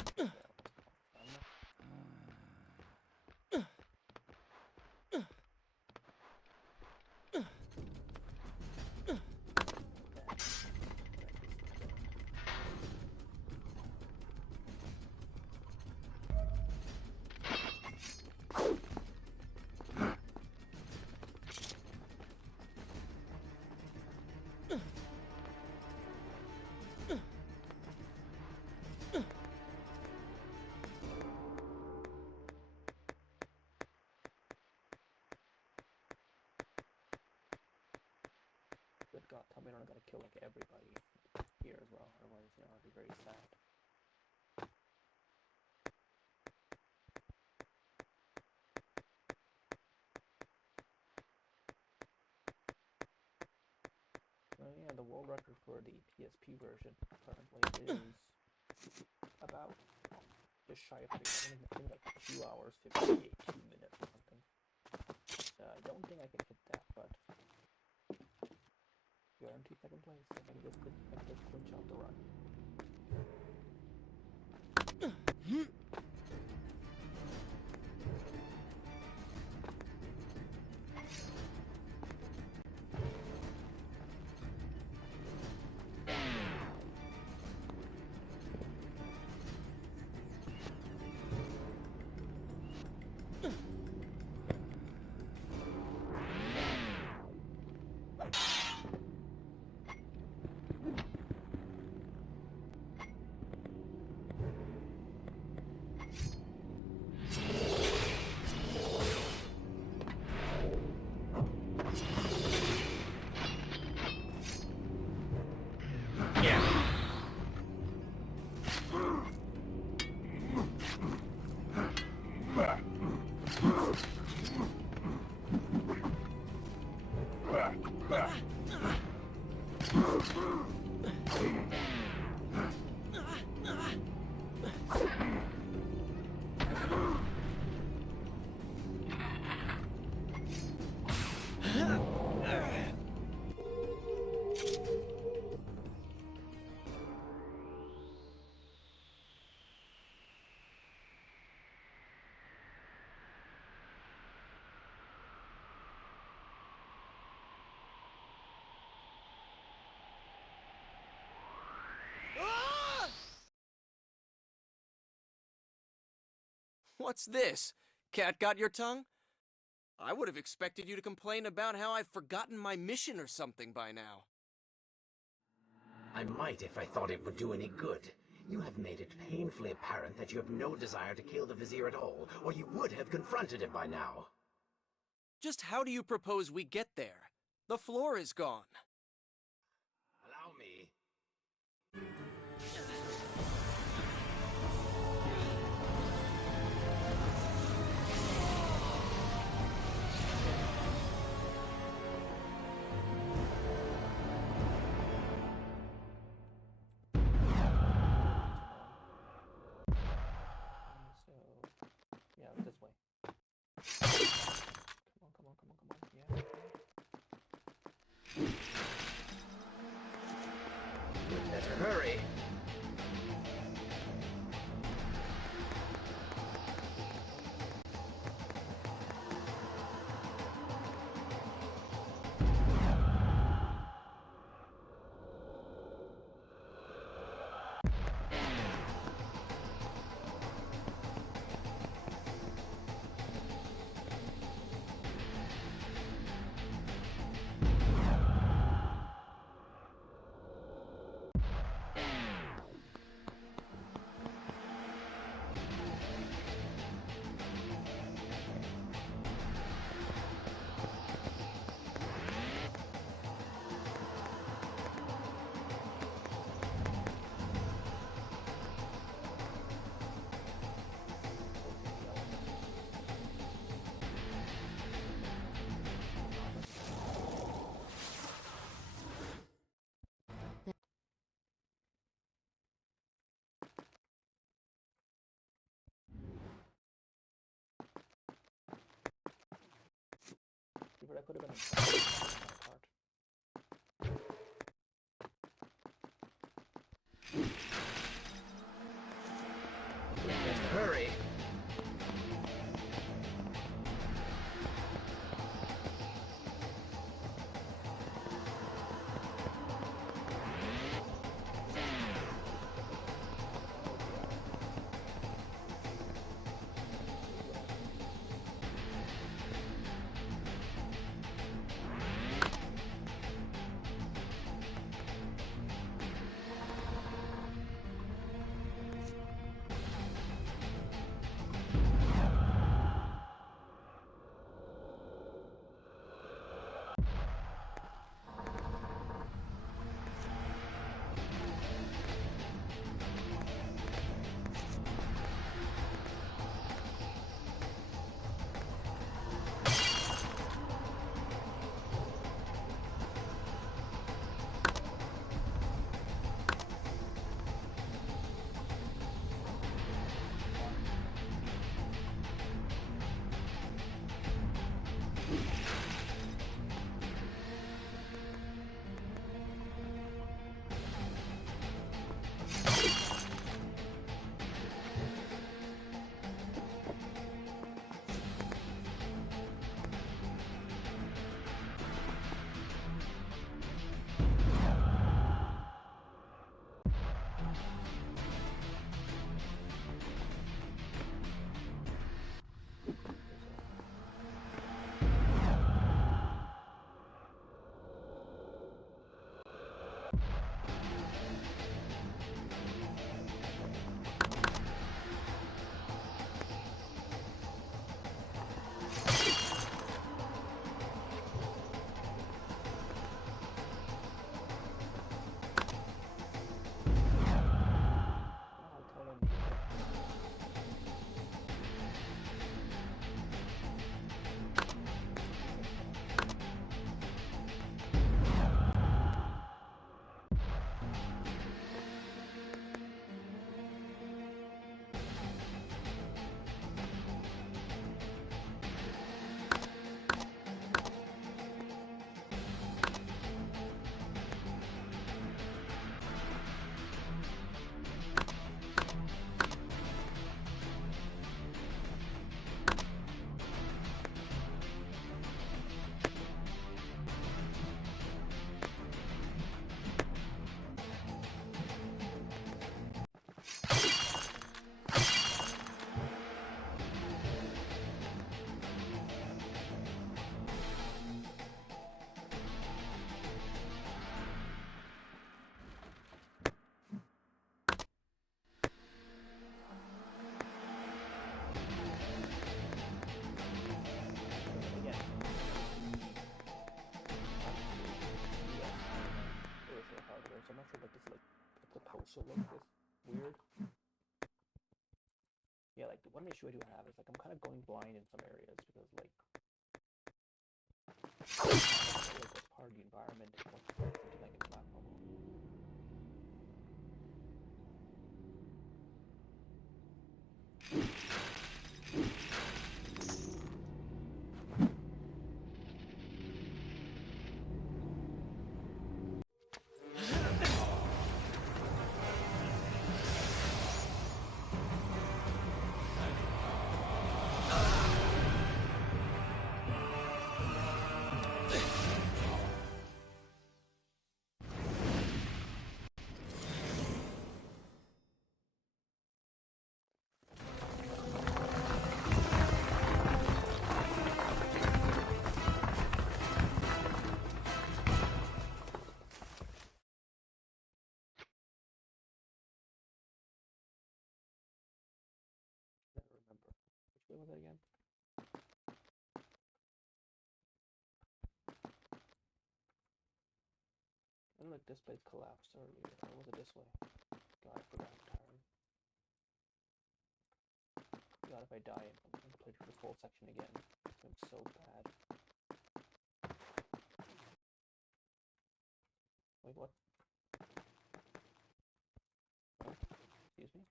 Good God, tell me I don't gotta kill like everybody here as well, otherwise, you know, I'd be very sad. and the world record for the PSP version currently is about just shy of 3 minutes. I think like 2 hours, 58 minutes or something. I don't think I can hit that, but guaranteed second place. I can just clinch out the run. What's this? Cat got your tongue? I would have expected you to complain about how I've forgotten my mission or something by now. I might if I thought it would do any good. You have made it painfully apparent that you have no desire to kill the Vizier at all, or you would have confronted him by now. Just how do you propose we get there? The floor is gone. Allow me. So, yeah, this way. Come on. Yeah. We'd better hurry. But I could have been on my part. We'd better hurry. one issue I do have is like I'm kind of going blind in some areas because like what's part of the environment and what's something like it's not normal. Never remember. Which way was it again? I know like this place collapsed earlier, or was it this way? God, I forgot entirely. God, if I die and play through the full section again, it's been so bad. Wait, what? Oh, excuse me?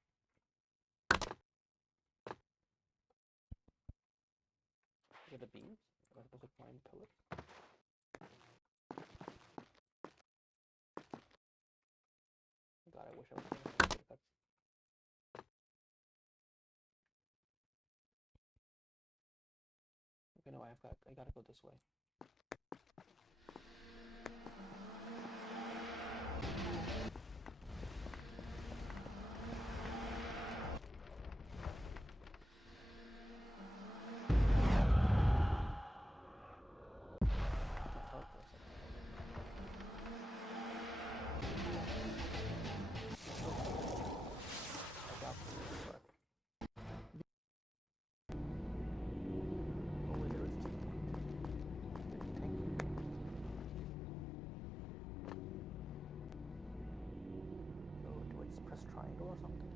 Is it the beams? Am I supposed to climb pillars? God, I wish I was doing that. Okay, no, I gotta go this way. Triangle or something?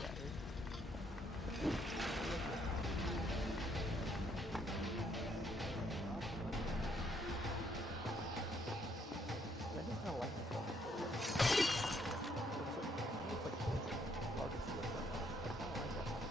Yeah, it is. I do kind of like this one. It's like larger field. I kind of like that one.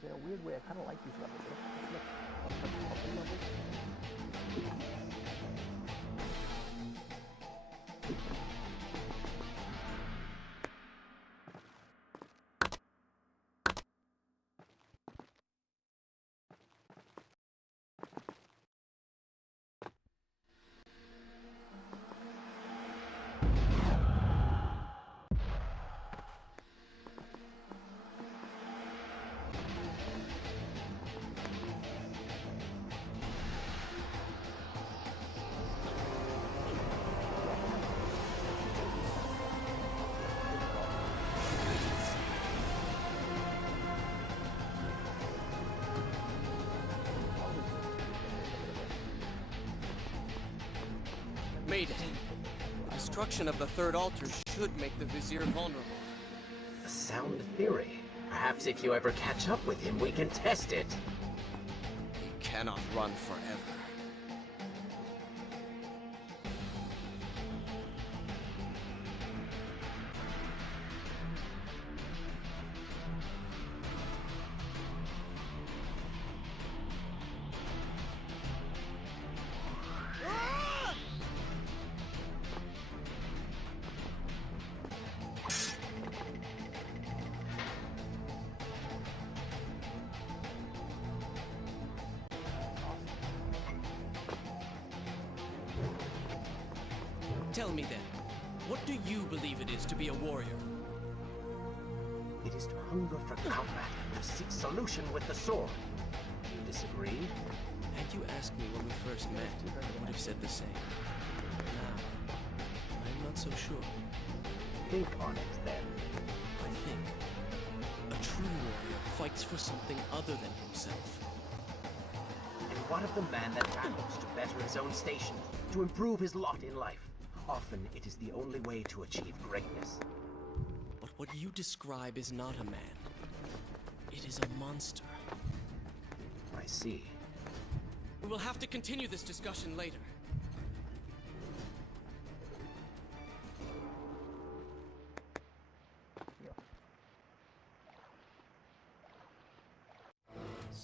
In a weird way, I kind of like these levels. It's like puzzle levels. Made it. Destruction of the third altar should make the Vizier vulnerable. A sound theory. Perhaps if you ever catch up with him, we can test it. He cannot run forever. Tell me then, what do you believe it is to be a warrior? It is to hunger for combat and to seek solution with the sword. You disagree? Had you asked me when we first met, I would have said the same. Now, I'm not so sure. Think on it, then. I think a true warrior fights for something other than himself. And what of the man that battles to better his own station, to improve his lot in life? Often it is the only way to achieve greatness. But what you describe is not a man. It is a monster. I see. We will have to continue this discussion later.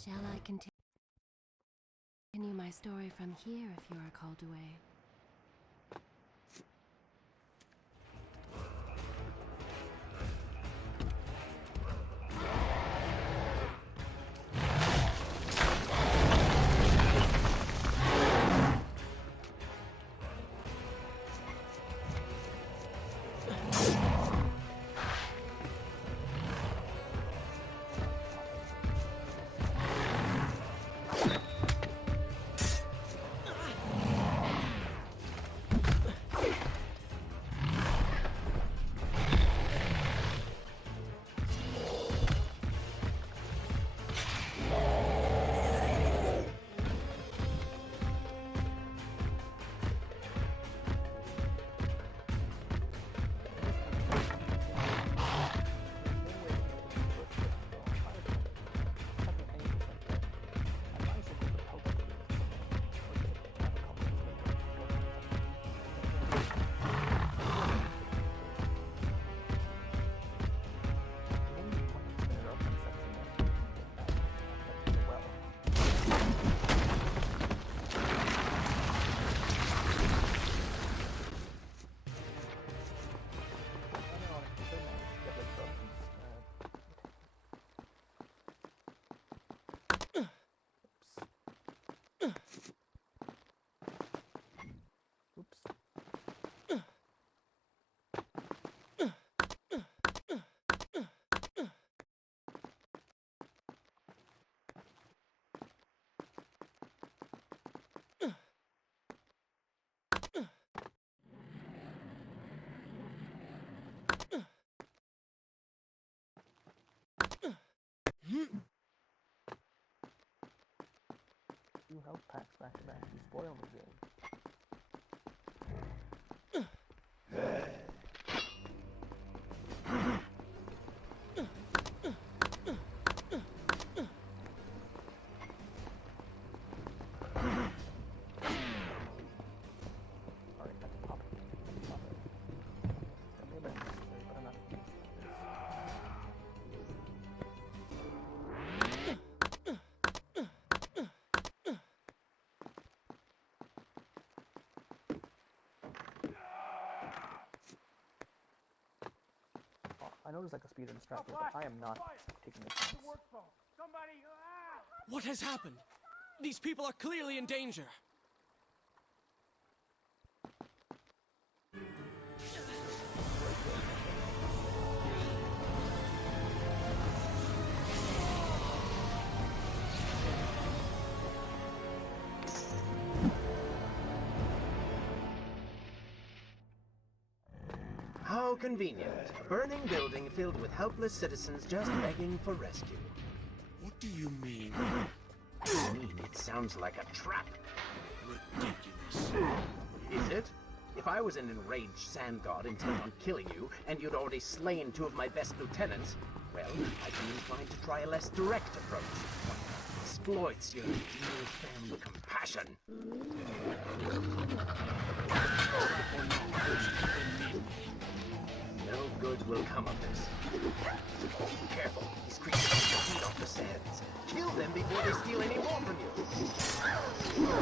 Shall I continue my story from here if you are called away? Two health packs back to back. You spoil the game. Alright, that's pop. Pop it. That may have been necessary, but I'm not. I know there's like a speedrun strat here, but I am not taking this chance. What has happened? These people are clearly in danger. How convenient. A burning building filled with helpless citizens just begging for rescue. What do you mean? I mean, it sounds like a trap. Ridiculous. Is it? If I was an enraged sand god intent on killing you, and you'd already slain two of my best lieutenants, well, I'd be inclined to try a less direct approach. One that exploits your newfound compassion. No good will come of this. Careful, these creatures will feed off the sands. Kill them before they steal any more from you.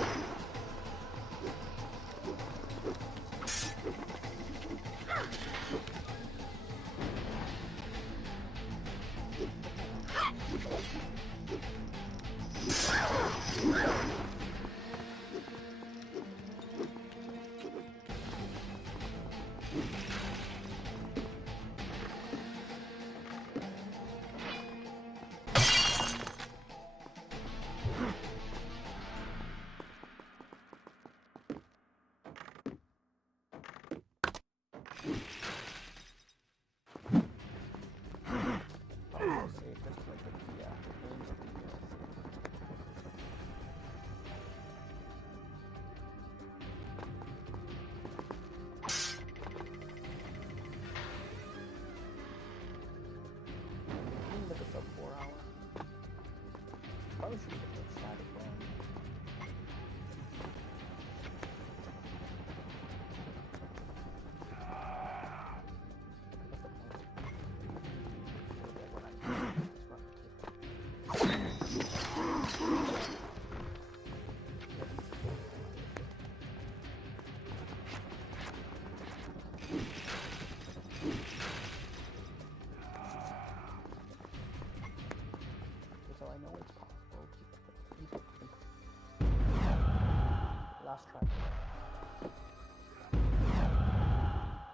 last track.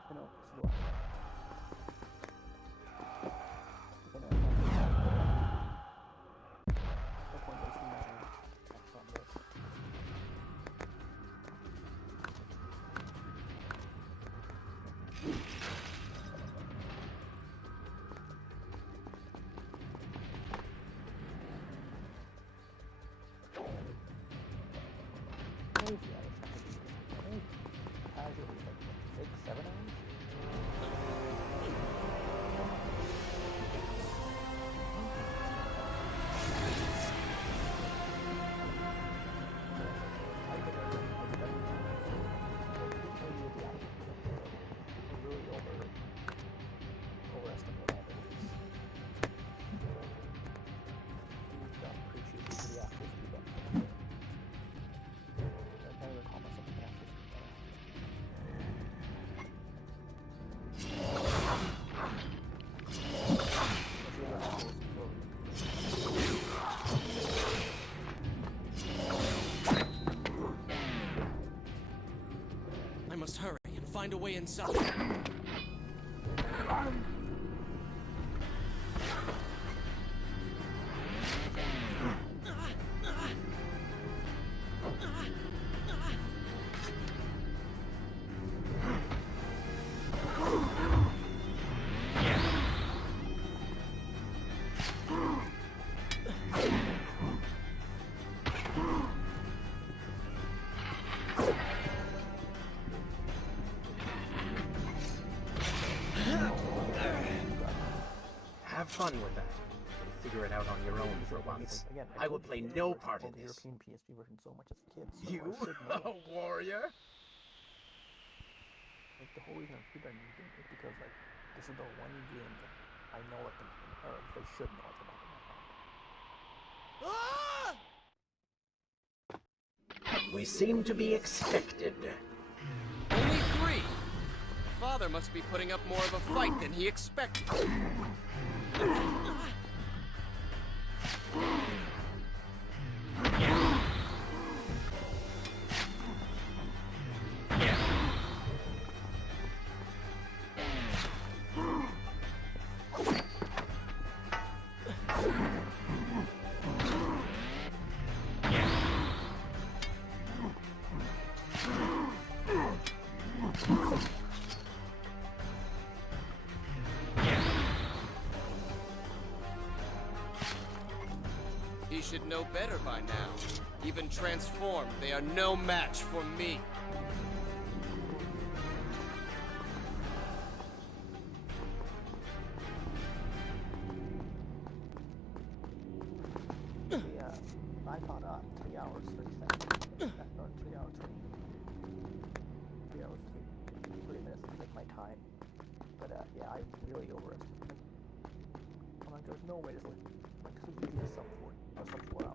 I know, this is the last track. No point wasting my text on this. Crazy hours. I think casually like 6, 7 hours. I must hurry and find a way inside. Have fun with that. Figure it out on your own for once. Again, I will play no part in the this. European PSP version so much as a kid. So You, I should know. a warrior? Like the whole reason I'm speedrunning this game is because like this is the one game that I know at the back of my, or they should know at the back of my mind. We seem to be expected. Only 3! Father must be putting up more of a fight than he expected. He should know better by now. Even transformed, they are no match for me. Yeah, I thought 3 hours 30 seconds. Or 3 hours 3 hours 30 minutes is like my time. But yeah, I really overestimated. I'm like, there's no way this could be sub 4 hours.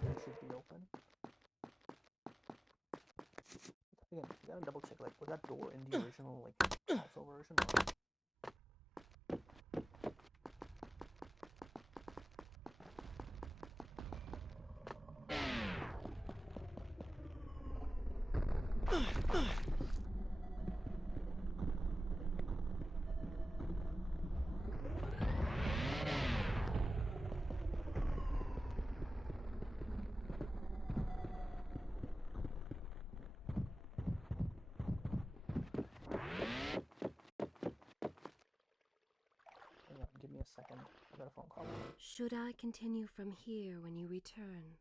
That should be open. Again, you gotta double check, like, was that door in the original, like, console version, or... Give me a second. I got a phone call. Should I continue from here when you return?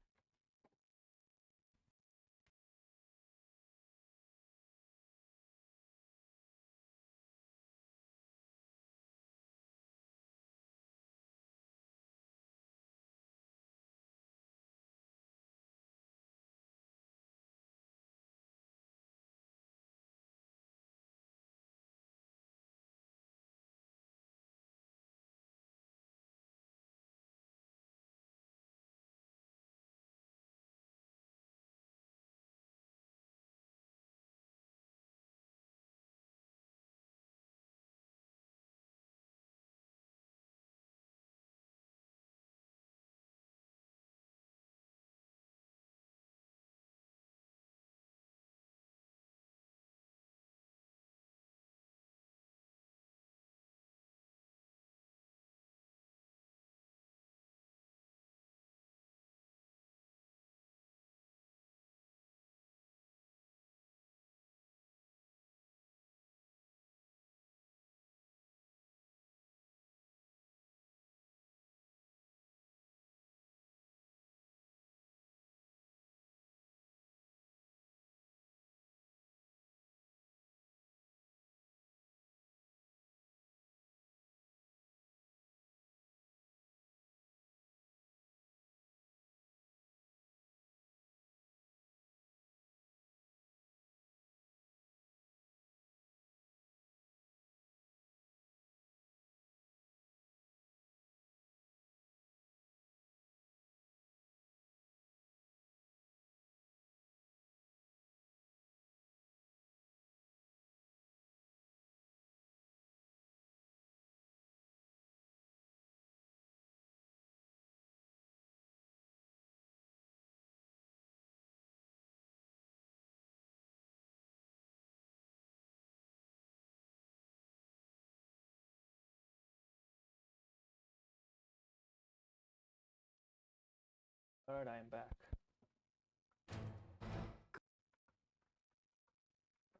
Alright, I am back.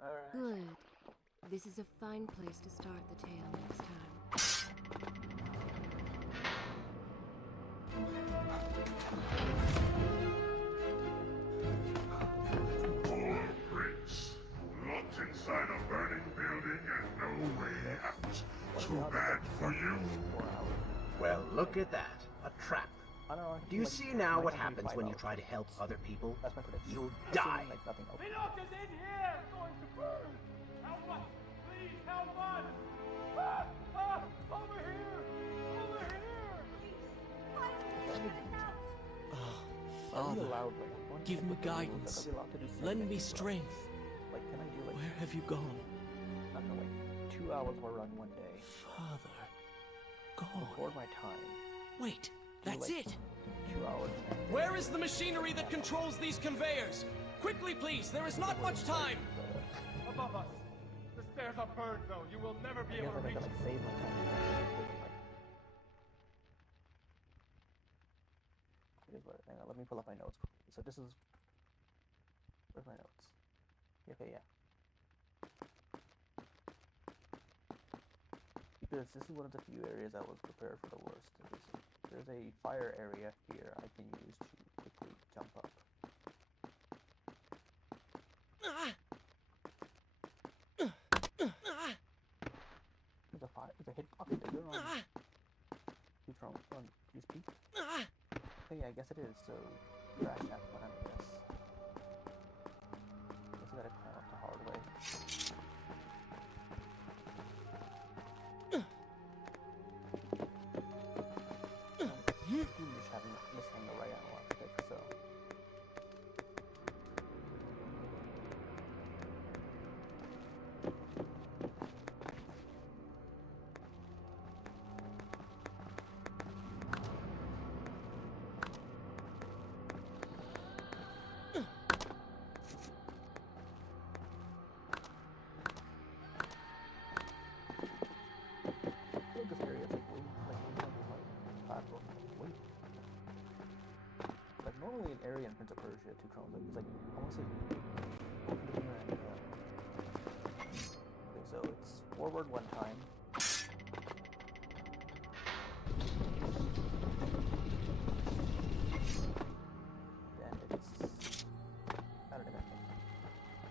Alright. Good. This is a fine place to start the tale next time. Poor Prince. Locked inside a burning building and no way out. Too bad for you. Well, look at that. A trap. Do you see now what happens when you try to help other people? You die. Pinocchio's in here! Going to burn! Help us! Please help us! Over here! Over here! Oh, Father, give me guidance. Lend me strength. Like, can I do, like... Where have you gone? I don't know, like, 2 hours of a run one day. Father, gone. Record my time. Wait, that's like, it! 2 hours. Where is the machinery that controls these conveyors? Quickly, please, there is not much time! Above us! The stairs are burned, though. You will never be able to reach like, save my time. Hang on, let me pull up my notes. So this is... Where's my notes? Okay, yeah. Because this is one of the few areas I was prepared for the worst. There's a fire area here I can use to quickly jump up. There's a hitbox bigger on PSP. Okay, yeah, I guess it is. So crash that one, I guess. Guess I gotta climb up the hard way. I'm just missing the right analog stick, so Persia, 2 Chronos. It's like, I want to say, open the mirror and, okay, so it's forward 1 time. Then it's, I don't know,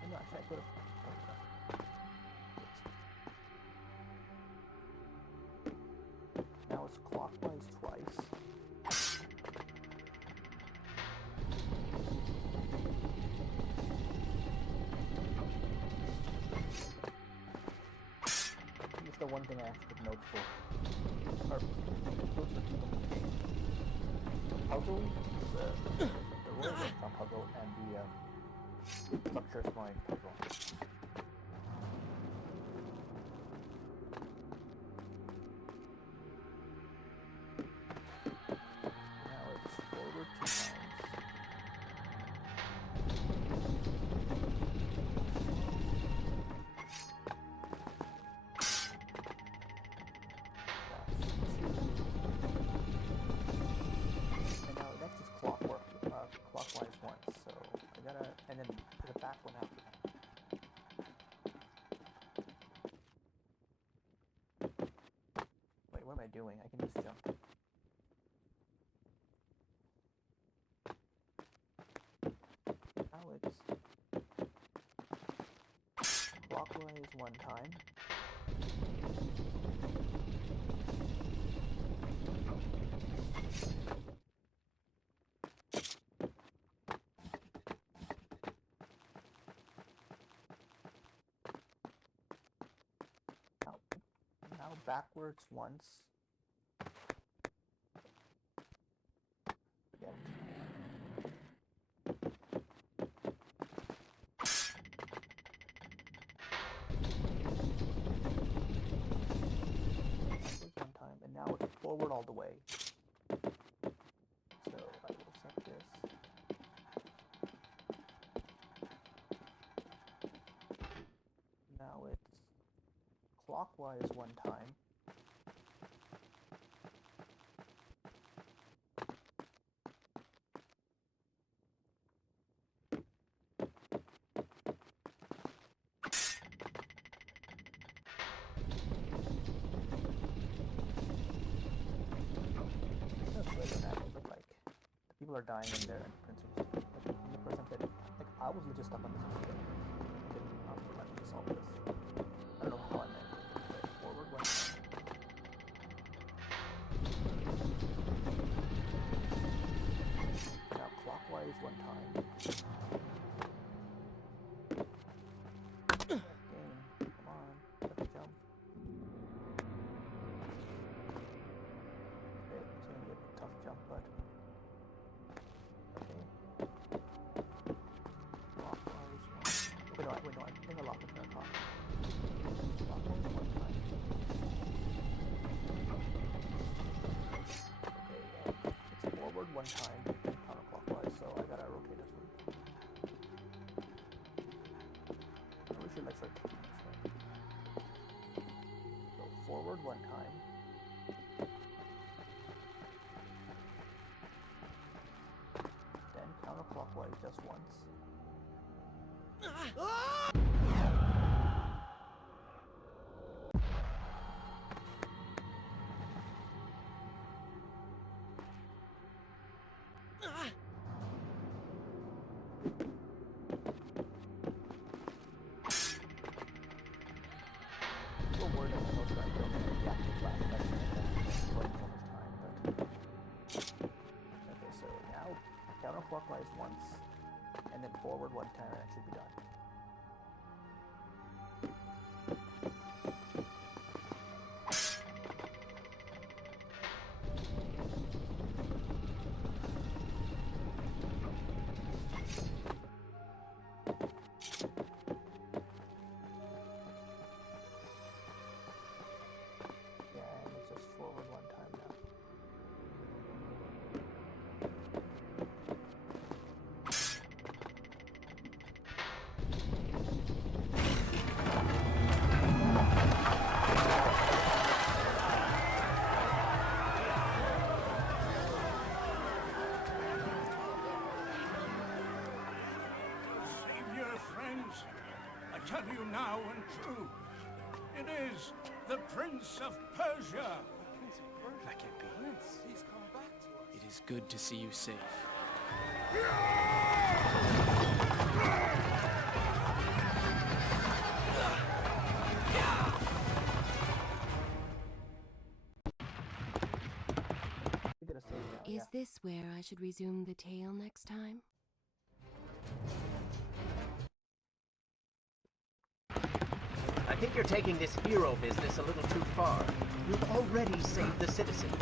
I'm not sure, I could have, now it's clockwise twice. It's the one thing I actually took notes for. Or, notes for people in the game. The puzzle, the roller restaurant puzzle, and the structure spine puzzle. Now it's forward 2 times. Clockwise once, so I gotta, and then put a back one after that. Wait, what am I doing? I can just jump. Now it's clockwise 1 time. Now backwards once. Forget it. Backwards 1 time, and now it's forward all the way. So I will set this. Now it's clockwise 1 time. That's what it actually look like. The people are dying in there and the prince was like the person that like I was legit stuck on this video. I'm let me solve this. I don't know how I managed it, but forward 1 time. Now clockwise 1 time. Game, come on, let me jump. Okay, it's gonna be a tough jump, but okay. Clockwise 1. Wait, no, I think I lost the train of thought. Clockwise 1 time. Okay, it's forward 1 time, counterclockwise, so I gotta rotate this one. I wish you'd like start taking this way. So forward 1 time. Then counterclockwise just once. We're worried about those guys don't the actual flashback and so much time, but okay, so now counterclockwise once and then forward 1 time and it should be done. Yeah, and it's just forward 1 time now. tell you now and true. It is the Prince of Persia. That can't be. He's come back to us. It is good to see you safe. Is this where I should resume the tale next time? I think you're taking this hero business a little too far. You've already saved the citizens.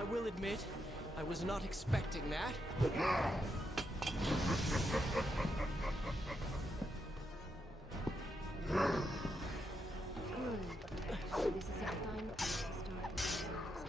I will admit, I was not expecting that. Good. This is a fine place to start the season next time.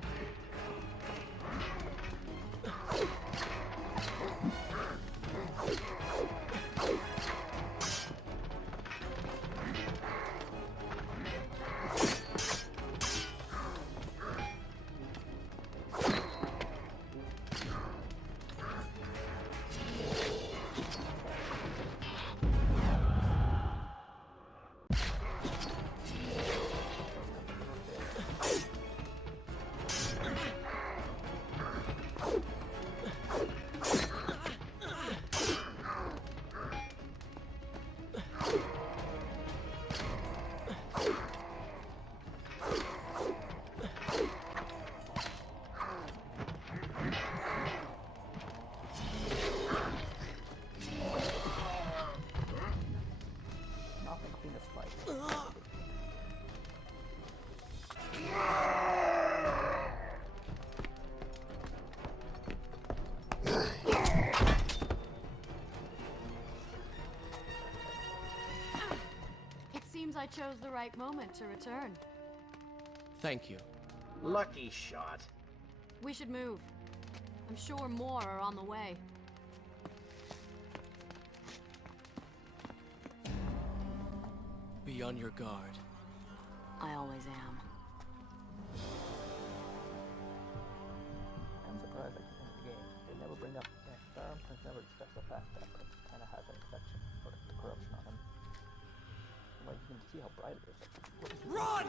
I chose the right moment to return. Thank you. Lucky shot. We should move. I'm sure more are on the way. Be on your guard. I always am. I'm surprised like in the game they never bring up Prince never discuss the fact that Prince kind of has an infection or the corruption on him. Like you can see how bright it is. Run!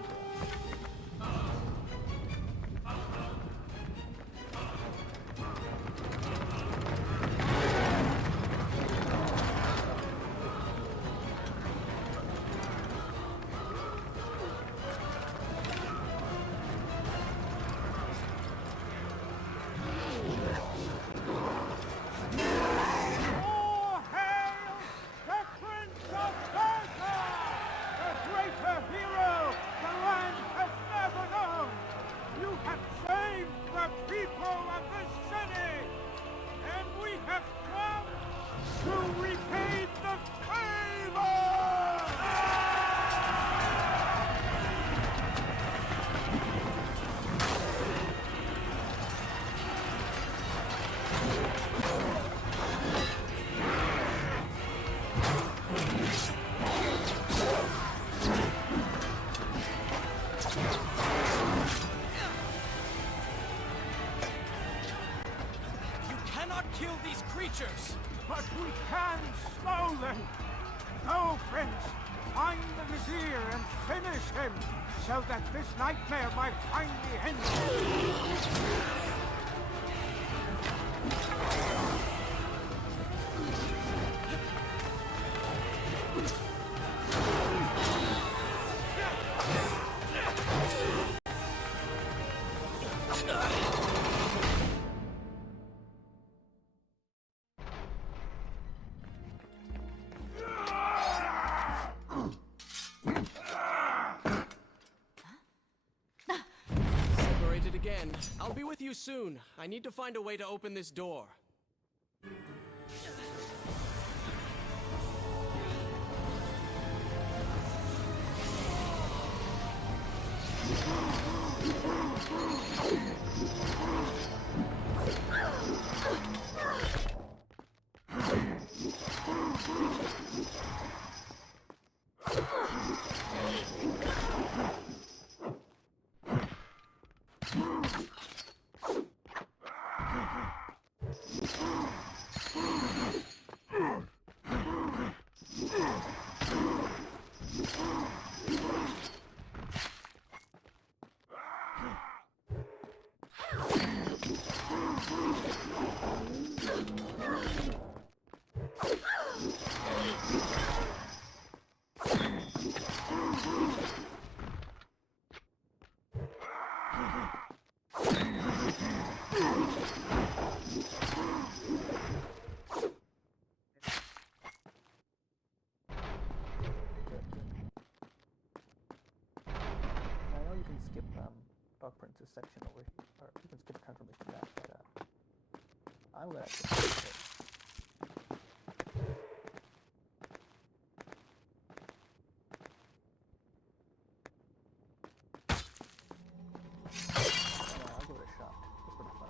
kill these creatures! But we can slow them! Go, Prince! Find the Vizier and finish him, so that this nightmare might finally end. Separated again. I'll be with you soon. I need to find a way to open this door. Skip Dog Prince's section over here, or you can skip transformation back, but I'm gonna skip it. I'll give it a shot. It's pretty fun.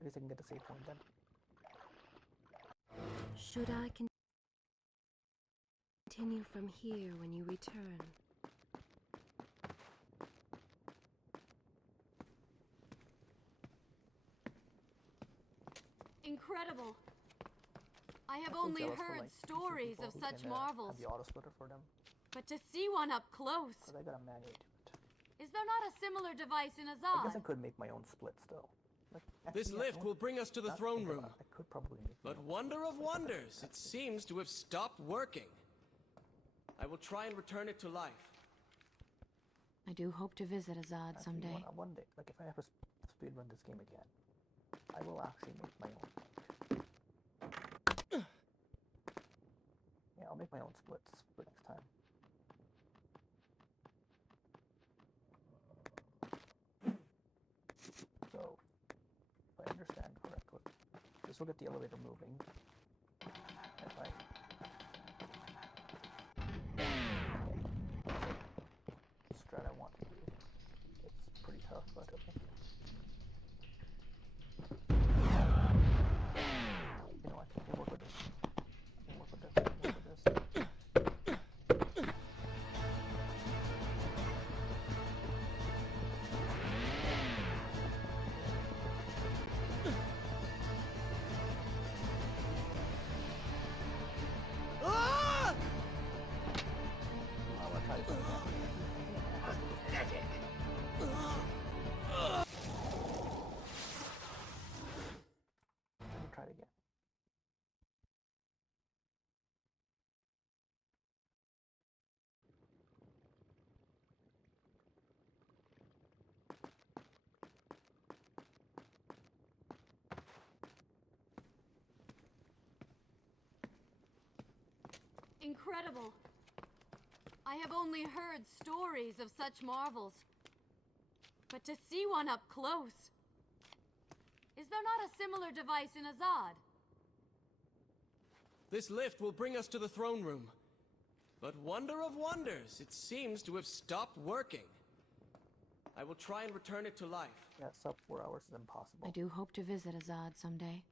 At least I can get the save point then. Should I continue from here when you return? Incredible! I have only heard stories of such marvels, The auto splitter for them, but to see one up close... because I got a manual to it. Is there not a similar device in I guess I Azad? could make my own splits though. Like, This actually, lift will bring us to the now that I throne think room. about it, I could probably make my But own wonder splits, of like, wonders, it seems to have stopped working. I will try and return it to life. I do hope to visit Azad actually, someday. one day, like if I ever speedrun this game again, I will actually make my own. Yeah, I'll make my own splits for next time. So, if I understand correctly, this will get the elevator moving. If I strat I want to do, it's pretty tough, but okay. You know, I can work with this. I can work with this. I can work with this. Ah! I'm gonna try this one again. Let me try it again. Incredible! I have only heard stories of such marvels, but to see one up close... Is there not a similar device in Azad? This lift will bring us to the throne room. But wonder of wonders, it seems to have stopped working. I will try and return it to life. Yeah, sub 4 hours is impossible. I do hope to visit Azad someday.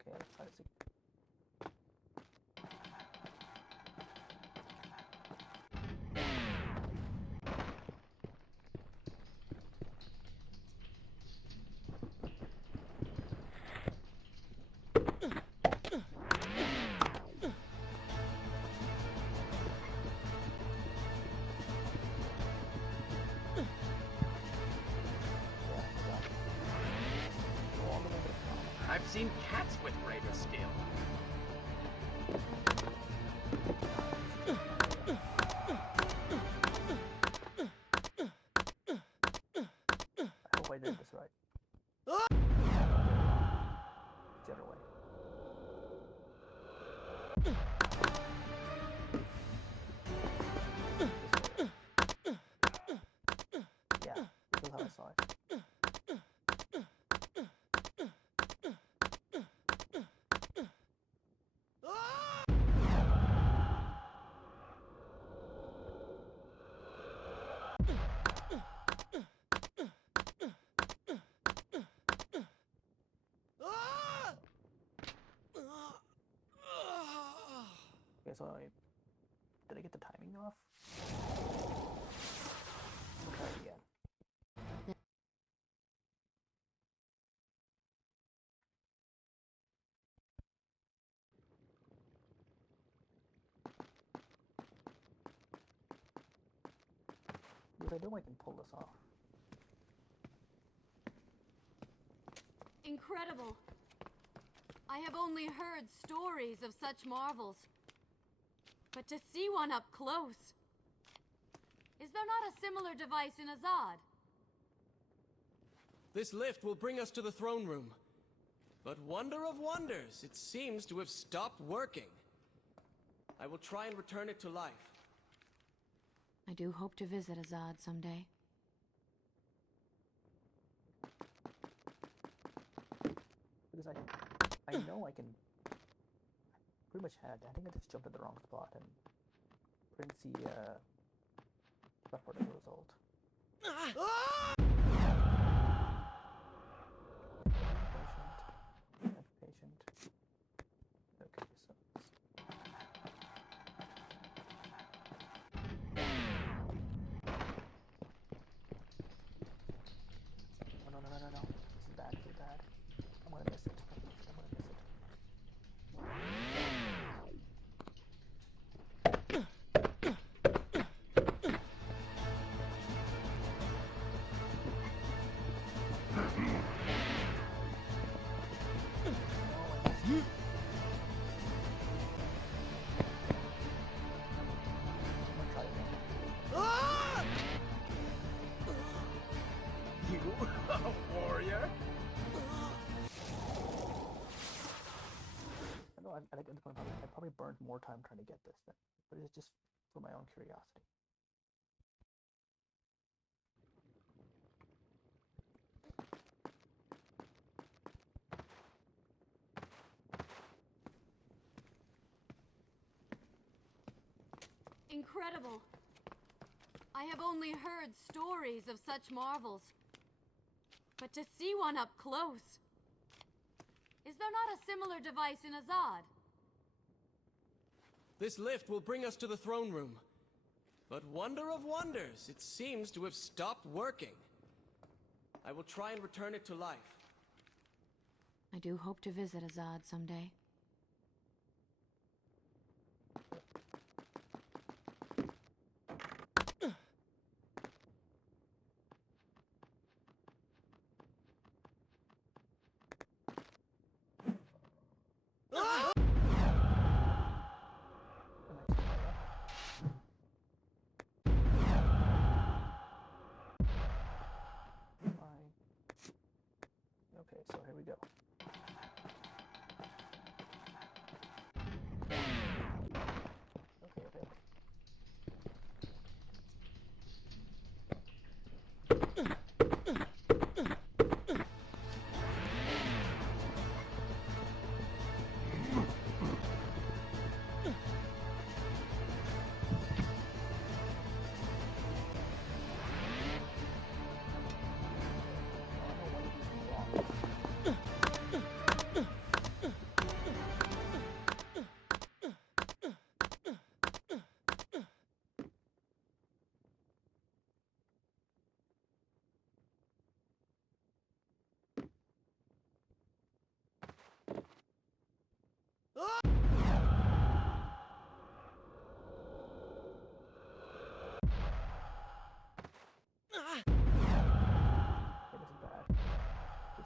Okay, let's try to see. I've seen cats with greater skill. I hope I did this right. The other way. Yeah, this is how I saw it. Okay, so did I get the timing off? We'll try it again. Because I know I can pull this off. Incredible. I have only heard stories of such marvels. But to see one up close... Is there not a similar device in Azad? This lift will bring us to the throne room. But wonder of wonders, it seems to have stopped working. I will try and return it to life. I do hope to visit Azad someday. Because I know I can pretty much had. I think I just jumped in the wrong spot and couldn't see that part of the result. Patient. Okay, so no. This is bad, this is bad. I'm gonna miss it. I'm gonna miss it. You, a warrior? I know I think I probably burned more time trying to get this then, but it's just for my own curiosity. Incredible. I have only heard stories of such marvels. But to see one up close... Is there not a similar device in Azad? This lift will bring us to the throne room. But wonder of wonders, it seems to have stopped working. I will try and return it to life. I do hope to visit Azad someday. Okay, so here we go.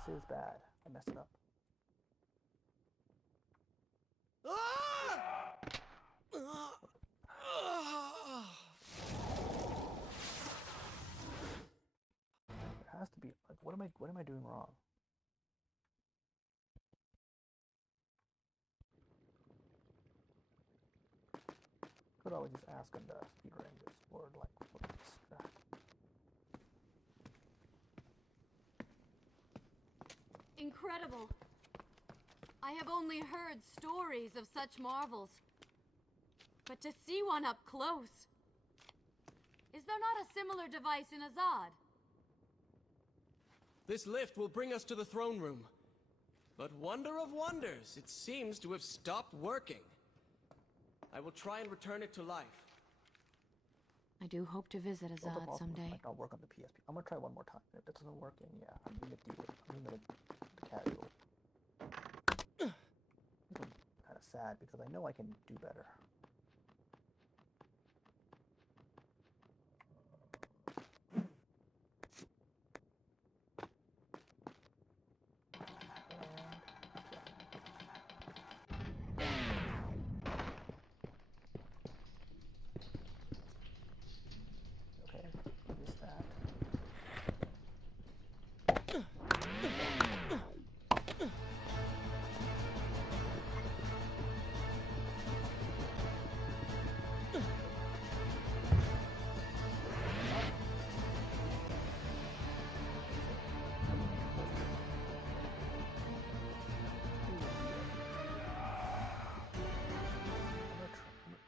This is bad. I messed it up. There has to be, like, what am I doing wrong? Could always just ask him to speedrun this or like look at this strat. Incredible. I have only heard stories of such marvels. But to see one up close. Is there not a similar device in Azad? This lift will bring us to the throne room. But wonder of wonders, it seems to have stopped working. I will try and return it to life. I do hope to visit Azad someday. Might not work on the PSP. I'm gonna try one more time. If that doesn't work, then yeah, I'm gonna do it. I'm gonna the casual. I'm kind of sad because I know I can do better.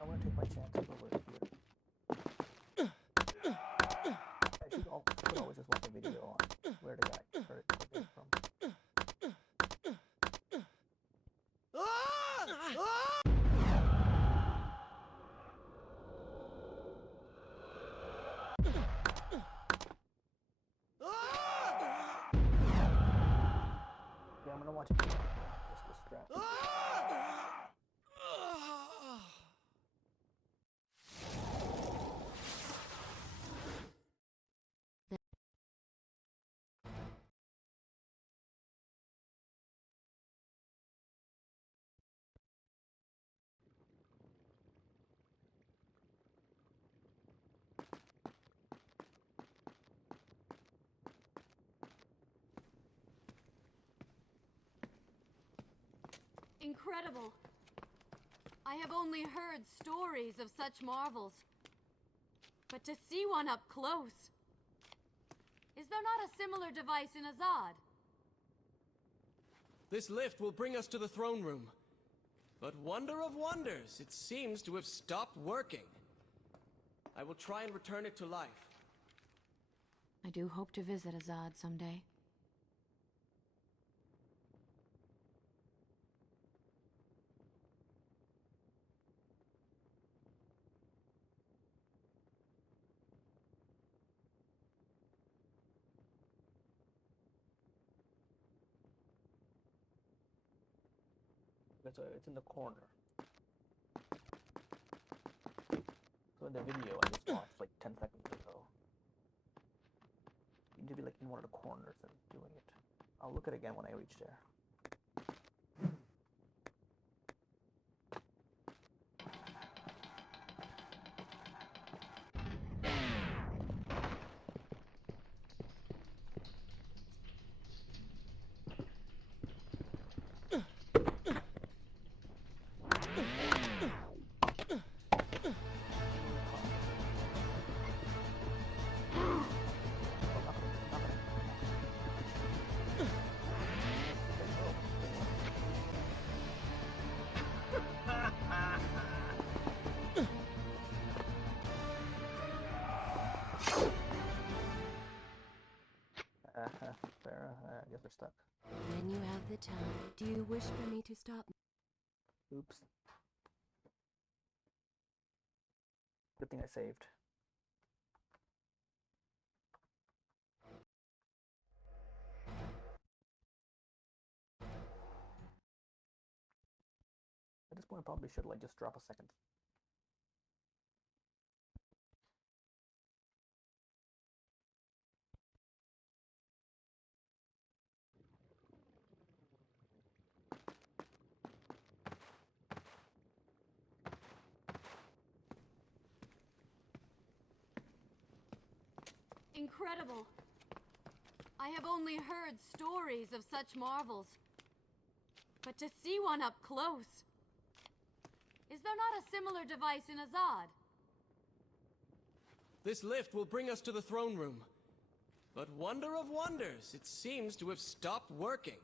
I'm gonna take my chances over here. I could always just watch a video on where the guy heard it from. Yeah, I'm gonna watch it. Just distract. Incredible. I have only heard stories of such marvels. But to see one up close. Is there not a similar device in Azad? This lift will bring us to the throne room. But wonder of wonders, it seems to have stopped working. I will try and return it to life. I do hope to visit Azad someday. It's in the corner. So in the video I just watched like 10 seconds ago. You need to be like in one of the corners and doing it. I'll look at it again when I reach there. Fair, I guess they're stuck. When you have the time, do you wish for me to stop? Oops. Good thing I saved. At this point I probably should like just drop a second. Incredible. I have only heard stories of such marvels. But to see one up close... Is there not a similar device in Azad? This lift will bring us to the throne room. But wonder of wonders, it seems to have stopped working.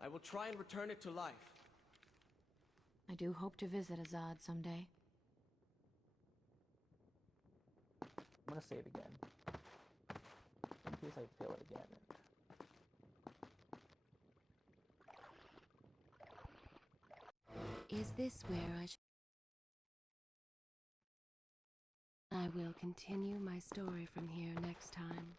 I will try and return it to life. I do hope to visit Azad someday. I'm gonna save again. In case I fail it again. Is this where I will continue my story from here next time.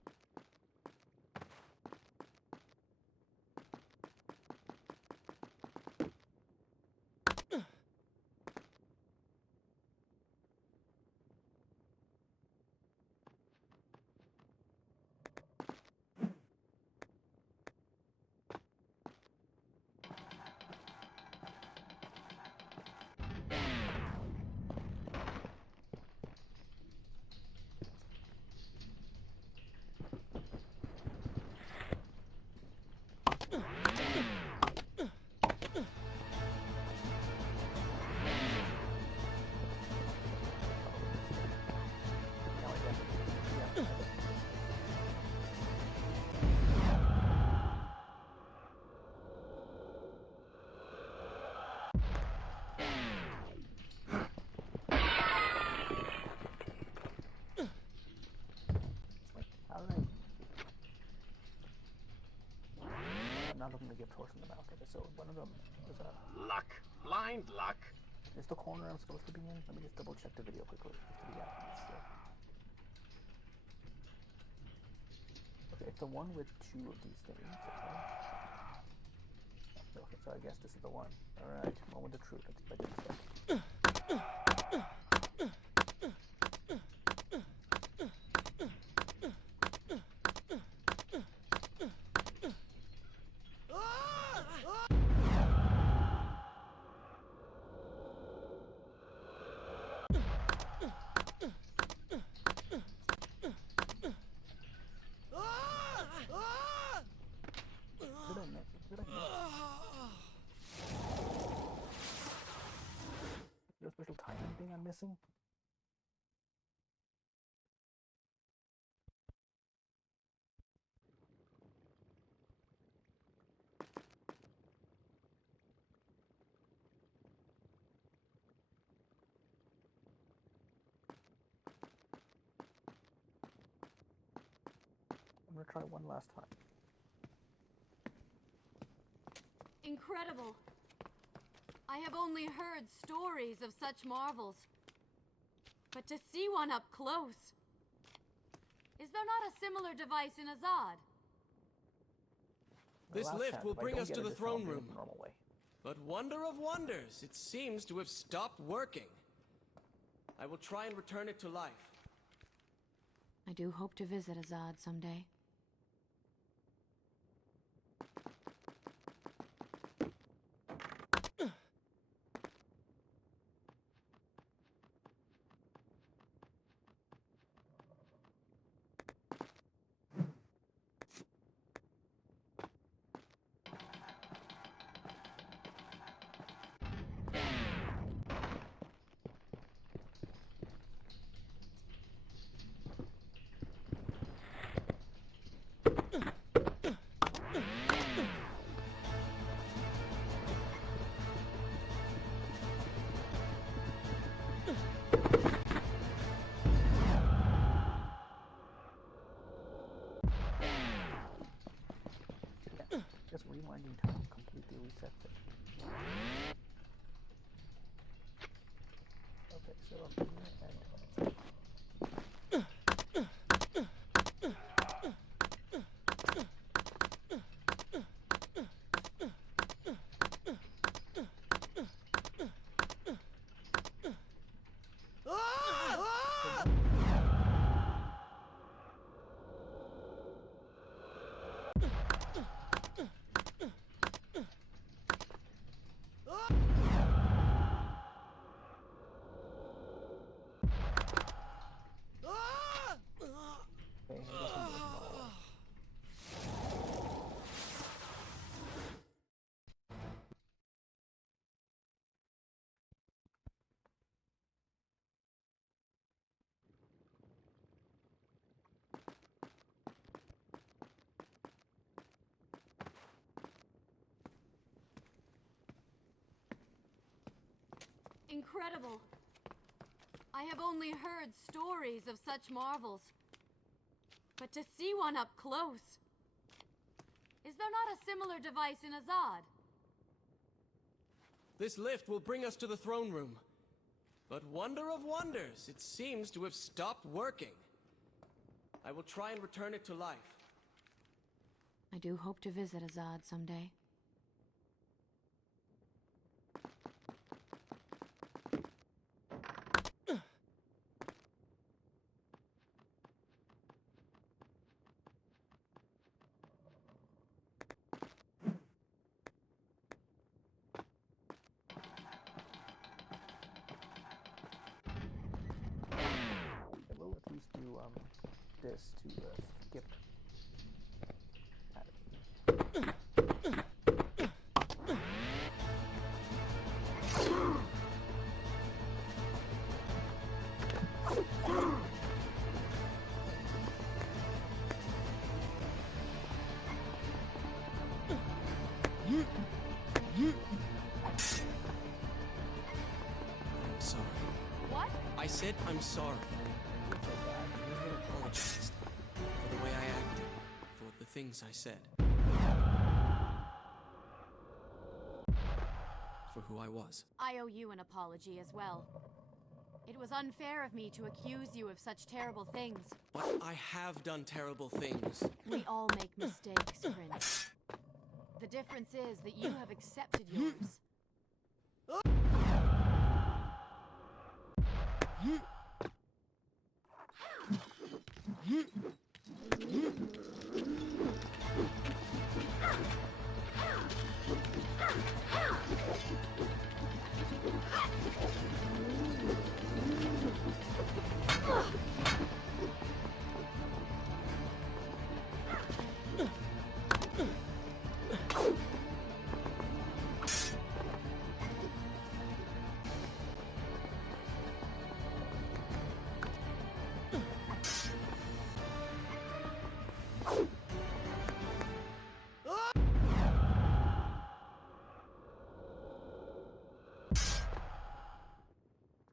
Not looking to give horse in the mouth. Okay, so one of them is luck. Blind luck. Is the corner I'm supposed to be in? Let me just double check the video quickly, just to be sure. Okay, it's the one with two of these things. Okay, so I guess this is the one. Alright, moment of truth. Let's see if I get this right. Is there a special timing thing I'm missing? I'm gonna try one last time. Incredible. I have only heard stories of such marvels. But to see one up close... Is there not a similar device in Azad? This lift will bring us to the throne room. But wonder of wonders, it seems to have stopped working. I will try and return it to life. I do hope to visit Azad someday. incredible. I have only heard stories of such marvels. But to see one up close... Is there not a similar device in Azad? This lift will bring us to the throne room. But wonder of wonders, it seems to have stopped working. I will try and return it to life. I do hope to visit Azad someday. I will at least do this to skip. I'm sorry. What? I said I'm sorry. I never apologized for the way I acted, for the things I said. For who I was. I owe you an apology as well. It was unfair of me to accuse you of such terrible things. But I have done terrible things. We all make mistakes, Prince. The difference is that you have accepted yours.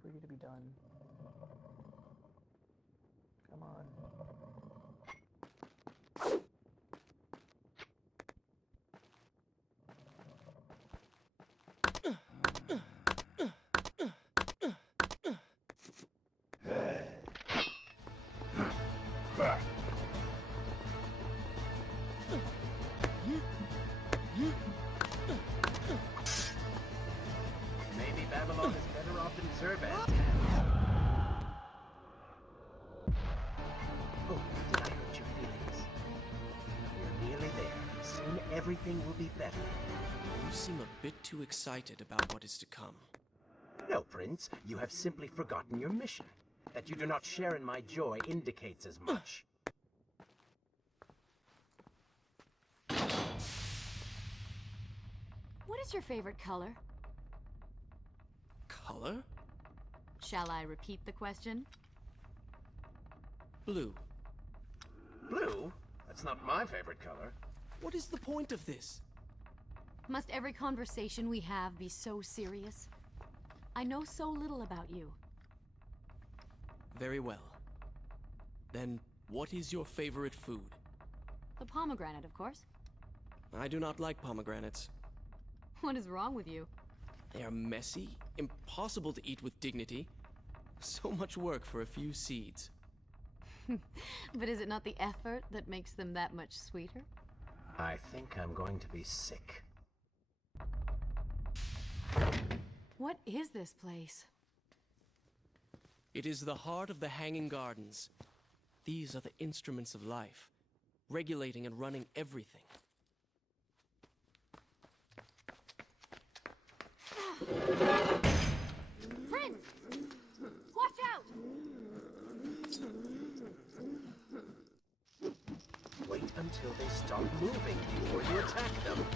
Ready to be done. Come on. Maybe Babylon is better off in Zerban's hands. Oh, did I hurt your feelings? We're nearly there. Soon everything will be better. You seem a bit too excited about what is to come. No, Prince. You have simply forgotten your mission. That you do not share in my joy indicates as much. What is your favorite color? Color? Shall I repeat the question? Blue. Blue? That's not my favorite color. What is the point of this? Must every conversation we have be so serious? I know so little about you. Very well. Then, what is your favorite food? The pomegranate, of course. I do not like pomegranates. What is wrong with you? They are messy, impossible to eat with dignity. So much work for a few seeds. But is it not the effort that makes them that much sweeter? I think I'm going to be sick. What is this place? It is the heart of the Hanging Gardens. These are the instruments of life, regulating and running everything. Prince! Watch out! Wait until they stop moving before you attack them.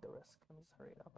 take the risk. Let me just hurry it up.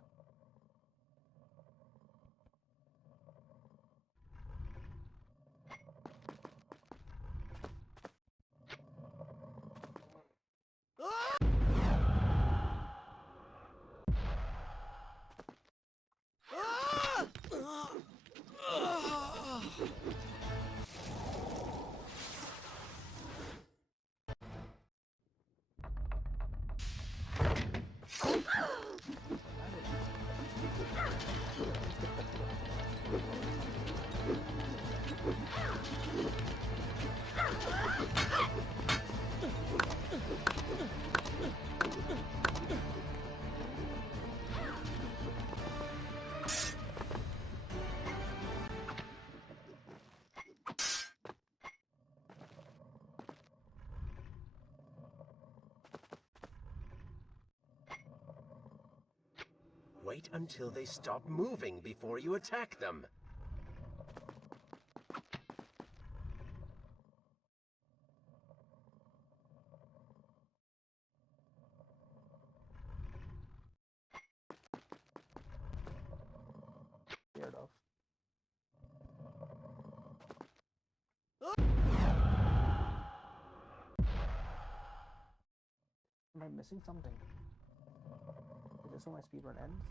Wait until they stop moving before you attack them. Scared of. Am I missing something? Is this when my speedrun ends?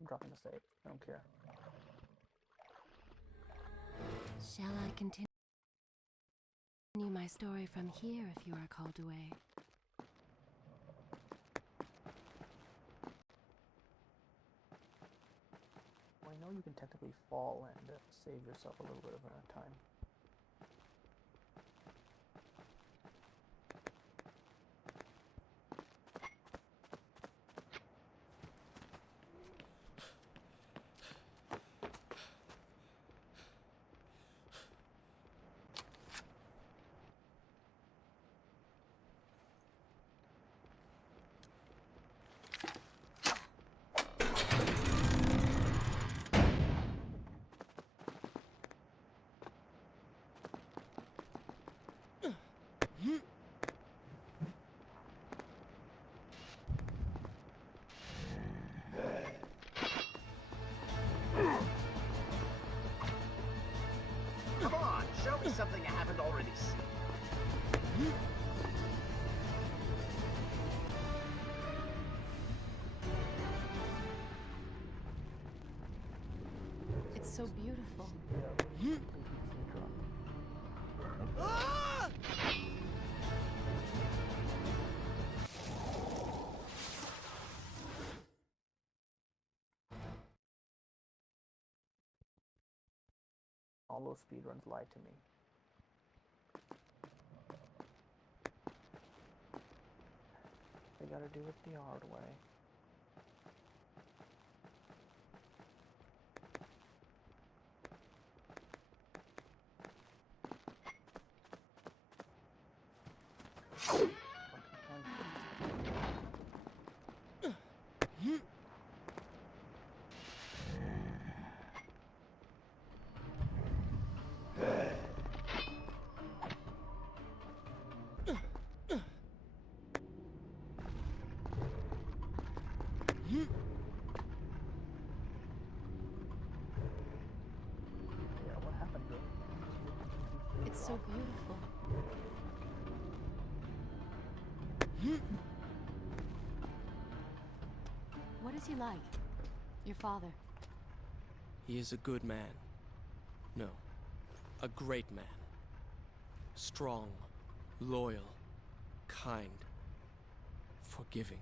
I'm dropping the save. I don't care. Shall I continue my story from here if you are called away? Well, I know you can technically fall and save yourself a little bit of time. Come on, show me something I haven't already seen. It's so beautiful. All those speedruns lied to me. They gotta do it the hard way. It's so beautiful. What is he like? Your father? He is a good man. No, a great man. Strong, loyal, kind, forgiving.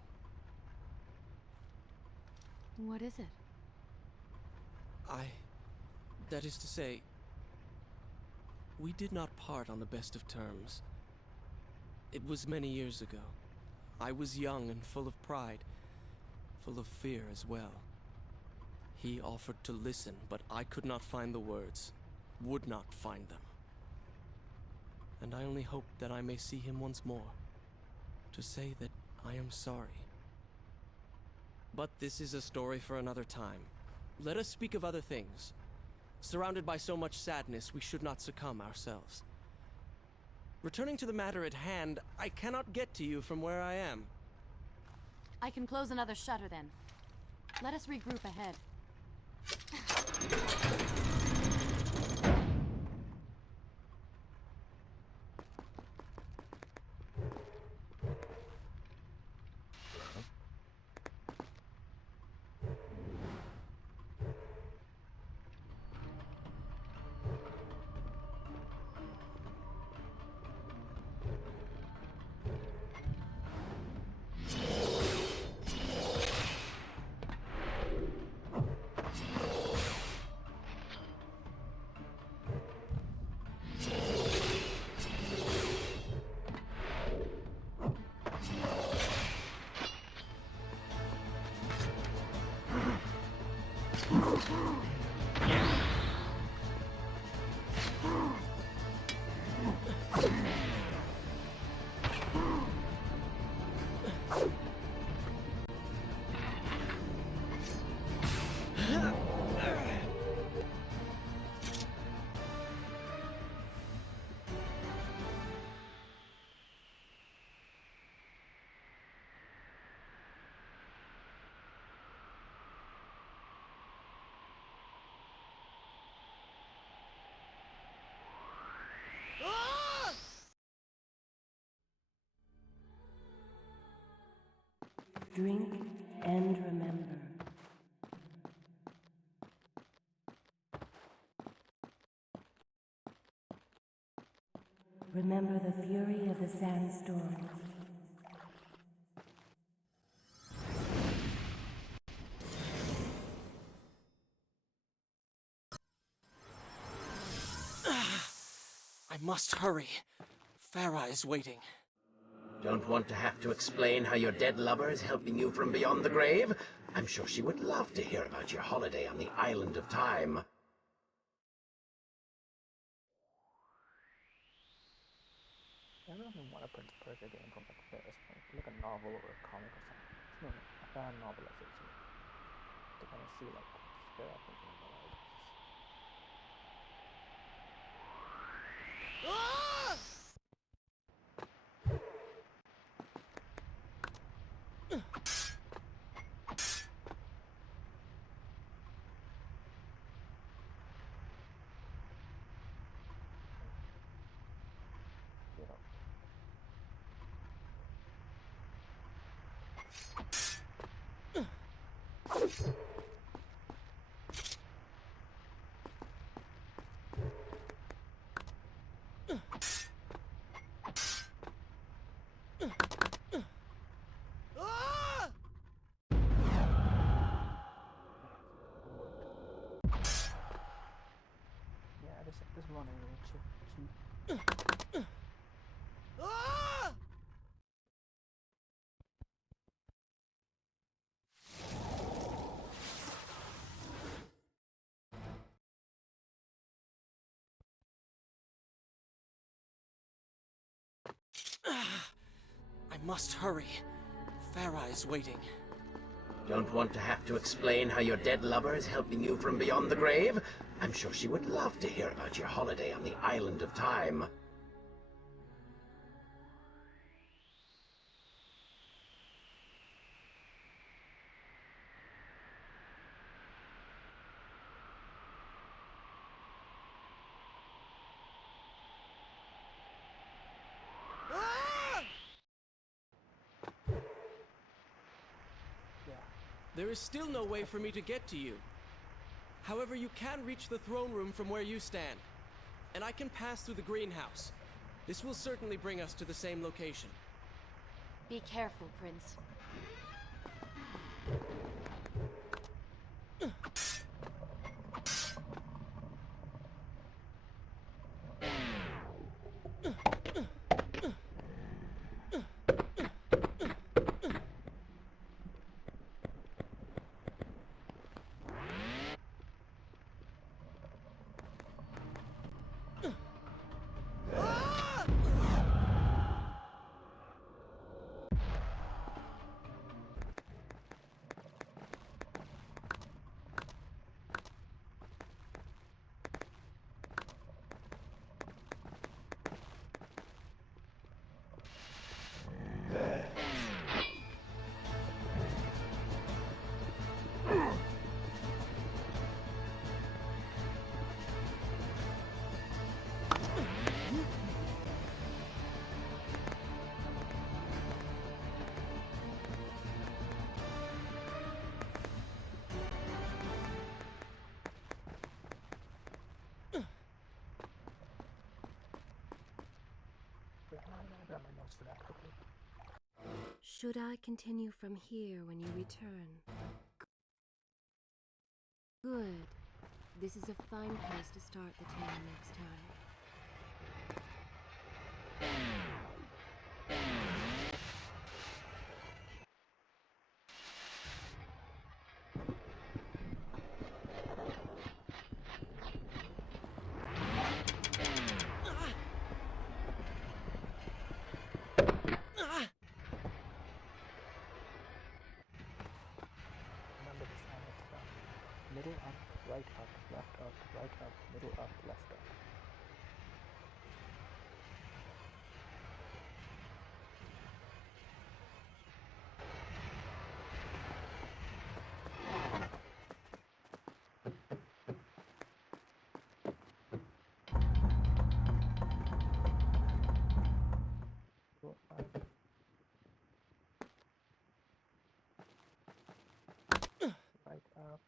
What is it? That is to say, we did not part on the best of terms. It was many years ago. I was young and full of pride, full of fear as well. He offered to listen, but I could not find the words, would not find them. And I only hope that I may see him once more, to say that I am sorry. But this is a story for another time. Let us speak of other things. Surrounded by so much sadness, we should not succumb ourselves. Returning to the matter at hand, I cannot get to you from where I am. I can close another shutter then. Let us regroup ahead. Drink and remember. Remember the fury of the sandstorm. I must hurry. Farah is waiting. Don't want to have to explain how your dead lover is helping you from beyond the grave? I'm sure she would love to hear about your holiday on the Island of Time. I don't really want a Prince of Persia game from like this point, like a novel or a comic or something. It's not a fan novelization to kind of see like what Square are thinking about all this. This morning, Chief. I must hurry. Farah is waiting. Don't want to have to explain how your dead lover is helping you from beyond the grave? I'm sure she would love to hear about your holiday on the Island of Time. There is still no way for me to get to you. However, you can reach the throne room from where you stand, and I can pass through the greenhouse. This will certainly bring us to the same location. Be careful, Prince. Should I continue from here when you return? Good. This is a fine place to start the tale next time. Remember this time it's middle up, right up, left up, right up, middle up, left up. Middle up. Right up.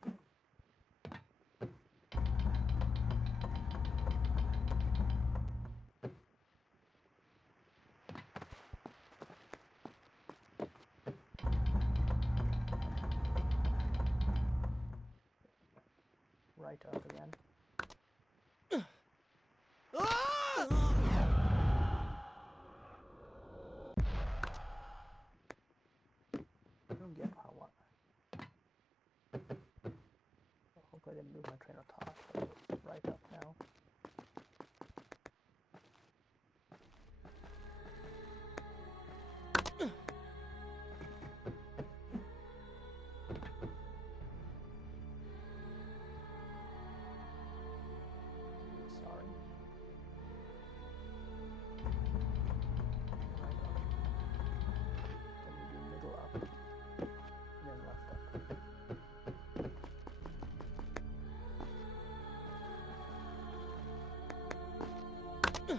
Right up again. I don't get how what. Hopefully I didn't lose my train of thought, but it's right up now. Sorry. Right up. Then we do middle up. Then left up. Wait.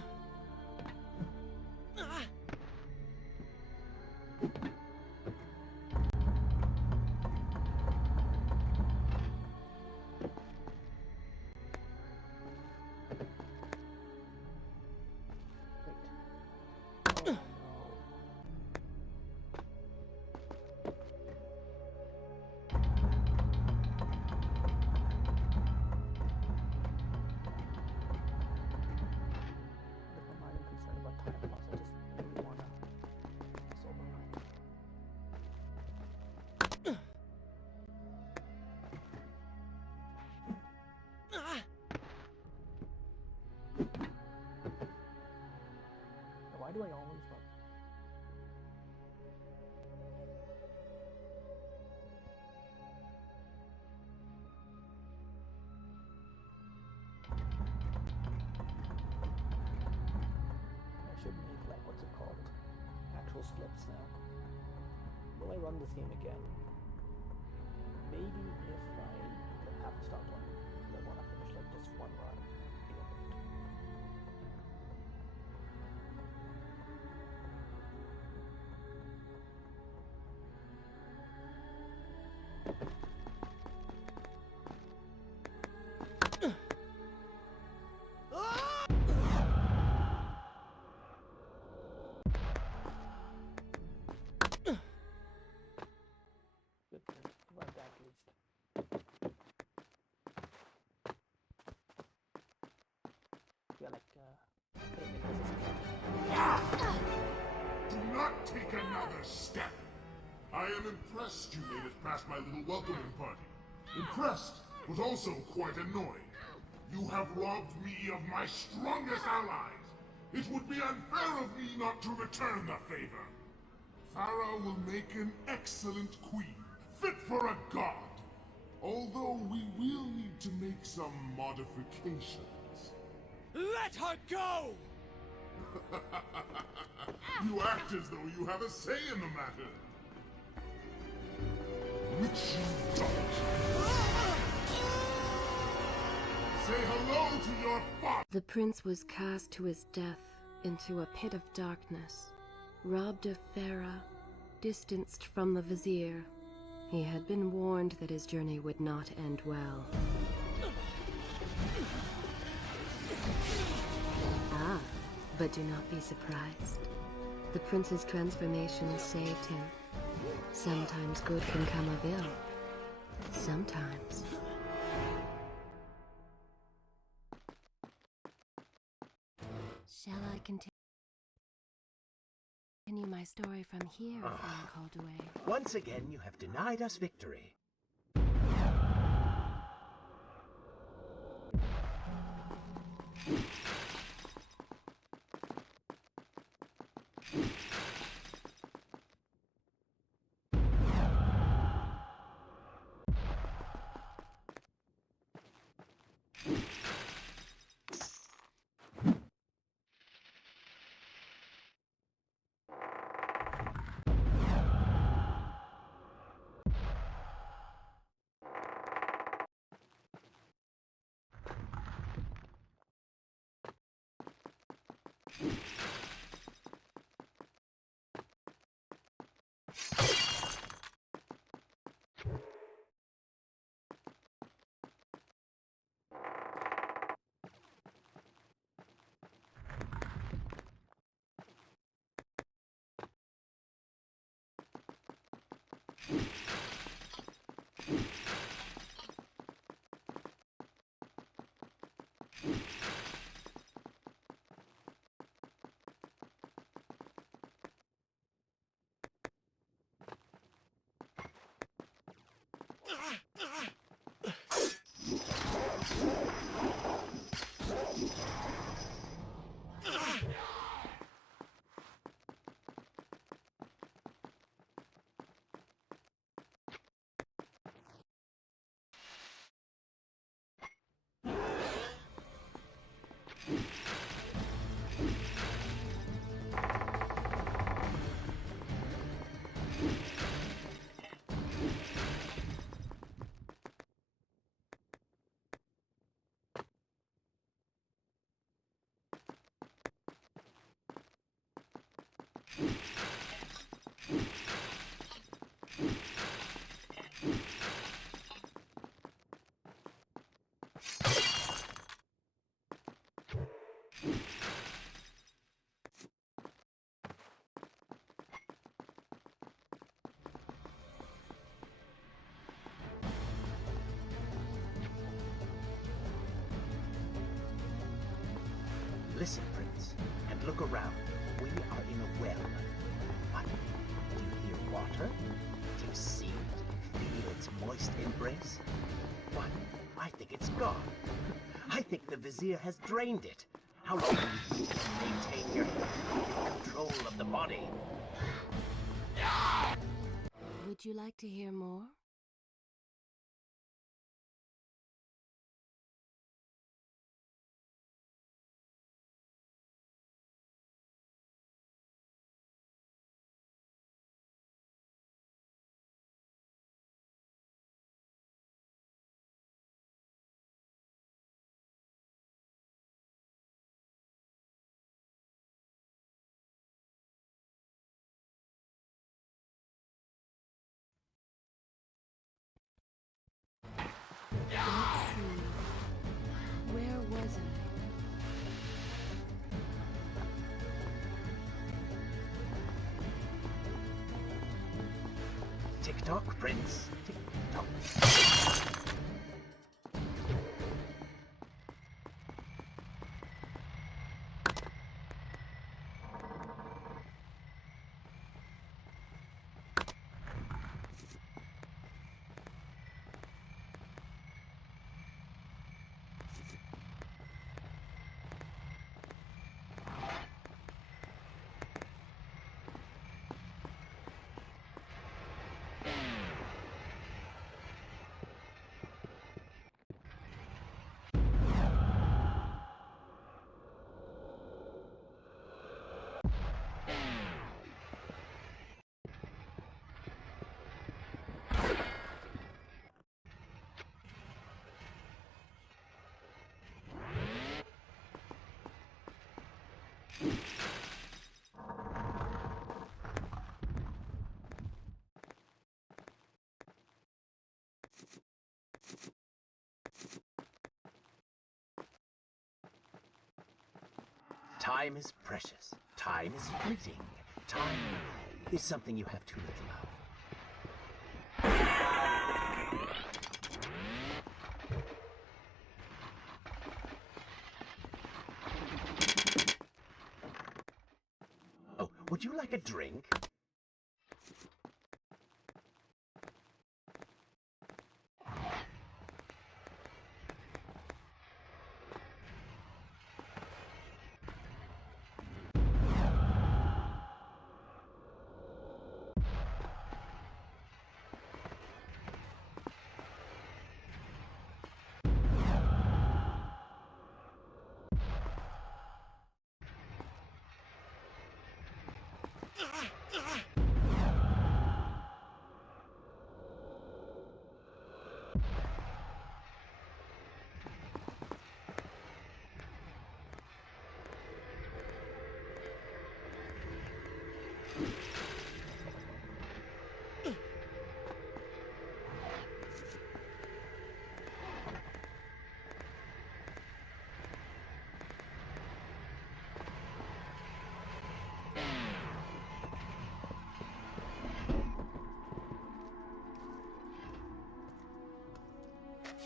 Oh no. Never mind, I'm concerned about time loss. I just really wanna solve it. Why do I always like? I should make like what's it called? Actual slips now. Will I run this game again? Maybe if I have to stop one. I want to finish like just one run. Be able to. am impressed you made it past my little welcoming party. Impressed, but also quite annoyed. You have robbed me of my strongest allies. It would be unfair of me not to return the favor. Farah will make an excellent queen, fit for a god. Although we will need to make some modifications. Let her go! You act as though you have a say in the matter. Which you don't. Say hello to your father! The prince was cast to his death into a pit of darkness, robbed of Farah, distanced from the vizier. He had been warned that his journey would not end well. Ah, but do not be surprised. The prince's transformation saved him. Sometimes good can come of ill. Sometimes. Shall I continue my story from here if I'm called away? Once again, you have denied us victory. Listen, Prince, and look around. We are in a well. What? Do you hear water? Do you see it? Feel its moist embrace? What? I think it's gone. I think the Vizier has drained it. How long will you maintain your control of the body? Would you like to hear more? Let's see. Where was I? Tick-tock, Prince. Tick-tock. Time is precious. Time is fleeting. Time is something you have too little of. Oh, would you like a drink?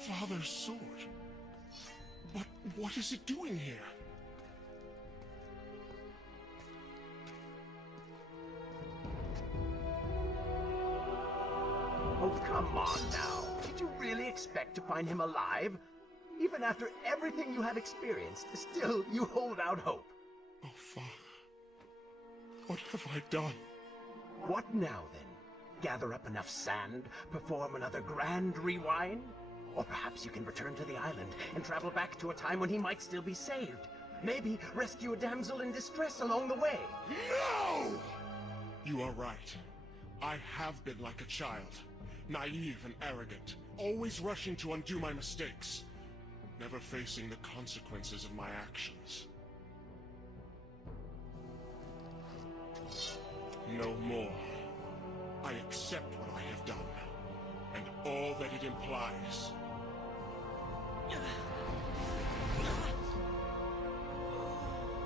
Father's sword. But what is it doing here? Oh, come on now. Did you really expect to find him alive? Even after everything you have experienced, still you hold out hope. Oh, Father. What have I done? What now, then? Gather up enough sand, perform another grand rewind? Or perhaps you can return to the island and travel back to a time when he might still be saved. Maybe rescue a damsel in distress along the way. No! You are right. I have been like a child. Naive and arrogant. Always rushing to undo my mistakes. Never facing the consequences of my actions. No more. I accept what I have done. And all that it implies.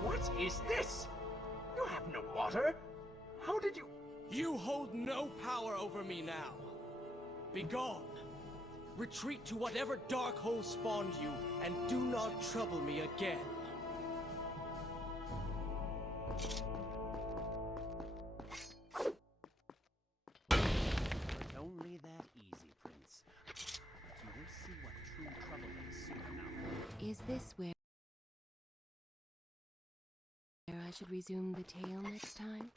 What is this? You have no water? How did you... You hold no power over me now. Begone. Retreat to whatever dark hole spawned you, and do not trouble me again. It's only that easy, Prince. But you will see what true trouble is soon enough. Is this where I should resume the tale next time?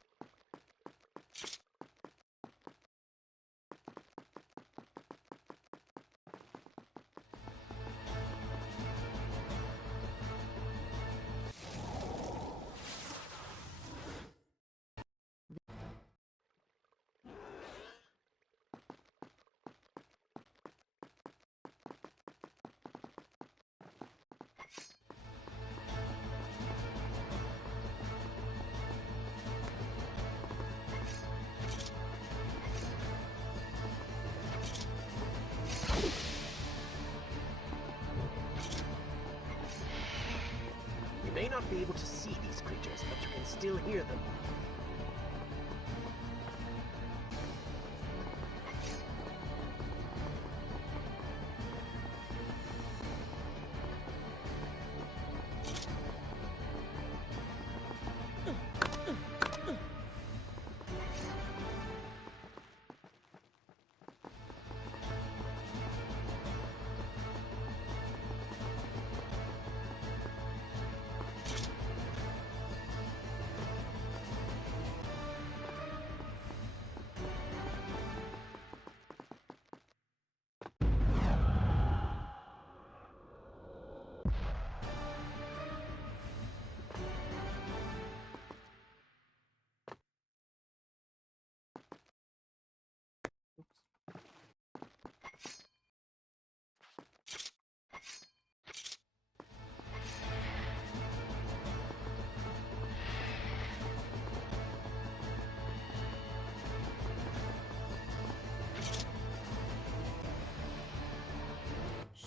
You may not be able to see these creatures, but you can still hear them.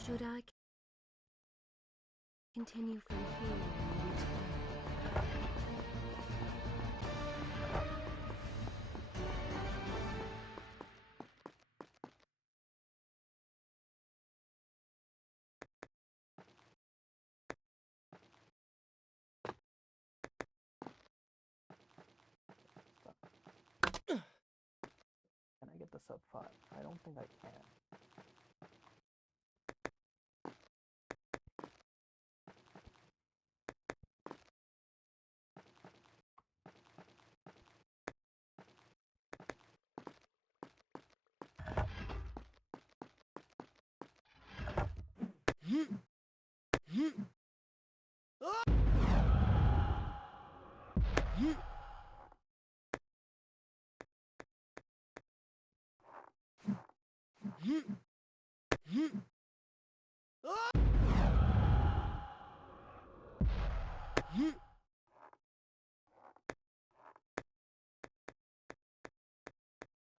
Should I continue from here and return? the sub 5? I don't think I can.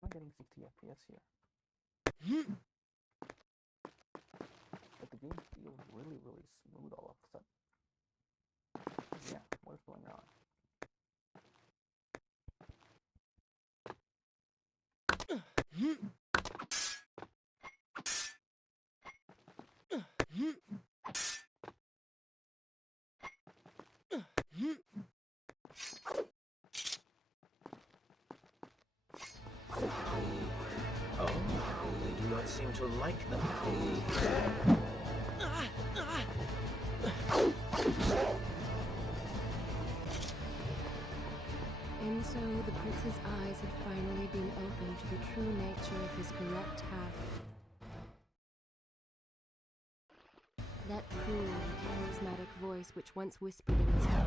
I'm getting 60 FPS here. But the game feels really, really smooth all of a sudden. Yeah, what is going on? Oh, they do not seem to like them. And so the prince's eyes had finally been opened to the true nature of his corrupt half. That cool and charismatic voice which once whispered in his ear.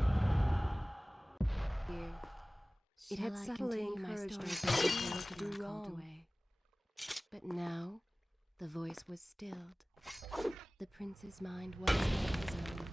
It had subtly encouraged him to do wrong. But now, the voice was stilled. The prince's mind was not his own.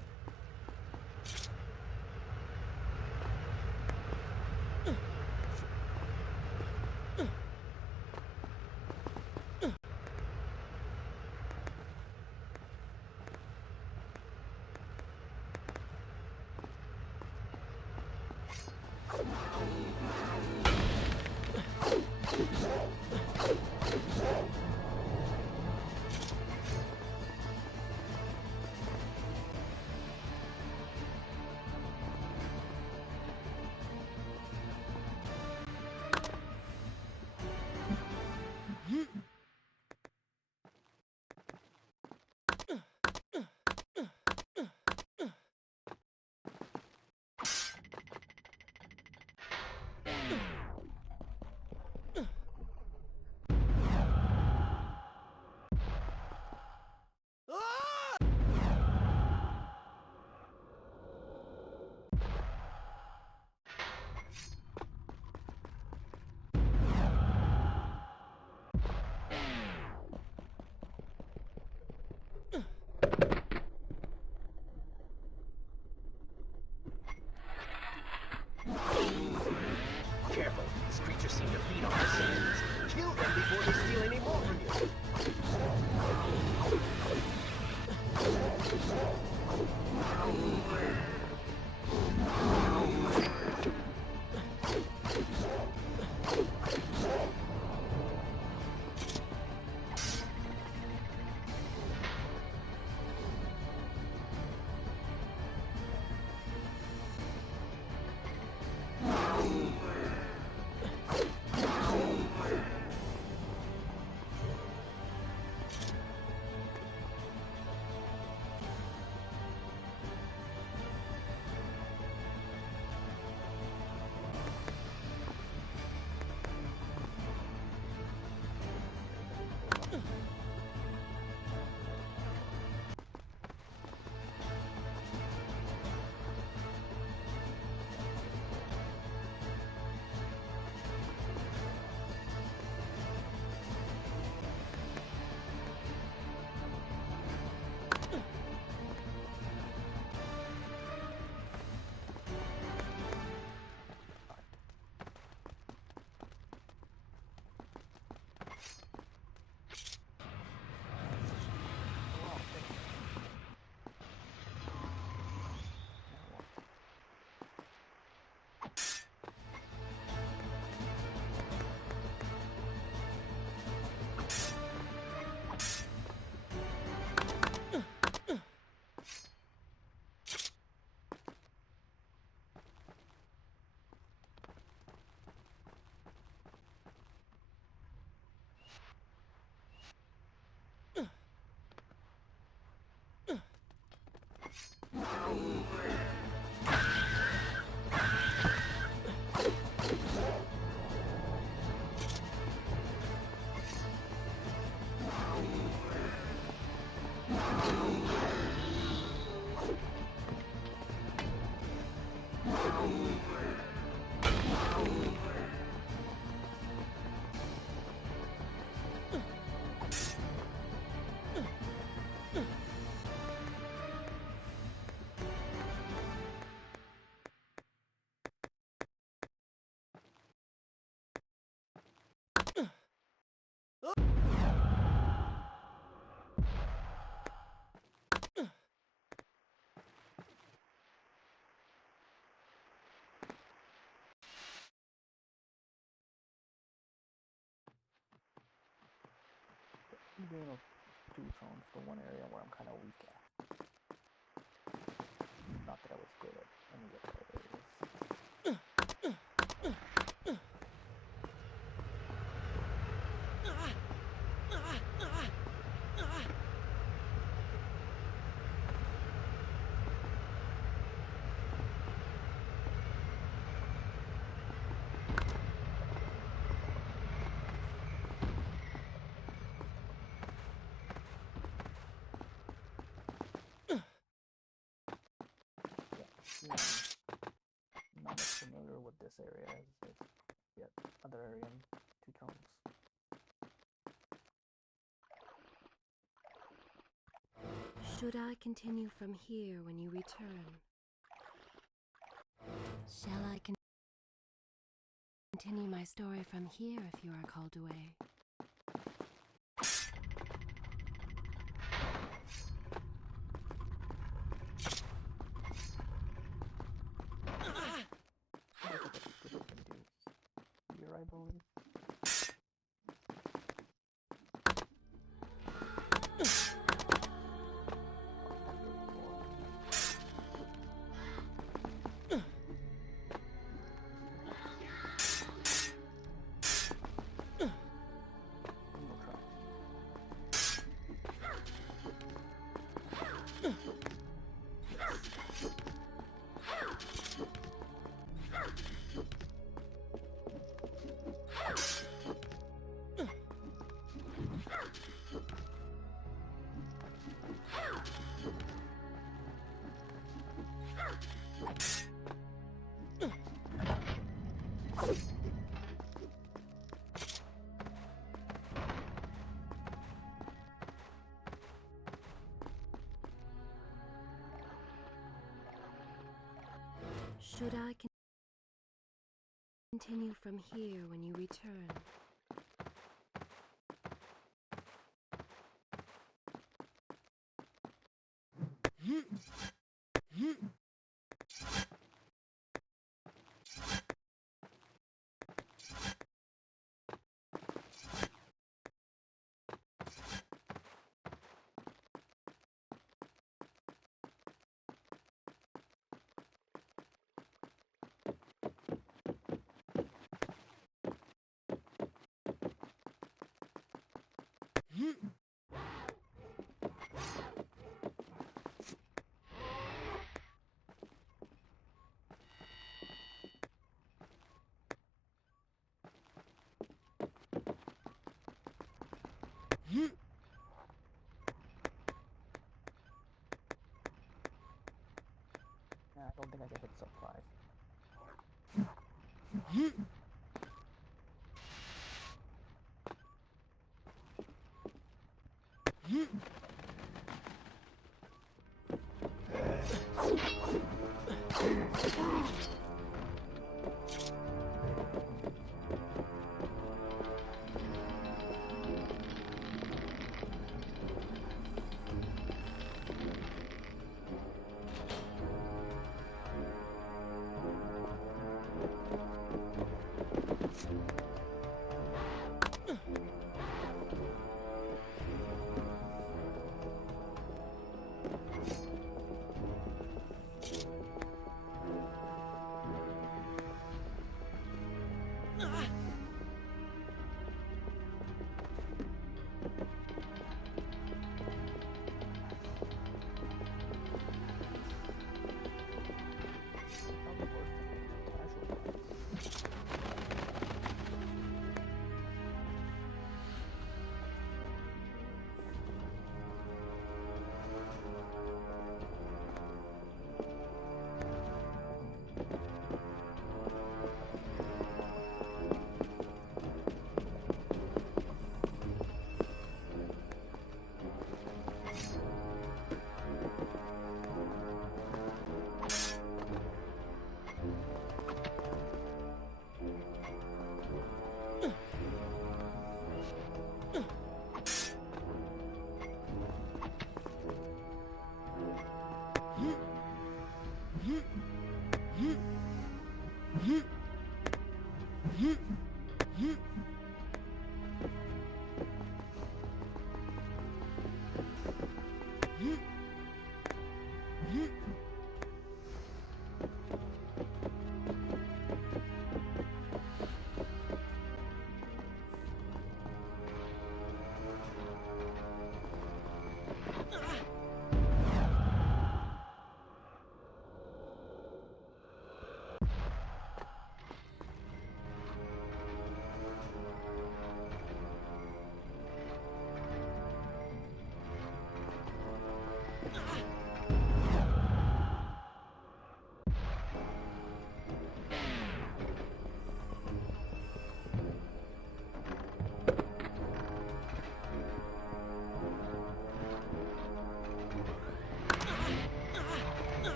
gain of 2 tones for one area where I'm kind of weak at. Not that I was good at any other areas. I'm not as familiar with this area as yet other area in 2 tones. Should I continue from here when you return? Shall I continue my story from here if you are called away? Here, I believe. Should I continue from here when you return? I don't think I can hit sub 5.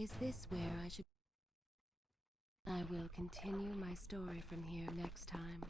Is this where I should... I will continue my story from here next time.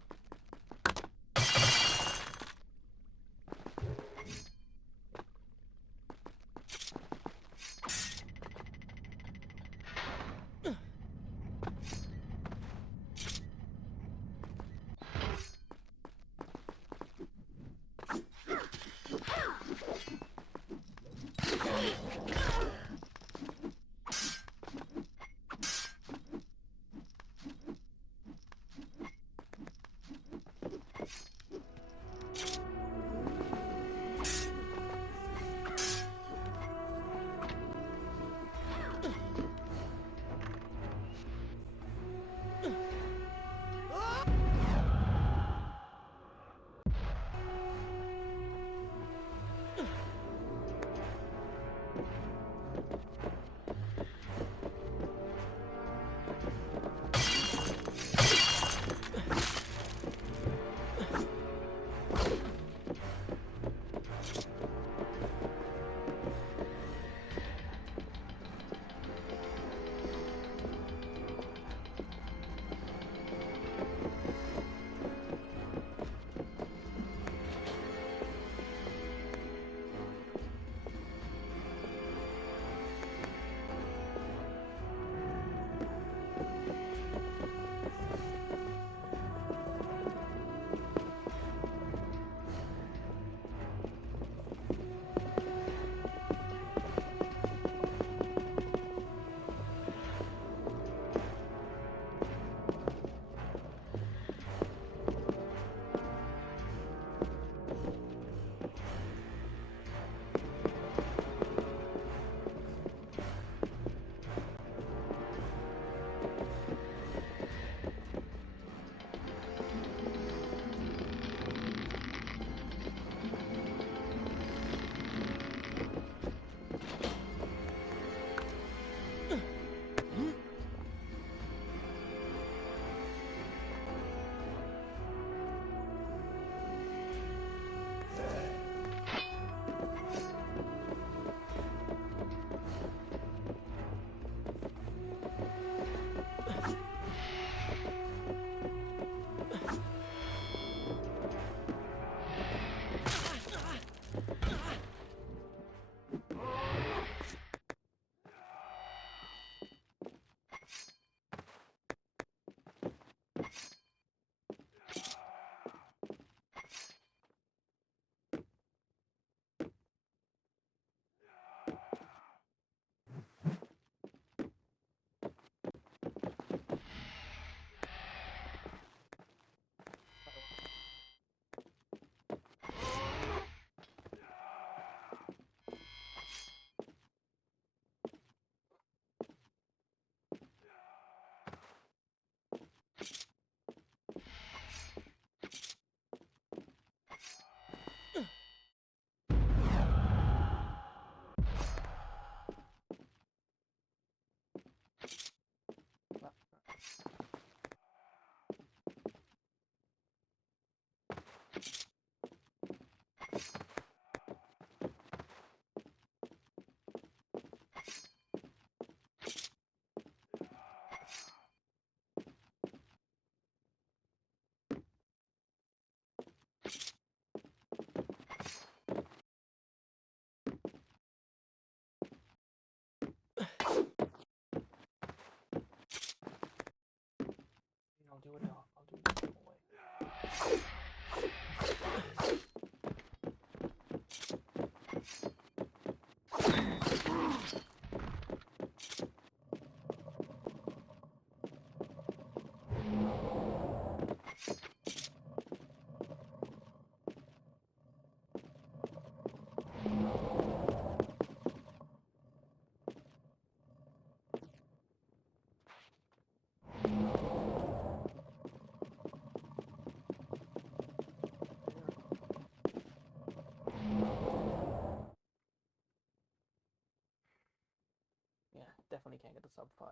Yeah, definitely can't get the sub 5.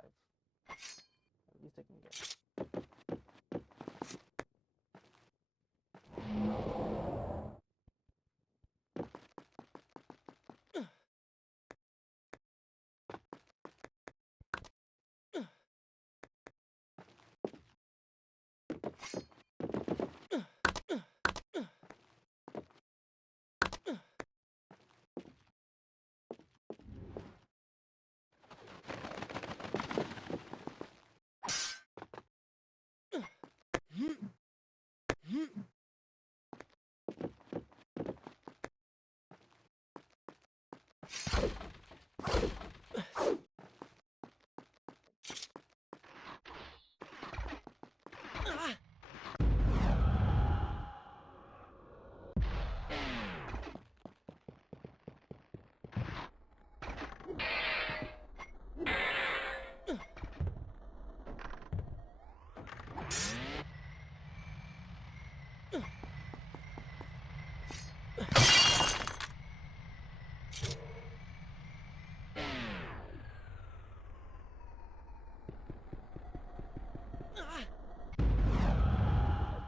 At least I can get...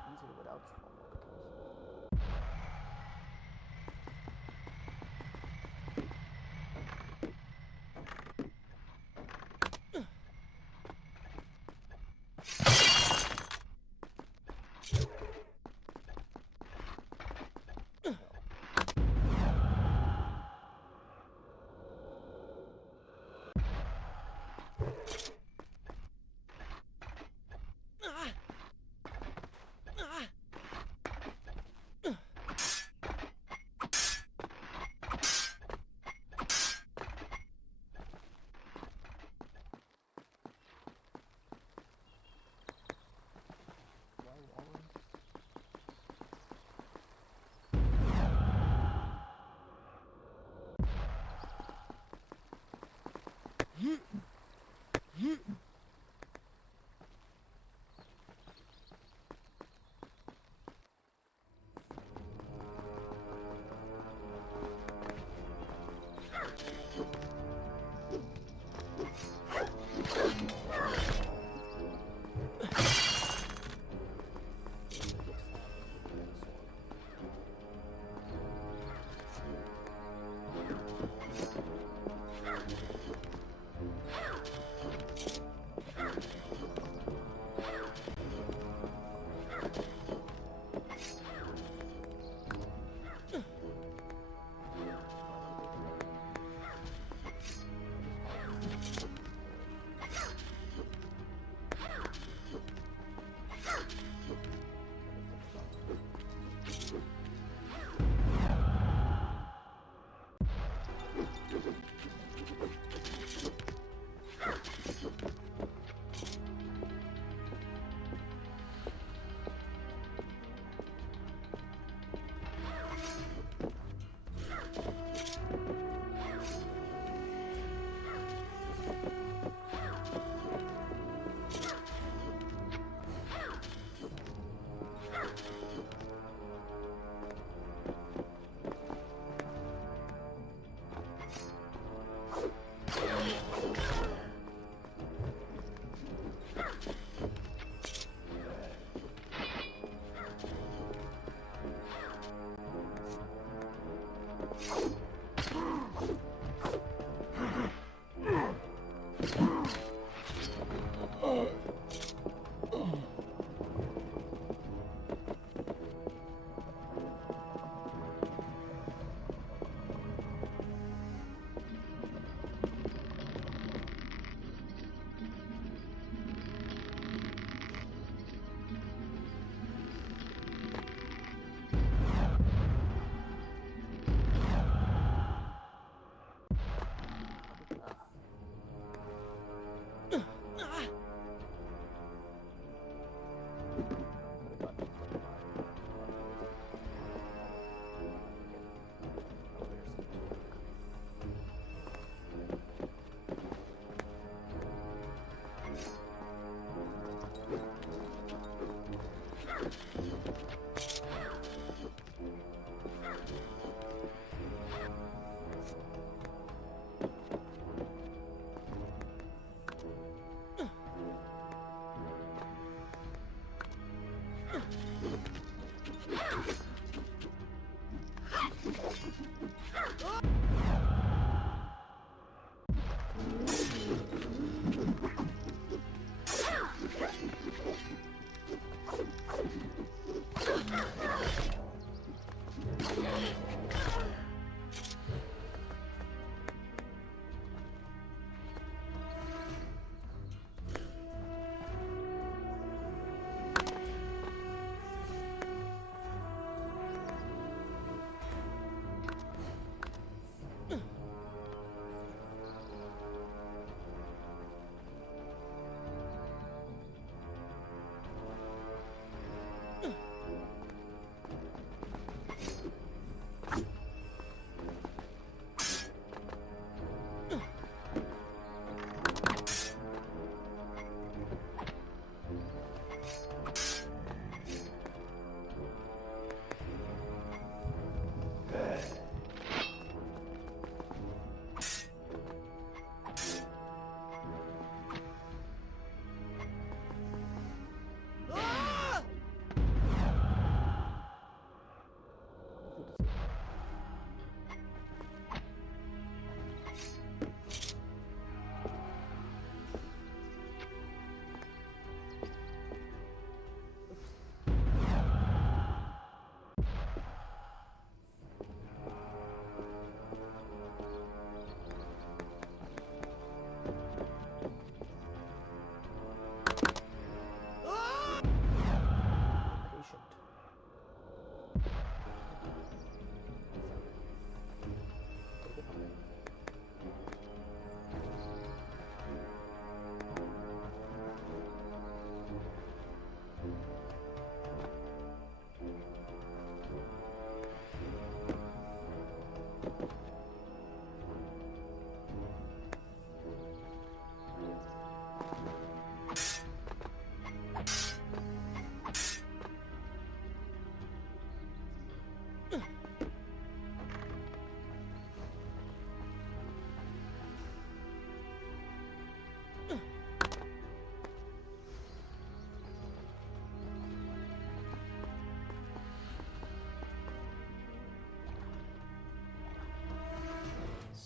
easier without small molecules.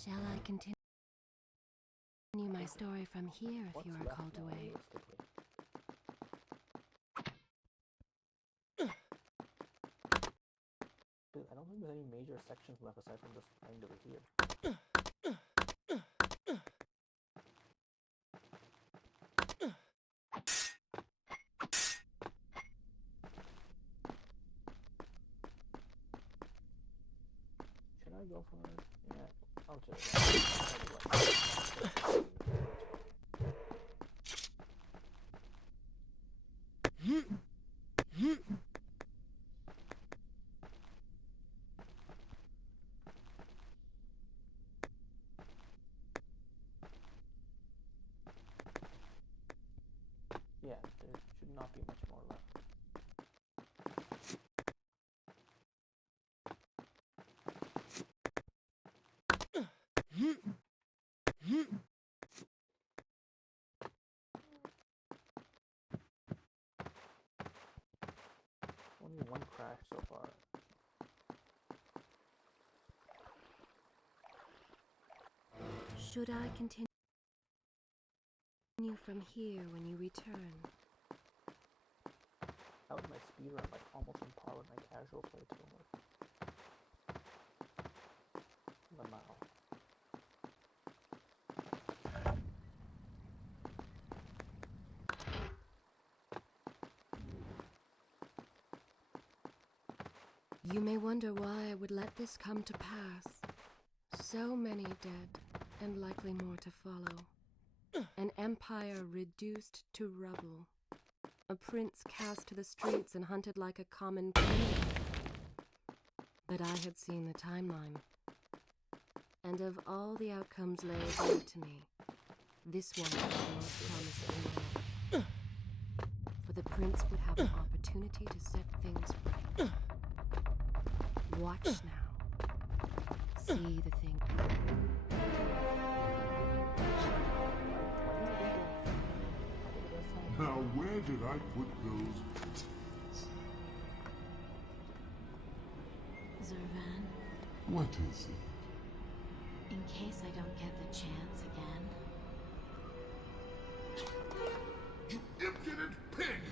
Shall I continue my story from here if you are called away? Dude, I don't think there's any major sections left aside from this end over here. Should I go for it? Yeah, I'll just. Yeah, there should not be much more left. Only one crash so far. Should I continue from here when you return? How would my speedrun like almost on par with my casual playthrough with the Mao? You may wonder why I would let this come to pass. So many dead, and likely more to follow. An empire reduced to rubble. A prince cast to the streets and hunted like a common criminal. But I had seen the timeline. And of all the outcomes laid bare to me, this one was the most promising of all. For the prince would have an opportunity to set things right. Watch now. See the thing. Now, where did I put those buttons? Zurvan, What is it? in case I don't get the chance again. You impudent pig!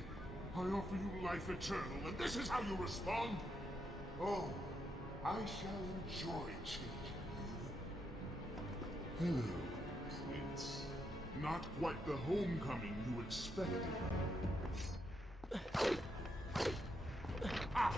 I offer you life eternal, and this is how you respond? Oh, I shall enjoy changing you. Hello, Prince. Not quite the homecoming you expected. Ah!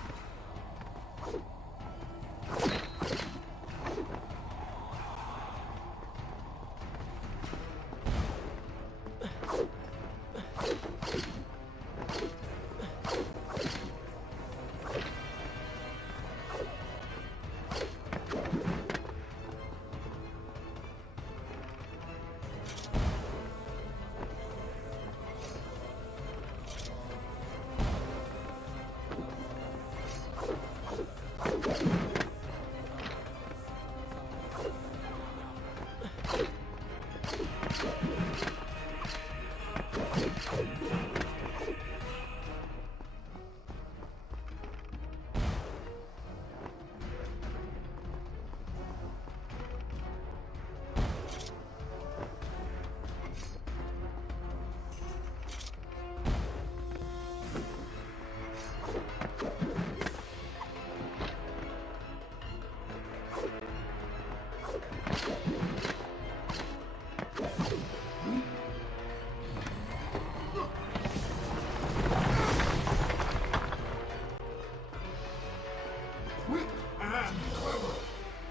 Quick and clever!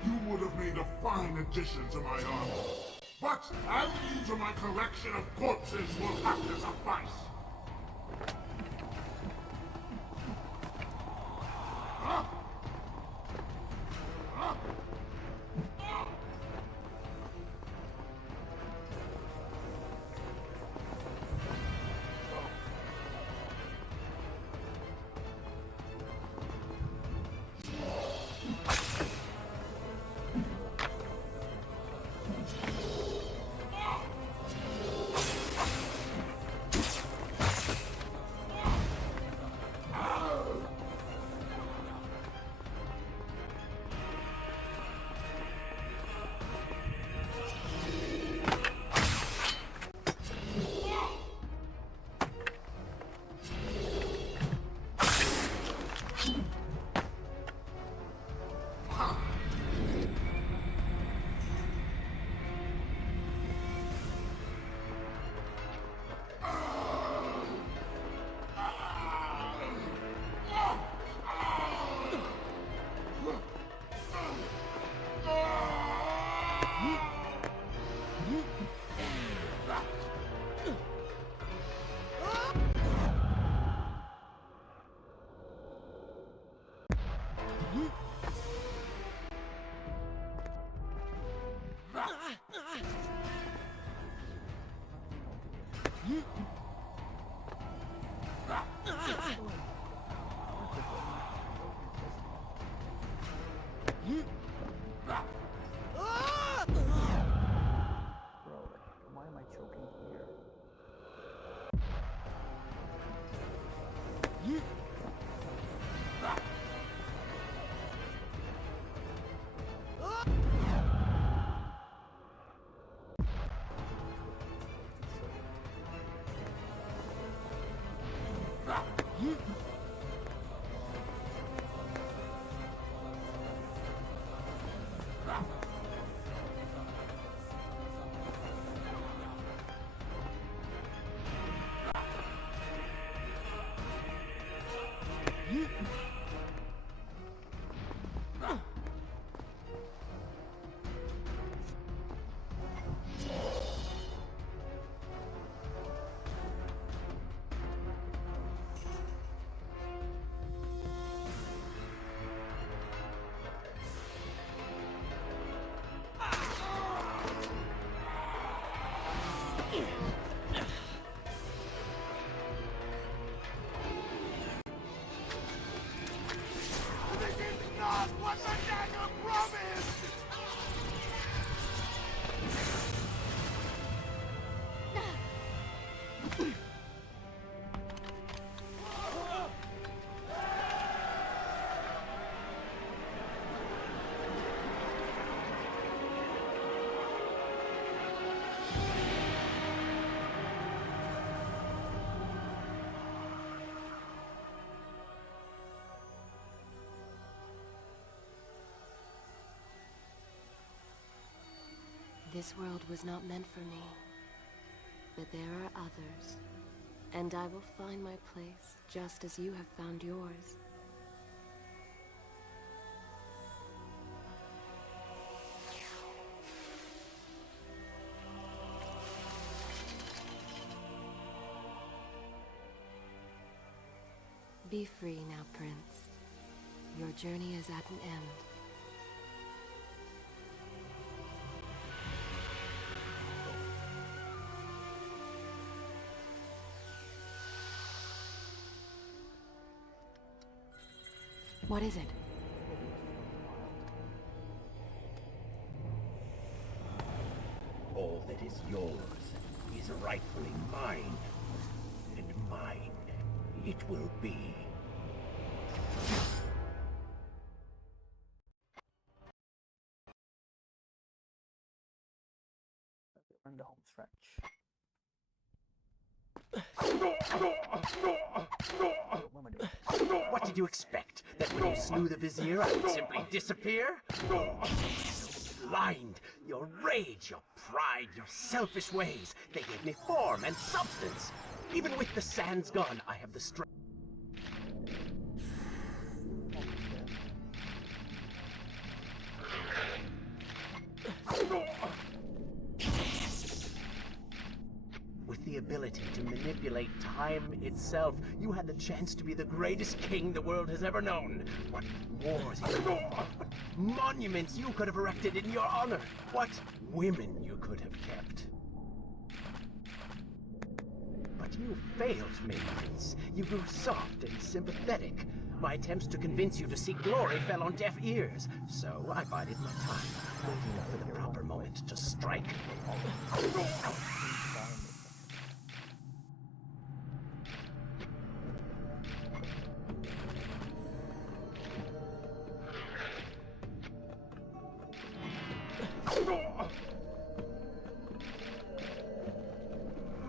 You would have made a fine addition to my army. But adding you to my collection of corpses will have to suffice. Bro, like, why am I choking here? This world was not meant for me, but there are others, and I will find my place just as you have found yours. Be free now, Prince. Your journey is at an end. What is it? All that is yours is rightfully mine, and mine it will be. We're in the home stretch. What am I doing? What did you expect? That when you slew the Vizier, I would simply disappear? So blind! Your rage, your pride, your selfish ways, they gave me form and substance. Even with the sands gone, I have the strength. With the ability to manipulate time itself, you had the chance to be the greatest king the world has ever known. What wars you could have fought, what monuments you could have erected in your honor, what women you could have kept. But you failed me, Prince. You grew soft and sympathetic. My attempts to convince you to seek glory fell on deaf ears, so I bided my time, waiting for the proper moment to strike.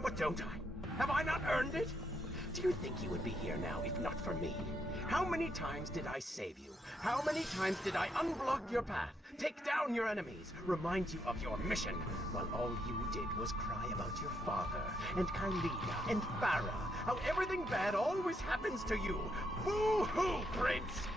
But don't I? Have I not earned it? Do you think you would be here now if not for me? How many times did I save you? How many times did I unblock your path, take down your enemies, remind you of your mission, while all you did was cry about your father, and Kylina, and Farah, how everything bad always happens to you? Boo-hoo, Prince!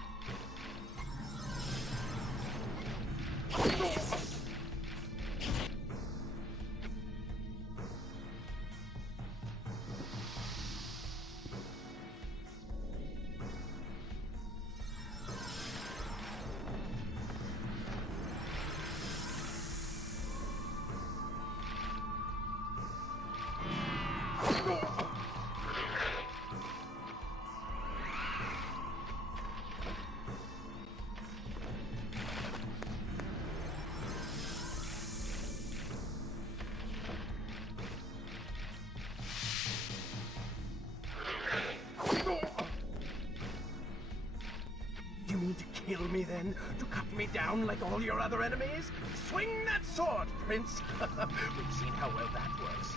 me then? To cut me down like all your other enemies? Swing that sword, Prince! We've seen how well that works.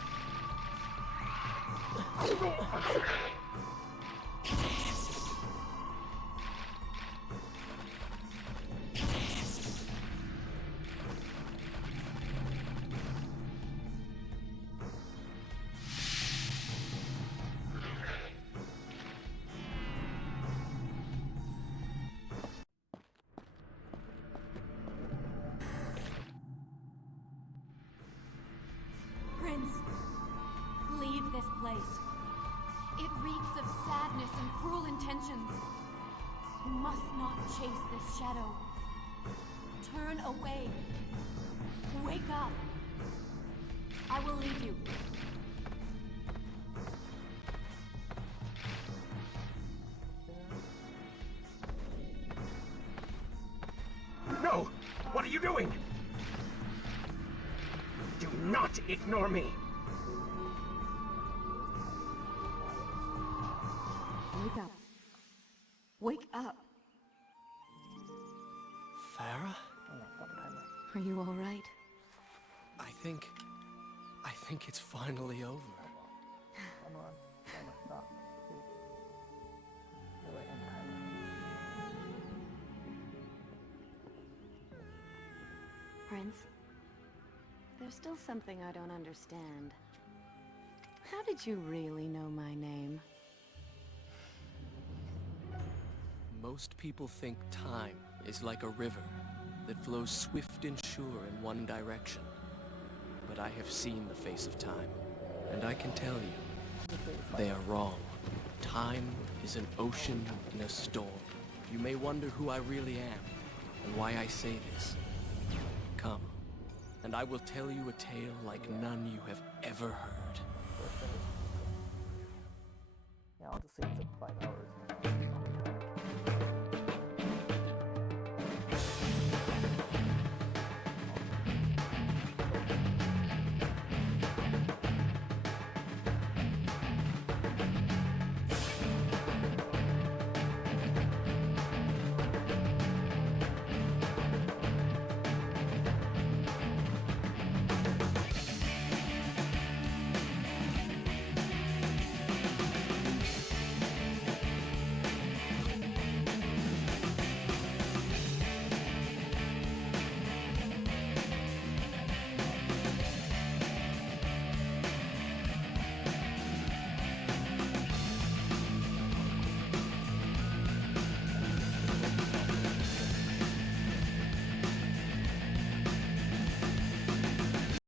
Prince, leave this place. It reeks of sadness and cruel intentions. You must not chase this shadow. Turn away. Wake up. I will leave you. No! What are you doing? Do not ignore me! Wake up. Wake up. Farah? Are you all right? I think it's finally over. Prince, there's still something I don't understand. How did you really know my name? Most people think time is like a river that flows swift and sure in one direction. But I have seen the face of time, and I can tell you, they are wrong. Time is an ocean in a storm. You may wonder who I really am, and why I say this. Come, and I will tell you a tale like none you have ever heard.